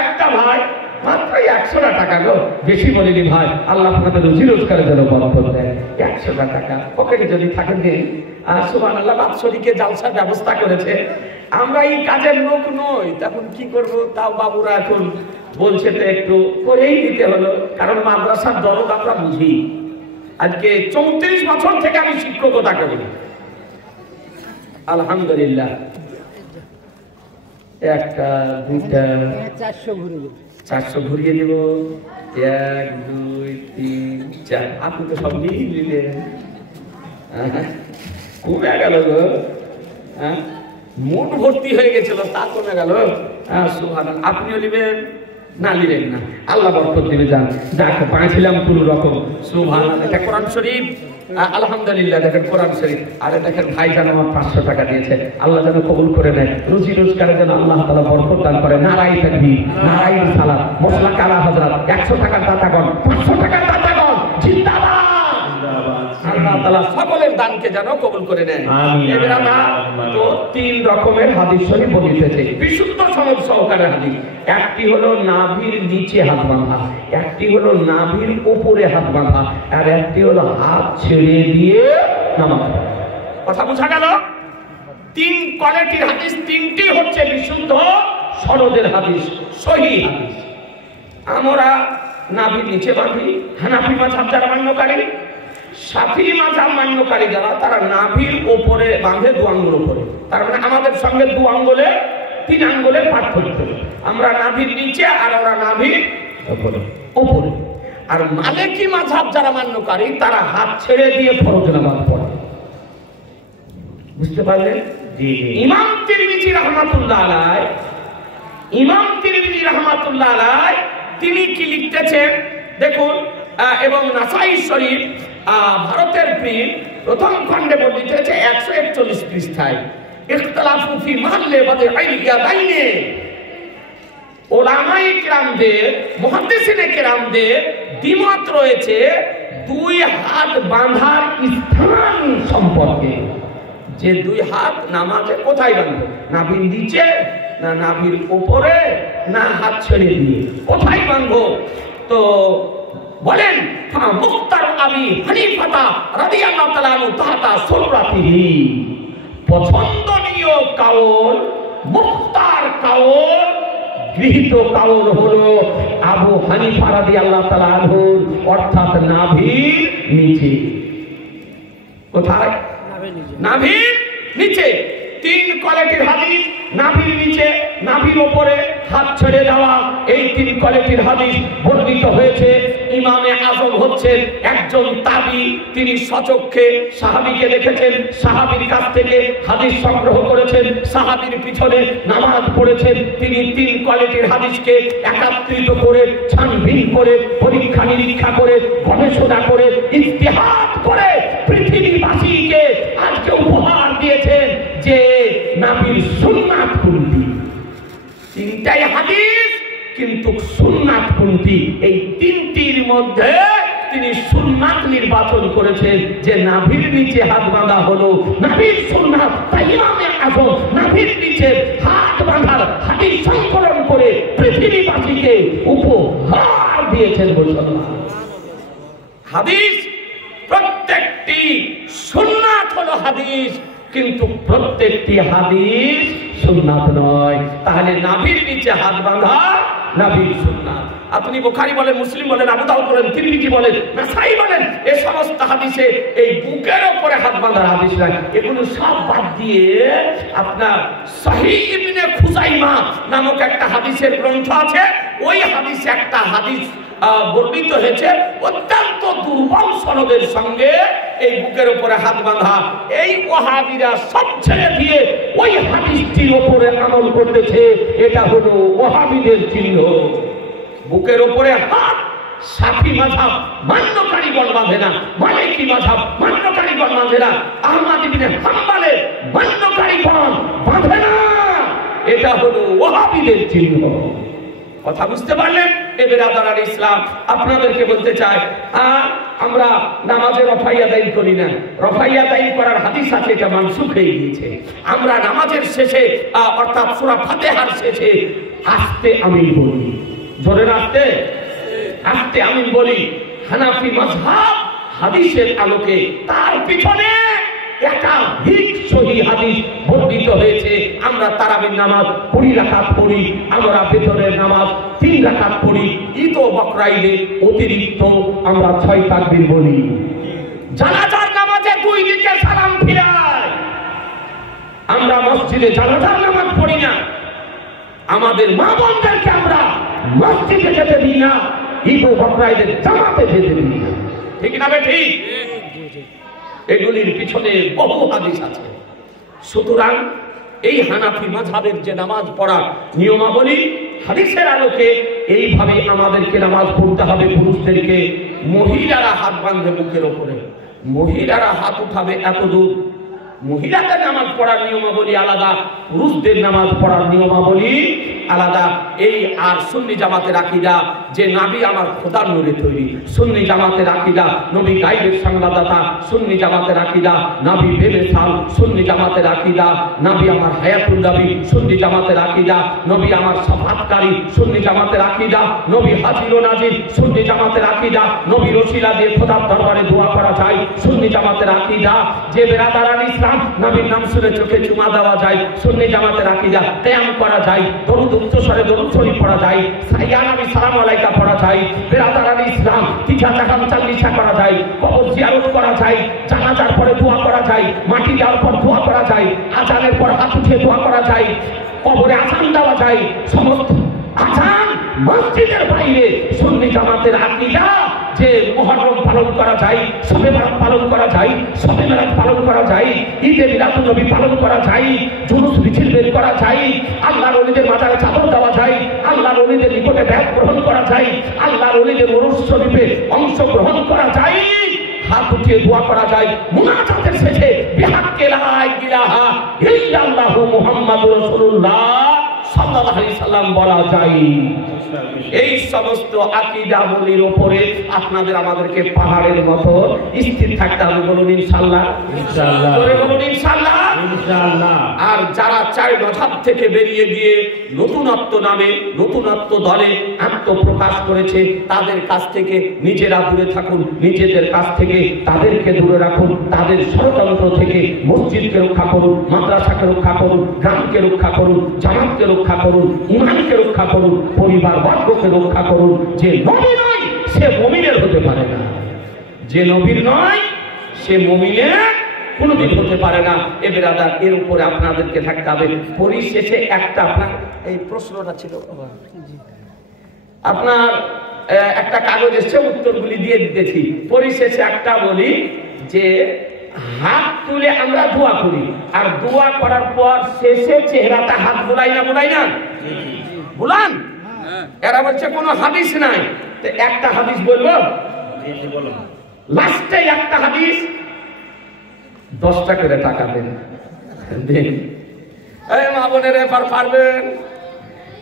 একটা ভাই মাত্র 100 টাকা গো, বেশি বলিনি ভাই, আল্লাহ আপনাদের রুজি রোজগারের জন্য বরকত দেয়। 100 টাকা পকেটে যদি থাকে দেন। আর সুবহানাল্লাহ, বাৎসরিকে জালসার ব্যবস্থা করেছে। আমরা এই কাজের লোক নই, তখন কি করব? তাও বাবুরা এখন বলছে তো একটু করেই দিতে হলো, কারণ মাদ্রাসার দরদ আমরা বুঝি। আজকে 34 বছর থেকে আমি শিক্ষকতা করি, আলহামদুলিল্লাহ। একটা, দুইটা, 400 ঘুরিয়ে দেব। 1, 2, 3, 4। আপনি তো সব নিলেন, কমে গেল গো। মোট ভর্তি হয়ে গেছিল, তা কমে গেল। সুবহানাল্লাহ। আপনিও নিবেন না, নিলেন না, আল্লাহ বরকত দিবে। যান, যাকে পাইছিলাম কোন রকম। সুবহানাল্লাহ। এটা কোরআন শরীফ, আলহামদুলিল্লাহ। দেখেন কোরআন শরীফ। আরে দেখেন ভাই যেন আমার 500 টাকা দিয়েছে, আল্লাহ যেন কবুল করে নেয়, রুজি রোজগারের জন্য আল্লাহ তাআলা বরকত দান করে। নারাই তাকবীর, নারাই রিসালাত, মশলা কালা হযরত। 100 টাকার দাতাগণ, 500 টাকার দাতাগণ জিন্দাবাদ। আল্লাহ তাআলা সকলের দানকে যেন কবুল করে নেয়। এবার আমরা তো 3 রকমের হাদিস শরীফ বলিতেছে, বিশুদ্ধ সনদ সহকারে হাদিস। একটি হলো নাভির নিচে হাত বাঁধা, একটি হলো নাভির উপরে হাত বাঁধা, আর একটি হলো হাত ছেড়ে দিয়ে নামাজ পড়া। কথা বোঝা গেল? 3 কোয়ালিটির হাদিস, 3টি হচ্ছে বিশুদ্ধ সনদের হাদিস, সহিহ হাদিস। আমরা নাভির নিচে বাঁধি, হানাফি মাযহাব যারা মান্যকারী। শাফিঈ মাযহাব মান্যকারী যারা, তারা নাভির উপরে বাঁধে, 2 আঙ্গুল উপরে। তার মানে আমাদের সঙ্গে 2 আঙ্গুলে 3 আঙ্গুলের পার্থক্য। আমরা নাভির নিচে আর ওরা নাভির উপরে। আর মালিকি মাযহাব যারা মান্যকারী, তারা হাত ছেড়ে দিয়ে ফরজ নামাজ পড়ে। বুঝতে পারলেন? জি জি। ইমাম তিরমিজি রাহমাতুল্লাহ আলাইহি, ইমাম তিরমিজি রাহমাতুল্লাহ আলাইহি তিনি কি লিখতেছেন দেখুন। এবং নাসাই শরীফ, ভারতের প্রিন্ট, প্রথম খণ্ডে বর্ণিত হয়েছে 141 পৃষ্ঠায়। ইখতিলাফু ফি মাহল্লে বাদআইল ইয়াদাইনে। উলামায়ে কিরামদের, মুহাদ্দিসিনে কিরামদের দ্বিমত রয়েছে 2 হাত বাঁধার স্থান সম্পর্কে। যে 2 হাত নামাজে কোথায় বাঁধবো? নাভির নিচে না নাভির উপরে, না হাত ছেড়ে দিয়ে কোথায় বাঁধবো? তো বলেন, মুখতার আবি হানিফা রাদিয়াল্লাহু তাআলা আনহু তাহাতা সুররাতিহি। পছন্দনীয় কাউল, মুখতার কাউল, গৃহীত কাউল হলো আবু হানিফা রাদিয়াল্লাহু তাআলা আনহু, অর্থাৎ নাভির নিচে। কোথায়? নাভির নিচে। 3 কোয়ালিটির হাদিস, নাভির নিচে, নাভির উপরে, হাত ছেড়ে দেওয়া। এই 3 কোয়ালিটির হাদিস বর্ণিত হয়েছে। ইমামে আজম হচ্ছেন একজন তাবি, তিনি স্বচক্ষে সাহাবীকে দেখেছেন, সাহাবীর কাছ থেকে হাদিস সংগ্রহ করেছেন, সাহাবীর পিছনে নামাজ পড়েছেন। তিনি 3 কোয়ালিটির হাদিসকে একত্রিত করে, ছানবিন করে, পরীক্ষা নিরীক্ষা করে, গবেষণা করে, ইজতিহাদ করে পৃথিবীবাসীকে আজকে উপহার দিয়েছেন যে নাবির সুন্নাত কোনটি। 3টাই হাদিস, কিন্তু সুন্নাত কোনটি? এই 3টির মধ্যে তিনি সুন্নাত নির্বাচন করেছেন, যে নাভির নিচে হাত বাঁধা হলো নাভির সুন্নাত। তাই ইমামে আজম নাভির নিচে হাত বাঁধার হাদিস সংকলন করে পৃথিবীবাসীকে উপহার দিয়েছেন। মুসলমান হাদিস প্রত্যেকটি সুন্নাত হলো হাদিস, কিন্তু প্রত্যেকটি হাদিস সুন্নাত নয়। তাহলে নাভির নিচে হাত বাঁধা নাভির সুন্নাত। আপনি বুখারী বলেন, মুসলিম বলেন, আবু দাউদ বলেন, তিরমিজি বলেন, নাসাই বলেন, এই সমস্ত হাদিসে এই বুকের উপরে হাত বাঁধার হাদিস নাই। এগুলো সব বাদ দিয়ে আপনার সহিহ ইবনে খুজাইমা নামক একটা হাদিসের গ্রন্থ আছে। ওই হাদিসে একটা হাদিস বর্ণিত হয়েছে অত্যন্ত দুর্বল সনদের সঙ্গে। এই বুকের উপরে হাত বাঁধা, এই ওয়াহাবীরা সব ছেড়ে দিয়ে ওই হাদিসটির উপরে আমল করতেছে। এটা হলো ওয়াহাবীদের চিহ্ন। বুকের উপরে হাত শাফি মাযহাব মান্যকারীগণ বাঁধে না, মালিকি মাযহাব মান্যকারীগণ বাঁধে না, আহমদ ইবনে হাম্বলের মান্যকারীগণ বাঁধে না। এটা হলো ওয়াহাবীদের চিহ্ন। কথা বুঝতে পারলেন? এবার আদার ইসলাম আপনাদেরকে বলতে চাই, আমরা নামাজে রফাই আদায় করি না। রফাই আদায় করার হাদিস আছে, এটা মানসুখ হয়ে গিয়েছে। আমরা নামাজের শেষে অর্থাৎ সূরা ফাতিহার শেষে আস্তে আমিন বলি। জোরে আস্তে আস্তে আমিন বলি। হানাফি মাযহাব হাদিসের আলোকে তার পিছনে একাধিক সহিহ হাদিস বর্ণিত হয়েছে। আমরা তারাবির নামাজ 20 রাকাত পড়ি, আমরা বেতনের নামাজ 3 রাকাত পড়ি, ঈদ ও বকরা ঈদে অতিরিক্ত আমরা 6 তাকবীর বলি। জানাজার নামাজে 2 দিকে সালাম ফিরাই। আমরা মসজিদে জানাজার নামাজ পড়ি না। আমাদের মা বোনদেরকে আমরা মসজিদে যেতে দিই না, ঈদ ও বকরা ঈদে জামাতে যেতে দিই না। ঠিক না বেঠি? এগুলির পিছনে বহু হাদিস আছে। সুতরাং এই হানাফি মাযহাবের যে নামাজ পড়ার নিয়মাবলী, হাদিসের আলোকে এইভাবে আমাদেরকে নামাজ পড়তে হবে। পুরুষদেরকে, মহিলারা হাত বাঁধবে মুখের ওপরে, মহিলারা হাত উঠাবে এত দূর। মহিলাদের নামাজ পড়ার নিয়মাবলী আলাদা, পুরুষদের নামাজ পড়ার নিয়মাবলী আলাদা। এই আর সুন্নি জামাতের আকীদা যে নবী আমার খোদার নূরে তৈরি, সুন্নি জামাতের আকীদা নবী গায়বের সংবাদদাতা, সুন্নি জামাতের আকীদা নবী বেমিসাল, সুন্নি জামাতের আকীদা নবী আমার হায়াতুল নবী, সুন্নি জামাতের আকীদা নবী আমার শাফাতকারী, সুন্নি জামাতের আকীদা নবী হাজির ও নাজির, সুন্নি জামাতের আকীদা নবী ওসিলা দিয়ে খোদার দরবারে দোয়া করা যায়, সুন্নি জামাতের আকীদা যে বেরাদারান ইসলাম নবীর নাম শুনে চোখে চুমা দেওয়া যায়, সুন্নি জামাতের আকীদা কিয়াম করা যায়, দরুদ উচ্চস্বরে দরুদ শরীফ পড়া যায়, ইয়া নবী সালাম আলাইকা পড়া যায়, বেরাদারান ইসলাম তিখা চাকাম চালিশা করা যায়, কবর জিয়ারত করা যায়, জানাজার পরে দোয়া করা যায়, মাটি দেওয়ার পর দোয়া করা যায়, আজানের পর হাত উঠিয়ে দোয়া করা যায়, কবরে আযান দেওয়া যায়। সমস্ত আযান মসজিদের বাইরে সুন্নি জামাতের আকীদা যে মুহররম পালন করা যায়, শবে বরাত পালন করা যায়, শবে মেরাজ পালন করা যায়, ঈদে মিলাদুন নবী পালন করা যায়, জুলুস মিছিল বের করা যায়, আল্লাহর ওলিদের মাজারে চাদর দেওয়া যায়, আল্লাহর ওলিদের নিকটে ব্যায়াত গ্রহণ করা যায়, আল্লাহর ওলিদের উরুস শরীফে অংশগ্রহণ করা যায়, হাত উঠিয়ে দোয়া করা যায়, মুনাজাতের শেষে বিহাক্কে লা ইলাহা ইল্লাল্লাহু মুহাম্মাদুর রাসূলুল্লাহ সাল্লাল্লাহু আলাইহি সাল্লাম বলা যায়। এই সমস্ত আকীদাবলীর উপরে আপনাদের আমাদেরকে পাহাড়ের মতো স্থির থাকতে হবে। বলুন ইনশাআল্লাহ, ইনশাআল্লাহ, বলুন ইনশাআল্লাহ, ইনশাআল্লাহ। আর যারা চার মাযহাব থেকে বেরিয়ে গিয়ে নতুনত্ব নামে নতুনত্ব দলে আত্মপ্রকাশ করেছে, তাদের কাছ থেকে নিজেরা দূরে থাকুন, নিজেদের কাছ থেকে তাদেরকে দূরে রাখুন, তাদের ষড়যন্ত্র থেকে মসজিদকে রক্ষা করুন, মাদ্রাসাকে রক্ষা করুন, গ্রামকে রক্ষা করুন, জামাতকে রক্ষা করুন, ইমানকে রক্ষা করুন, পরিবার বর্গকে রক্ষা করুন। যে নবী নয় সে মুমিনের হতে পারে না, যে নবীর নয় সে মুমিনের কোনদিন হতে পারে না। এ বেরাদার, এর উপরে আপনাদেরকে থাকতে হবে। পরিশেষে একটা আপনার এই প্রশ্নটা ছিল, আপনার একটা কাগজ এসছে, উত্তরগুলি দিয়ে দিতেছি। পরিশেষে একটা বলি যে হাত তুলে আমরা দোয়া করি, আর দোয়া করার পর শেষে চেহারাটা হাত বুলাই না, বুলাই না, বুলান। এরা বলছে কোনো হাদিস নাই, তো একটা হাদিস বলবো, লাস্টে একটা হাদিস, 10টা করে টাকা দেন। এই মা বোনের এবার পারবেন,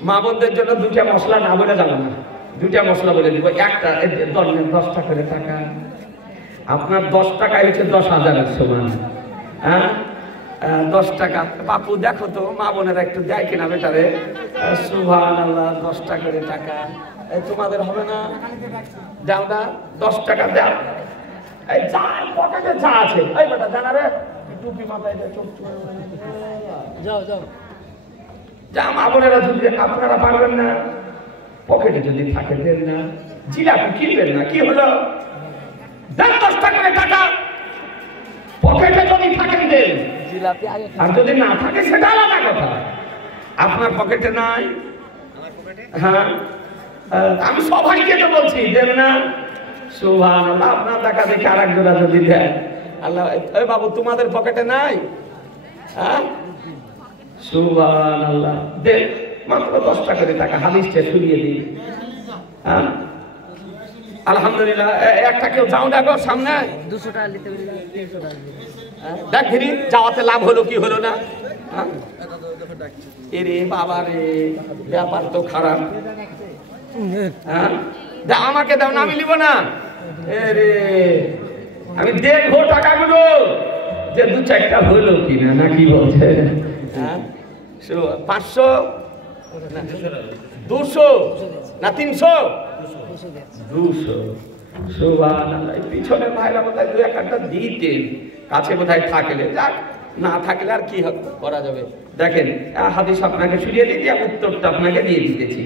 মা বোনদের জন্য 2টা মশলা না বলে যাবো না, 2টা মশলা বলে দিব। একটা 10টা করে টাকা, আপনার 10 টাকায় হচ্ছে 10,000 সমান। হ্যাঁ, 10 টাকা। বাপু দেখো তো মা বোনেরা একটু দেয় কিনা বেটারে। সুবহানাল্লাহ, 10 টাকা করে টাকা। তোমাদের হবে না? দাও না, 10 টাকা দাও। এই যা পকেটে যা আছে, এই বেটা জানা রে, টুপি মাথায় দে, চোখ যাও যাও যা। মা বোনেরা যদি আপনারা পারবেন না, পকেটে যদি থাকে দেন না, জিলাপি কিনবেন না, কি হলো, দেন 10 টাকা করে টাকা। পকেটে যদি থাকেন দেন, আর যদি না থাকে সেটা আলাদা কথা। আপনার পকেটে নাই, হ্যাঁ, আমি সবাইকে তো বলছি দেন না। সুবহানাল্লাহ, আপনার টাকা দেখে আর একজোড়া যদি দেন, আল্লাহ, এই বাবু তোমাদের পকেটে নাই? হ্যাঁ, সুবহানাল্লাহ, দেন মাত্র 10 টাকা করে টাকা, হাদিসটা শুনিয়ে দিই। হ্যাঁ, আলহামদুলিল্লাহ। একটা কেউ যাও দেখো সামনে, 200 টাকা নিতে দেখ ঘিরি, যাওয়াতে লাভ হলো কি হলো না? এরে বাবা রে, ব্যাপার তো খারাপ। হ্যাঁ আমাকে দাও না, আমি নিব না। রে আমি দেখবো টাকাগুলো যে 2-4টা হলো কিনা, না কি বলছে? 500 200 না 300 200। সুবহানাল্লাহ। পিছনে ভাইরা বোধহয় 2-1টা দিতেন, কাছে বোধহয় থাকলে, যাক না থাকলে আর কি করা যাবে। দেখেন হাদিস আপনাকে শুনিয়ে দিতে, উত্তরটা আপনাকে দিয়ে দিতেছি।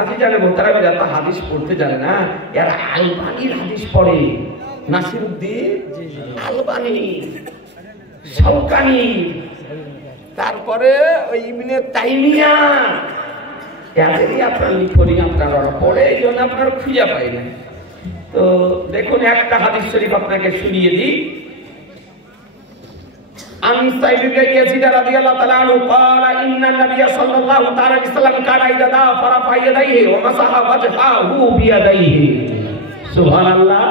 আপনি জানেন তারা যারা হাদিস পড়তে জানে না, এরা আলবানির হাদিস পড়ে, নাসিরউদ্দিন আলবানি, শাওকানি, তারপরে ওই ইবনে তাইমিয়া, এদেরই আপনার লিখনি আপনারা পড়ে, এই জন্য আপনারা খুঁজে পাই না। তো দেখুন একটা হাদিস শরীফ আপনাকে শুনিয়ে দিই। عن سعيد بن يزيد رضي الله تعالى عنه قال إن النبي صلى الله عليه وسلم كان إذا دعا فرفع يديه ومسح وجهه بيديه। سبحان الله।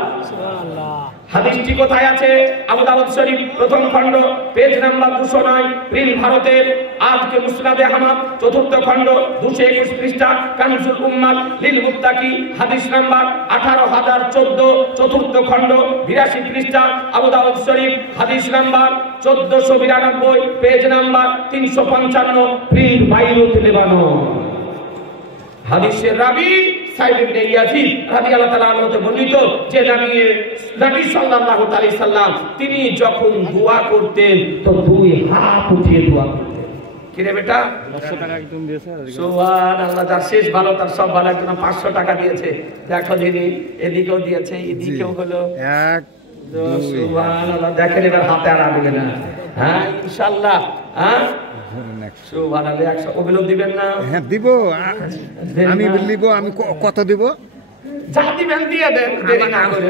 হাদিসটি কোথায় আছে? আবু দাউদ শরীফ প্রথম খণ্ড পেজ নাম্বার 209, প্রিন্ট ভারতের আজকে মুসনাদে আহমদ চতুর্থ খণ্ড 221 পৃষ্ঠা, কানজুল উম্মাহ লিল মুত্তাকি হাদিস নাম্বার 18014 চতুর্থ খণ্ড 82 পৃষ্ঠা, আবু দাউদ শরীফ হাদিস number 1492 page number 355, print Beirut Lebanon. হাদিসের রাবি সাইদ ইবনে ইয়াজিদ রাদিয়াল্লাহু তাআলা আনহু বর্ণিত যে নবী সাল্লাল্লাহু আলাইহি সাল্লাম তিনি যখন দোয়া করতেন তো দুই হাত উঠিয়ে দোয়া করতেন। কি রে বেটা 500 টাকা একদম দিয়েছে। সুবহানাল্লাহ। যার শেষ ভালো তার সব ভালো। একজন 500 টাকা দিয়েছে, দেখো দিদি এদিকেও দিয়েছে, এদিকেও হলো 1 2। সুবহানাল্লাহ। দেখেন এবার হাতে আর আসবে না। হ্যাঁ ইনশাআল্লাহ। হ্যাঁ সুবহানাল্লাহ। 100 ওগুলো দিবেন না? হ্যাঁ দিব, আমি বললিব। আমি কত দিব? যা দিবেন দিয়ে দেন, দেরি না করে।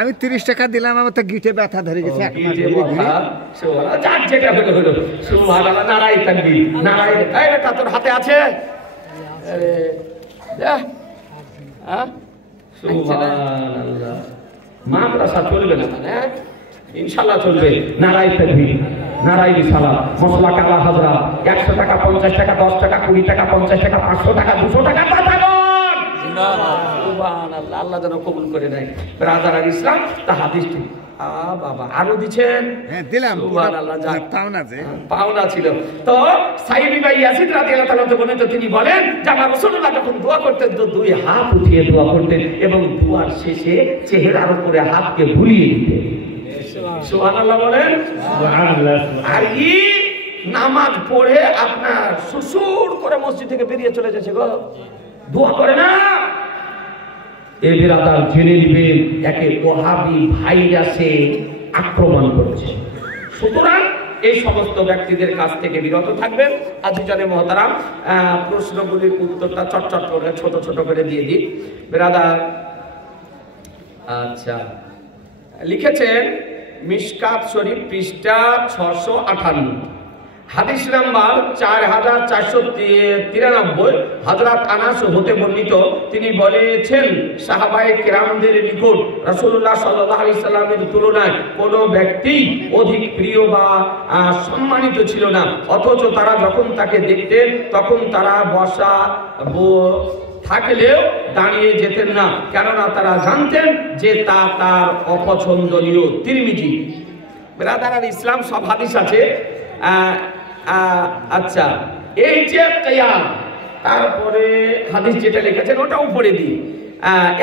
আমি 30 টাকা দিলাম, আমার তো গিটে ব্যথা ধরে গেছে। সুবহানাল্লাহ। যাক যেটা হলো হলো। সুবহানাল্লাহ। নারায়ে তাকবীর, নারায়ে। এই বেটা তোর হাতে আছে? আরে যা। সুবহানাল্লাহ। মাদ্রাসা চলবে না মানে? ইনশাআল্লাহ চলবে। নারায়ে তাকবীর, নারায়ে রিসালাত, মশলা কালা হাজরা। 100 টাকা, 50 টাকা, 10 টাকা, 20 টাকা, 50 টাকা, 500 টাকা, 200 টাকা পাঠাবেন। সুবহানাল্লাহ। আল্লাহ যেন কবুল করে নেয়। ব্রাদার আর ইসলাম তা হাদিসটি বাবা আরো দিচ্ছেন। হ্যাঁ দিলাম। সুবহানাল্লাহ। যাক পাওনা যে পাওনা ছিল। তো সাইদ ইবনে ইয়াজিদ রাদিয়াল্লাহু তাআলা বলেন, তো তিনি বলেন যে আমার রাসূলুল্লাহ যখন দোয়া করতেন তো দুই হাত উঠিয়ে দোয়া করতেন এবং দোয়ার শেষে চেহারার উপরে হাতকে ভুলিয়ে দিতেন। সুবহানাল্লাহ বলেন। সুবহানাল্লাহ। আর এই নামাজ পড়ে আপনার সুসুর করে মসজিদ থেকে বেরিয়ে চলে যাচ্ছে গো, দোয়া করে না। এই বিরাদার জেনে নেবেন একে ওহাবি ভাইরাসে আক্রমণ করছে। সুতরাং এই সমস্ত ব্যক্তিদের কাছ থেকে বিরত থাকবেন। আজিজানে মহতারাম, প্রশ্নগুলির উত্তরটা চটচট করে ছোট ছোট করে দিয়ে দিই। বিরাদার আচ্ছা লিখেছেন মিশকাত শরীফ পৃষ্ঠা 658, হাদিস নাম্বার 4493, হযরত আনাস হতে বর্ণিত তিনি বলেছেন সাহাবায়ে কেরামদের নিকট রাসূলুল্লাহ সাল্লাল্লাহু আলাইহি সাল্লামের তুলনায় কোন ব্যক্তি অধিক প্রিয় বা সম্মানিত ছিল না, অথচ তারা যখন তাকে দেখতেন তখন তারা বসা থাকলেও দাঁড়িয়ে যেতেন না, কেননা তারা জানতেন যে তা তার অপছন্দনীয়। তিরমিজি। ব্রাদার আর ইসলাম সব হাদিস আছে। আচ্ছা এই যে কিয়াম, তারপরে হাদিস যেটা লিখেছেন ওটা উপরে দিই,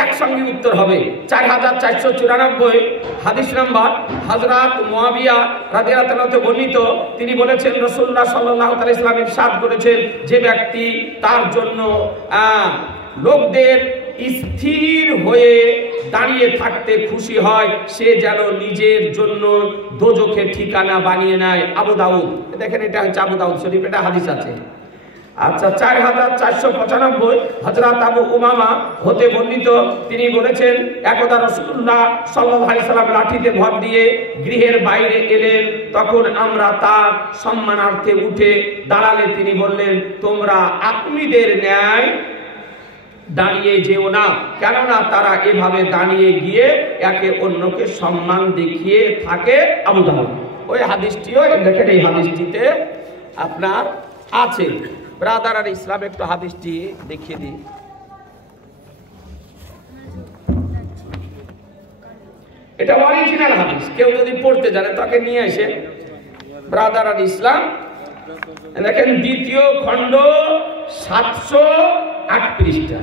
একসঙ্গে উত্তর হবে। 4494 হাদিস নাম্বার হযরত মুয়াবিয়া রাদিয়াল্লাহু তাআলা বর্ণিত তিনি বলেছেন রাসূলুল্লাহ সাল্লাল্লাহু আলাইহি ওয়াসাল্লাম ইরশাদ করেছেন যে ব্যক্তি তার জন্য লোকদের স্থির হয়ে দাঁড়িয়ে থাকতে খুশি হয় সে যেন নিজের জন্য দোজখের ঠিকানা বানিয়ে নেয়। আবু দাউদ। দেখেন এটা হচ্ছে আবু দাউদ শরীফ, এটা হাদিস আছে। আচ্ছা 4495 হযরত আবু উমামা হতে বর্ণিত তিনি বলেছেন একদা রাসূলুল্লাহ সাল্লাল্লাহু আলাইহি সাল্লাম লাঠিতে ভর দিয়ে গৃহের বাইরে এলেন, তখন আমরা তার সম্মানার্থে উঠে দাঁড়ালে তিনি বললেন তোমরা আত্মীদের ন্যায় দাঁড়িয়ে যেও না, কেননা তারা এভাবে দাঁড়িয়ে গিয়ে একে অন্যকে সম্মান দেখিয়ে থাকে। আবু দাউদ। ওই হাদিসটিও দেখেন এই হাদিসটিতে আপনার আছে। ব্রাদার আর ইসলাম একটু হাদিসটি দেখিয়ে দিই। এটা অরিজিনাল হাদিস, কেউ যদি পড়তে জানে তাকে নিয়ে এসে ব্রাদার আল ইসলাম দেখেন দ্বিতীয় খণ্ড 708 পৃষ্ঠা,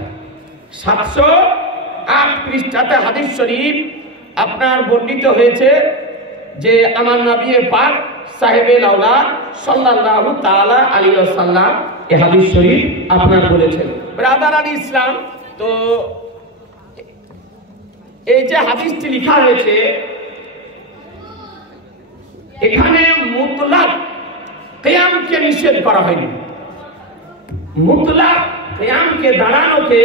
708 পৃষ্ঠাতে হাদিস শরীফ আপনার বর্ণিত হয়েছে যে আমার নবী পাক সাহেবে আওলাদ সাল্লাল্লাহু তাআলা আলাইহি ওয়াসাল্লাম এই হাদিস শরীফ আপনার বলেছেন। ব্রাদার আল ইসলাম, তো এই যে হাদিসটি লেখা হয়েছে এখানে মুতলাক কিয়ামকে নিষেধ করা হয়নি, মুতলাক কিয়ামকে দাঁড়ানোকে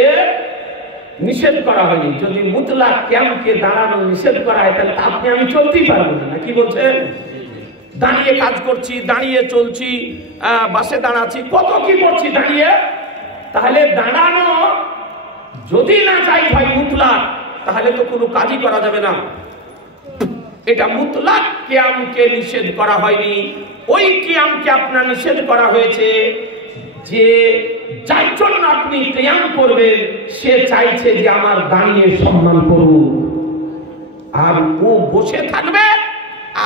নিষেধ করা হয়নি। যদি মুতলাক কিয়ামকে দাঁড়ানো নিষেধ করা হয় তাহলে আপনি আমি চলতেই পারবো না, কি বলছেন? দাঁড়িয়ে কাজ করছি, দাঁড়িয়ে চলছি, বাসে দাঁড়াচ্ছি, কত কি করছি দাঁড়িয়ে। তাহলে দাঁড়ানো যদি না চাই হয় মুতলাক, তাহলে তো কোনো কাজই করা যাবে না। এটা মুতলাক কিয়ামকে নিষেধ করা হয়নি। ওই কিয়ামকে আপনার নিষেধ করা হয়েছে যে যার জন্য আপনি কিয়াম করবেন সে চাইছে যে আমার দাঁড়িয়ে সম্মান করুন, আর ও বসে থাকবে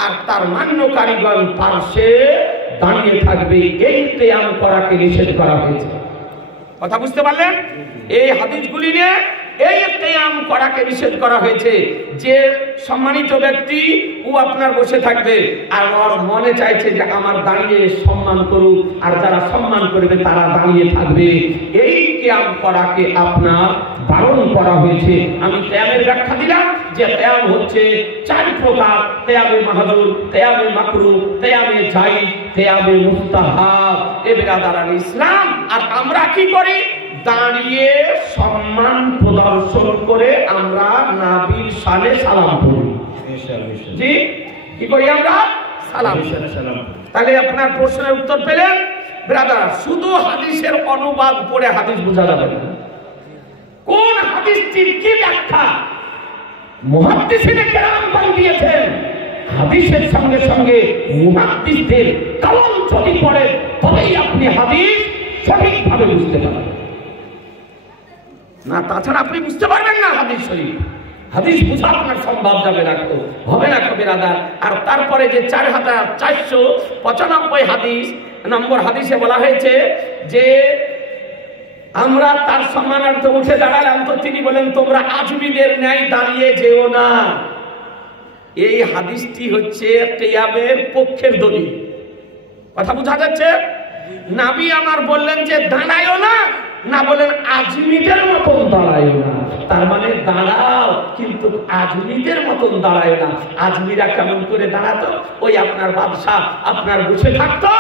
আর তার মান্যকারীগণ পাশে দাঁড়িয়ে থাকবে। এই কিয়াম করাকে নিষেধ করা হয়েছে। কথা বুঝতে পারলেন? এই হাদিসগুলি নিয়ে এই কিয়াম করাকে নিষেধ করা হয়েছে যে সম্মানিত ব্যক্তি ও আপনার বসে থাকবে আর ওর মনে চাইছে যে আমার দাঁড়িয়ে সম্মান করুক, আর যারা সম্মান করবে তারা দাঁড়িয়ে থাকবে। এই কিয়াম করাকে আপনার বারণ করা হয়েছে। আমি কিয়ামের ব্যাখ্যা দিলাম যে কিয়াম হচ্ছে 4 প্রকার: কিয়ামে মাহজুর, কিয়ামে মাকরুহ, কিয়ামে জায়েজ, কিয়ামে মুস্তাহাব। এ বিরাদার আল ইসলাম, আর আমরা কি করি? দাঁড়িয়ে সম্মান প্রদর্শন করে আমরা নবীর শানে সালাম করি। জি, কি করি আমরা? সালাম। তাহলে আপনার প্রশ্নের উত্তর পেলেন ব্রাদার। শুধু হাদিসের অনুবাদ পড়ে হাদিস বোঝা যাবে না। কোন হাদিসটির কি ব্যাখ্যা মুহাদ্দিসিনে কেরাম দিয়েছেন, হাদিসের সঙ্গে সঙ্গে মুহাদ্দিসদের কালাম যদি পড়েন তবেই আপনি হাদিস সঠিকভাবে বুঝতে পারবেন, না তাছাড়া আপনি বুঝতে পারবেন না হাদিস শরীফ। হাদিস বোঝা আপনার সম্ভব যাবে না, হবে না বিরাদার। আর তারপরে যে 4495 হাদিস নম্বর হাদিসে বলা হয়েছে যে আমরা তার সম্মানার্থে উঠে দাঁড়ালাম, তো তিনি বলেন তোমরা আজমিদের ন্যায় দাঁড়িয়ে যেও না। এই হাদিসটি হচ্ছে কিয়ামের পক্ষের দলিল। কথা বোঝা যাচ্ছে? নবী আমার বললেন যে দাঁড়ায়ও না, না বলেন আজমিদের মতন দাঁড়ায় না। তার মানে দাঁড়াও কিন্তু আজমিদের মতন দাঁড়ায় না। আজমিরা কেমন করে দাঁড়াতো? ওই আপনার বাদশাহ আপনার বসে থাকতো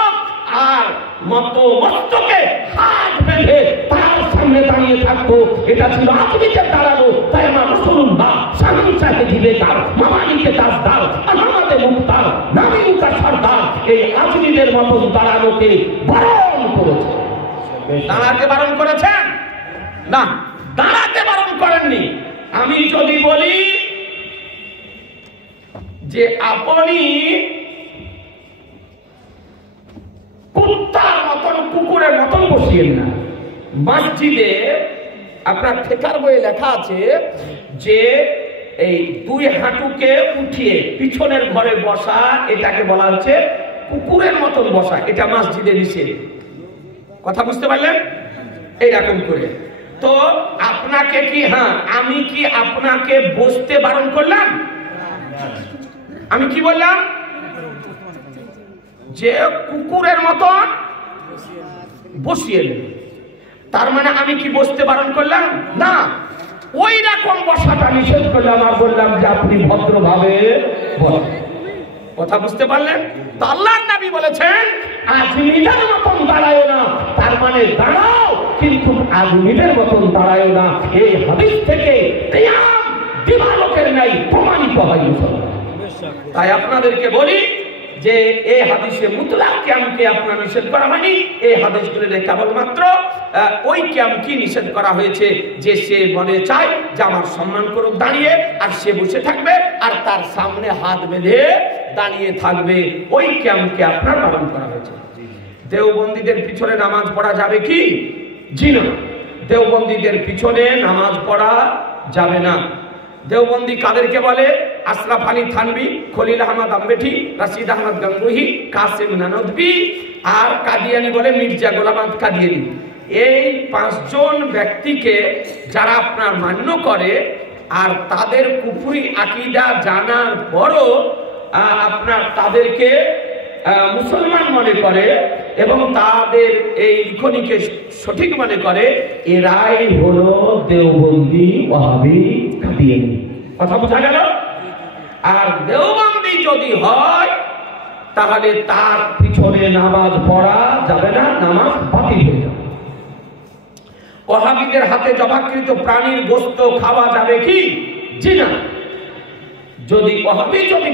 আর মস্তকে হাত বেঁধে তার সামনে দাঁড়িয়ে থাকতো। এটা ছিল আজমিদের দাঁড়ানো। তাই আমার রাসূলুল্লাহ শামসাকে দিবেদার, মামানিকে তাজদার, আহমদে মুখতার, নাবিকা সরদার এই আজমিদের মতন দাঁড়ানোকে বারণ করেছে। দাঁড়াতে বারণ করেছেন না, দাঁড়াতে বারণ করেননি। আমি যদি বলি যে আপনি কুত্তার মতন কুকুরের মতন বসিয়েন না। মসজিদে আপনার ঠেকার বইয়ে লেখা আছে যে এই 2 হাঁটুকে উঠিয়ে পিছনের ঘরে বসা, এটাকে বলা হচ্ছে কুকুরের মতন বসা। এটা মসজিদে নিষেধ। কথা বুঝতে পারলেন? এইরকম করে তো আপনাকে কি, হ্যাঁ আমি কি আপনাকে বসতে বারণ করলাম? আমি কি বললাম? যে কুকুরের মতন বসিয়ে নেন। তার মানে আমি কি বসতে বারণ করলাম? না, ওই রকম বসাটা নিষেধ করলাম। আর বললাম যে আপনি ভদ্রভাবে বসেন। কথা বুঝতে পারলেন? তো আল্লাহর নবী বলেছেন আজমিদের মতন দাঁড়ায় না। তার মানে দাঁড়াও কিন্তু আজমিদের মতন দাঁড়ায় না। এই হাদিস থেকে কিয়াম দিবালোকের নাই প্রমাণিত হয়। তাই আপনাদেরকে বলি যে এই হাদিসে মুতলাক কিয়ামকে আপনার নিষেধ করা হয়নি। এই হাদিসগুলিতে কেবলমাত্র ওই কিয়াম কি নিষেধ করা হয়েছে যে সে মনে চায় যে আমার সম্মান করুক দাঁড়িয়ে, আর সে বসে থাকবে আর তার সামনে হাত বেঁধে দাঁড়িয়ে থাকবে। ওই কিয়ামকে আপনার বারণ করা হয়েছে। দেওবন্দীদের পিছনে নামাজ পড়া যাবে কি? জি না, দেওবন্দীদের পিছনে নামাজ পড়া যাবে না। দেওবন্দি কাদেরকে বলে? আশরাফ আলী থানভী, খলিল আহমদ আম্বেঠি, রাশিদ আহমদ গঙ্গুহি, কাসেম নানদভি, আর কাদিয়ানি বলে মির্জা গোলাম আহমদ কাদিয়ানি। এই 5 জন ব্যক্তিকে যারা আপনার মান্য করে আর তাদের কুফরি আকীদা জানার পরও আপনার তাদেরকে মুসলমান মনে করে এবং তাদের এই লিখনিকে সঠিক মনে করে, এরাই হলো দেওবন্দি ওয়াহাবি কাদিয়ানি। কথা বোঝা গেল? আর দেওবন্দি যদি হয় তাহলে তার পিছনে নামাজ পড়া যাবে না, নামাজ বাতিল হয়ে যাবে। ওয়াহাবিদের হাতে জবাকৃত প্রাণীর গোশত খাওয়া যাবে কি? জি না। যদি ওয়াহাবি যদি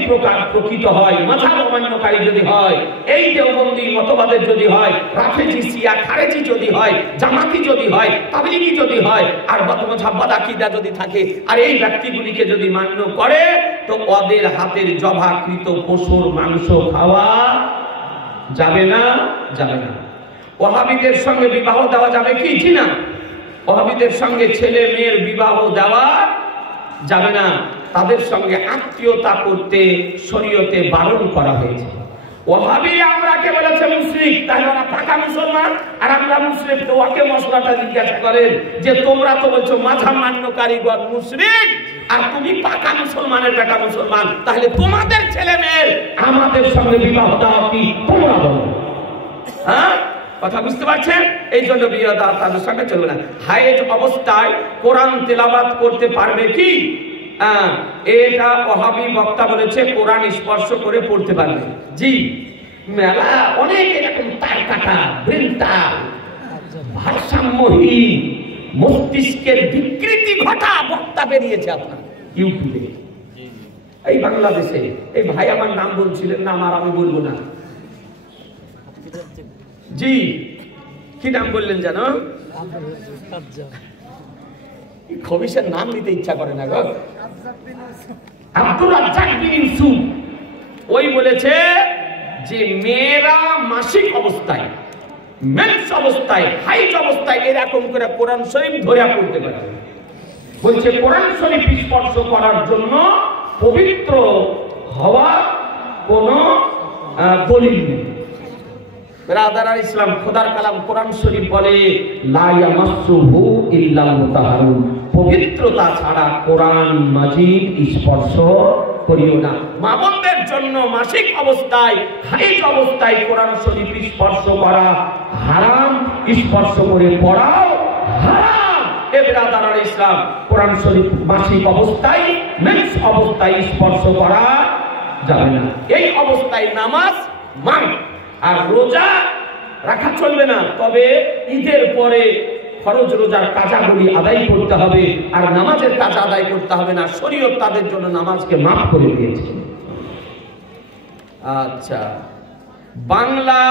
প্রকৃত হয়, মাযহাব অমান্যকারী যদি হয়, এই দেওবন্দি মতবাদের যদি হয়, রাফেজি, শিয়া, খারেজি যদি হয়, জামাতি যদি হয়, তাবলিগি যদি হয়, আর বদমতহাব্বাদ আকীদা যদি থাকে, আর এই ব্যক্তিগুলিকে যদি মান্য করে, তো ওদের হাতের জবাকৃত পশুর মাংস খাওয়া যাবে না, যাবে না। ওয়াহাবিদের সঙ্গে বিবাহ দেওয়া যাবে কি? জি না। ওয়াহাবিদের সঙ্গে ছেলে মেয়ের বিবাহ দেওয়া যাবে না। তাদের সঙ্গে আত্মীয়তা করতে শরীয়তে বারণ করা হয়েছে। ওয়াহাবি আমরাকে বলেছে মুশরিক, তাহলে ওরা পাকা মুসলমান আর আমরা মুশরিক। তো ওকে মশলাটা জিজ্ঞাসা করেন যে তোমরা তো বলছো মাঝাব মান্যকারীগণ মুশরিক আর তুমি পাকা মুসলমানের বেটা মুসলমান, তাহলে তোমাদের ছেলে মেয়ের আমাদের সঙ্গে বিবাহ দেওয়া কি তোমরা বলো? হ্যাঁ, কথা বুঝতে পারছেন? এই জন্য বিয়ে দেওয়া তাদের সঙ্গে চলবে না। হায়েজ অবস্থায় কোরআন তেলাওয়াত করতে পারবে কি? এটা ওয়াহাবি বক্তা বলেছে কোরআন স্পর্শ করে পড়তে পারবে। জি, মেলা অনেক এরকম তার কাটা বৃন্দাল ভারসাম্যহীন মস্তিষ্কের বিকৃতি ঘটা বক্তা বেরিয়েছে আপনার ইউটিউবে, এই বাংলাদেশে। এই ভাই আমার নাম বলছিলেন না, আমার আমি বলবো না। জি, কি নাম বললেন জানো? খবিসের নাম নিতে ইচ্ছা করে না গো। আব্দুর রাজ্জাক বিন ইউসুফ ওই বলেছে যে মেয়েরা মাসিক অবস্থায়, মেন্স অবস্থায়, হাইজ অবস্থায় এরকম করে কোরআন শরীফ ধরে পড়তে পারে। বলছে কোরআন শরীফ স্পর্শ করার জন্য পবিত্র হওয়া কোন দলিল নেই। ব্রাদার ইসলাম, খোদার কালাম কোরআন শরীফ বলে লা ইয়ামাসসুহু ইল্লাল মুতাহহারুন, পবিত্রতা ছাড়া কোরআন মাজিদ স্পর্শ করিও না। মা বোনদের জন্য মাসিক অবস্থায়, হাইজ অবস্থায় কোরআন শরীফ স্পর্শ করা হারাম, স্পর্শ করে পড়াও হারাম। এ ব্রাদার ইসলাম, কোরআন শরীফ মাসিক অবস্থায়, মেন্স অবস্থায় স্পর্শ করা যাবে না। এই অবস্থায় নামাজ মান আর রোজা রাখা চলবে না, তবে ঈদের পরে ফরজ রোজার কাজাগুলি আদায় করতে হবে আর নামাজের কাজা আদায় করতে হবে না। শরীয়ত তাদের জন্য নামাজকে মাফ করে দিয়েছে। আচ্ছা, বাংলা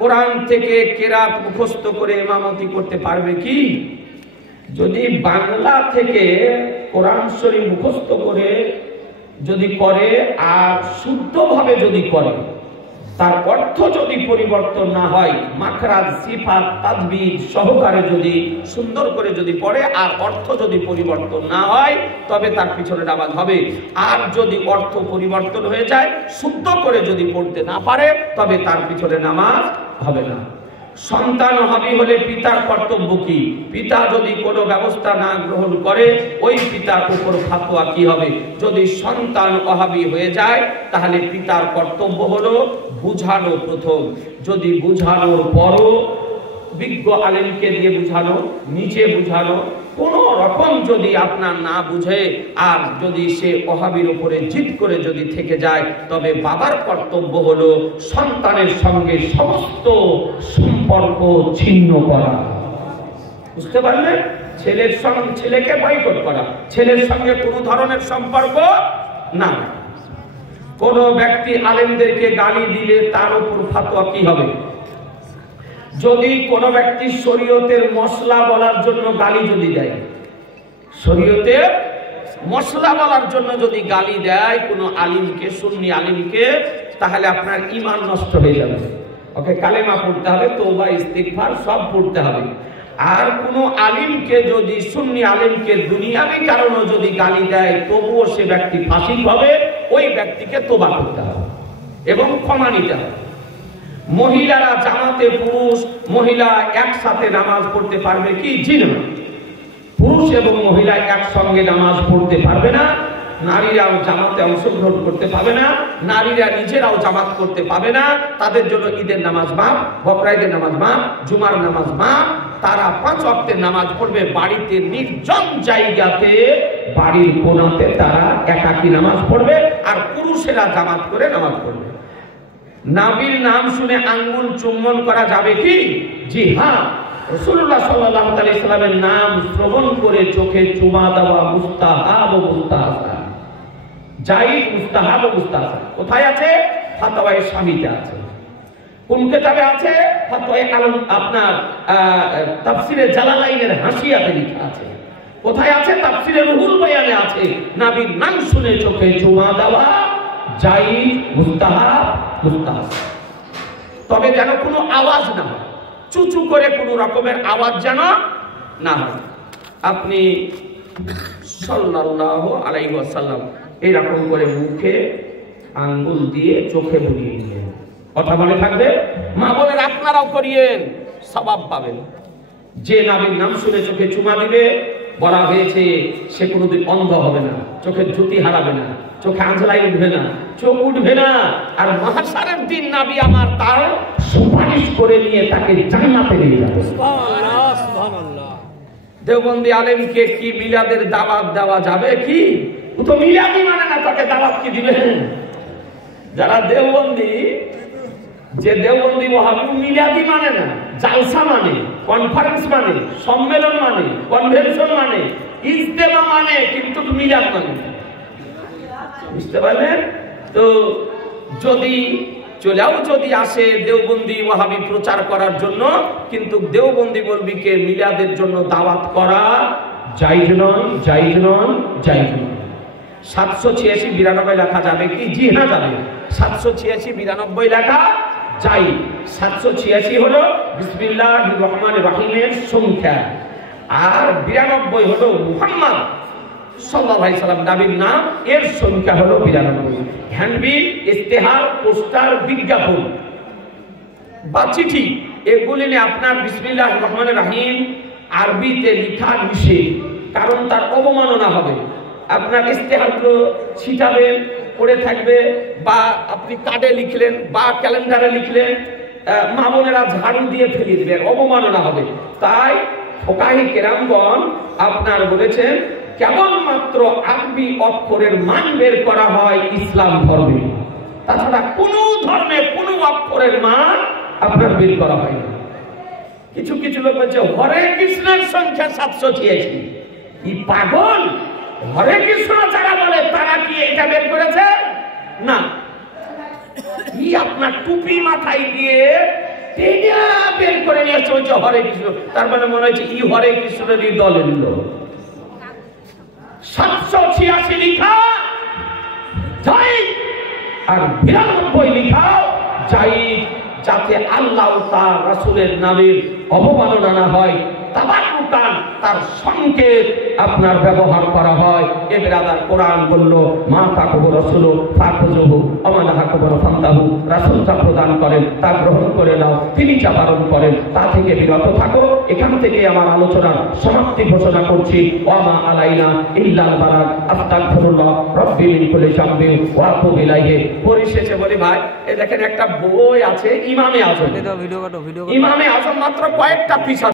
কোরআন থেকে কেরাত মুখস্থ করে ইমামতি করতে পারবে কি? যদি বাংলা থেকে কোরআন শরীফ মুখস্থ করে যদি করে আর শুদ্ধভাবে যদি করে, তার অর্থ যদি পরিবর্তন না হয়, মাখরাজ, সিফাত, তাদবীর সহকারে যদি সুন্দর করে যদি পড়ে আর অর্থ যদি পরিবর্তন না হয়, তবে তার পিছনে নামাজ হবে। আর যদি অর্থ পরিবর্তন হয়ে যায়, শুদ্ধ করে যদি পড়তে না পারে, তবে তার পিছনে নামাজ হবে না। সন্তান ওয়াহাবি হলে পিতার কর্তব্য কি? পিতা যদি কোনো ব্যবস্থা না গ্রহণ করে, ওই পিতার উপর ফাতোয়া কি হবে? যদি সন্তান ওয়াহাবি হয়ে যায়, তাহলে পিতার কর্তব্য হলো বুঝানো প্রথম। যদি বুঝানোর পরও বিজ্ঞ আলেমকে দিয়ে বুঝানো, নিচে বুঝানো, কোন রকম যদি আপনার না বুঝে আর যদি সে ওয়াহাবির উপরে জিদ করে যদি থেকে যায়, তবে বাবার কর্তব্য হলো সন্তানের সঙ্গে সমস্ত সম্পর্ক ছিন্ন করা। বুঝতে পারলেন? ছেলের সঙ্গে ছেলেকে বয়কট করা, ছেলের সঙ্গে কোনো ধরনের সম্পর্ক না। কোন ব্যক্তি আলেমদেরকে গালি দিলে তার উপর ফাতোয়া কি হবে? যদি কোন ব্যক্তি শরীয়তের মশলা বলার জন্য গালি যদি দেয়, শরীয়তের মশলা বলার জন্য যদি গালি দেয় কোন আলিমকে, সুন্নি আলিমকে, তাহলে আপনার ঈমান নষ্ট হয়ে যাবে। ওকে কালেমা পড়তে হবে, তওবা, ইস্তিগফার সব পড়তে হবে। আর কোনো আলিমকে যদি সুন্নি আলিমকে দুনিয়াবি কারণে যদি গালি দেয় তবুও সে ব্যক্তি ফাঁসি হবে, ওই ব্যক্তিকে তোবা করতে হবে এবং ক্ষমা নিতে হবে। মহিলারা জামাতে পুরুষ মহিলা একসাথে নামাজ পড়তে পারবে কি? জি না, পুরুষ এবং মহিলা একসঙ্গে নামাজ পড়তে পারবে না। নারীরাও জামাতে অংশগ্রহণ করতে পাবে না, নারীরা নিজেরাও জামাত করতে পাবে না। তাদের জন্য ঈদের নামাজ মাফ, বকরা ঈদের নামাজ মাফ, জুমার নামাজ মাফ। তারা 5 ওয়াক্তের নামাজ পড়বে বাড়িতে, নির্জন জায়গাতে, বাড়ির কোণাতে তারা একাকী নামাজ পড়বে। আর পুরুষেরা জামাত করে নামাজ পড়বে। নবীর নাম শুনে আঙ্গুল চুম্বন করা যাবে কি? জি হ্যাঁ, রাসূলুল্লাহ সাল্লাল্লাহু আলাইহি সাল্লামের নাম শ্রবণ করে চোখে চুমা দেওয়া মুস্তাহাব ও মুস্তাহাসান, জায়েজ মুস্তাহাব ও মুস্তাহাসান। কোথায় আছে? ফাতওয়ায়ে শামিতে আছে। কোন কিতাবে আছে? ফাতওয়ায়ে আলম, আপনার তাফসিরে জালালাইনের হাসিয়াতে লেখা আছে। কোথায় আছে? তাফসিরে রুহুল বায়ানে আছে। নবীর নাম শুনে চোখে চুমা দেওয়া জায়েজ মুস্তাহাব মুস্তাহাসান। তবে যেন কোনো আওয়াজ না হয়, চুচু করে কোনো রকমের আওয়াজ যেন না হয়। আপনি সাল্লাল্লাহু আলাইহি ওয়াসাল্লাম এরকম করে মুখে আঙ্গুল দিয়ে চোখে বুলিয়ে নিলেন। কথা মনে থাকবে? মা বলেন আপনারাও করিয়েন, সওয়াব পাবেন। যে নবীর নাম শুনে চোখে চুমা দিবে, বলা হয়েছে সে কোনোদিন অন্ধ হবে না, চোখের জ্যোতি হারাবে না, চোখে আঁজলাই উঠবে না, চোখ উঠবে না। আর মাহশারের দিন নবী আমার তার সুপারিশ করে নিয়ে তাকে জান্নাতে নিয়ে যাবে। সুবহানাল্লাহ, সুবহানাল্লাহ। দেওবন্দি আলেমকে কি মিলাদের দাওয়াত দেওয়া যাবে কি? ও তো মিলাদই মানে না, তাকে দাওয়াত কি দিবেন? যারা দেওবন্দি, যে দেওবন্দি ওয়াহাবি, মিলাদি মানে না, জালসা মানে, কনফারেন্স মানে, সম্মেলন মানে, কনভেনশন মানে, ইজতেমা মানে, কিন্তু মিলাদ মানে। বুঝতে পারলেন তো? যদি চলেও যদি আসে দেওবন্দি ওয়াহাবি প্রচার করার জন্য, কিন্তু দেওবন্দি মৌলবীকে মিলাদের জন্য দাওয়াত করা জায়েজ নয়, জায়েজ নয়, জায়েজ নয়। 786 92 লেখা যাবে কি? জি হ্যাঁ যাবে। 786 92 লেখা যাই। 786 হলো বিসমিল্লাহির রহমানির রহিমের সংখ্যা, আর 92 হলো মুহাম্মদ সাল্লাল্লাহু আলাইহি সাল্লাম নবীর নাম, এর সংখ্যা হলো 92। হ্যান্ডবিল, ইস্তেহার, পোস্টার, বিজ্ঞাপন বা চিঠি, এগুলি নিয়ে আপনার বিসমিল্লাহির রহমানির রহিম আরবিতে লেখা নিষেধ, কারণ তার অবমাননা হবে। আপনার ইস্তেহারগুলো ছিটাবেন, পড়ে থাকবে, বা আপনি কার্ডে লিখলেন বা ক্যালেন্ডারে লিখলেন, মা বোনেরা ঝাড়ু দিয়ে ফেলিয়ে দেবে, অবমাননা হবে। তাই ফুকাহে কেরামগণ আপনার বলেছেন কেবলমাত্র আরবি অক্ষরের মান বের করা হয় ইসলাম ধর্মে, তাছাড়া কোন ধর্মে কোন অক্ষরের মান আপনার বের করা হয় না। কিছু কিছু লোক বলছে হরে কৃষ্ণের সংখ্যা 786। কি পাগল? হরে কৃষ্ণ যারা বলে তারা কি এটা বের করেছে? না। কি আপনার টুপি মাথায় দিয়ে এটা বের করে নিয়ে চলছে হরে কৃষ্ণ, তার মানে মনে হচ্ছে ই হরে কৃষ্ণেরই দলের লোক। 786 লিখা যাই আর 92 লিখাও যাই, যাতে আল্লাহ তার রাসূলের নামের অবমাননা না হয়, তাবারুকান তার সংকেত আপনার ব্যবহার করা হয়। এবার আবার কোরআন বলল মা তাকুবু রাসূল ফাকুজুহু আমানা হাকুবু ফান্তাহু, রাসূল যা প্রদান করেন তা গ্রহণ করে নাও, তিনি যা বারণ করেন তা থেকে বিরত থাকো। এখান থেকে আমার আলোচনা সমাপ্তি ঘোষণা করছি। ওয়া মা আলাইনা ইল্লাল বালাগ, আস্তাগফিরুল্লাহ রাব্বি মিন কুল্লি যামবি ওয়া আতুবু ইলাইহি। পরিশেষে বলি ভাই, এই দেখেন একটা বই আছে ইমামে আজম, ইমামে আজম মাত্র কয়েকটা পিস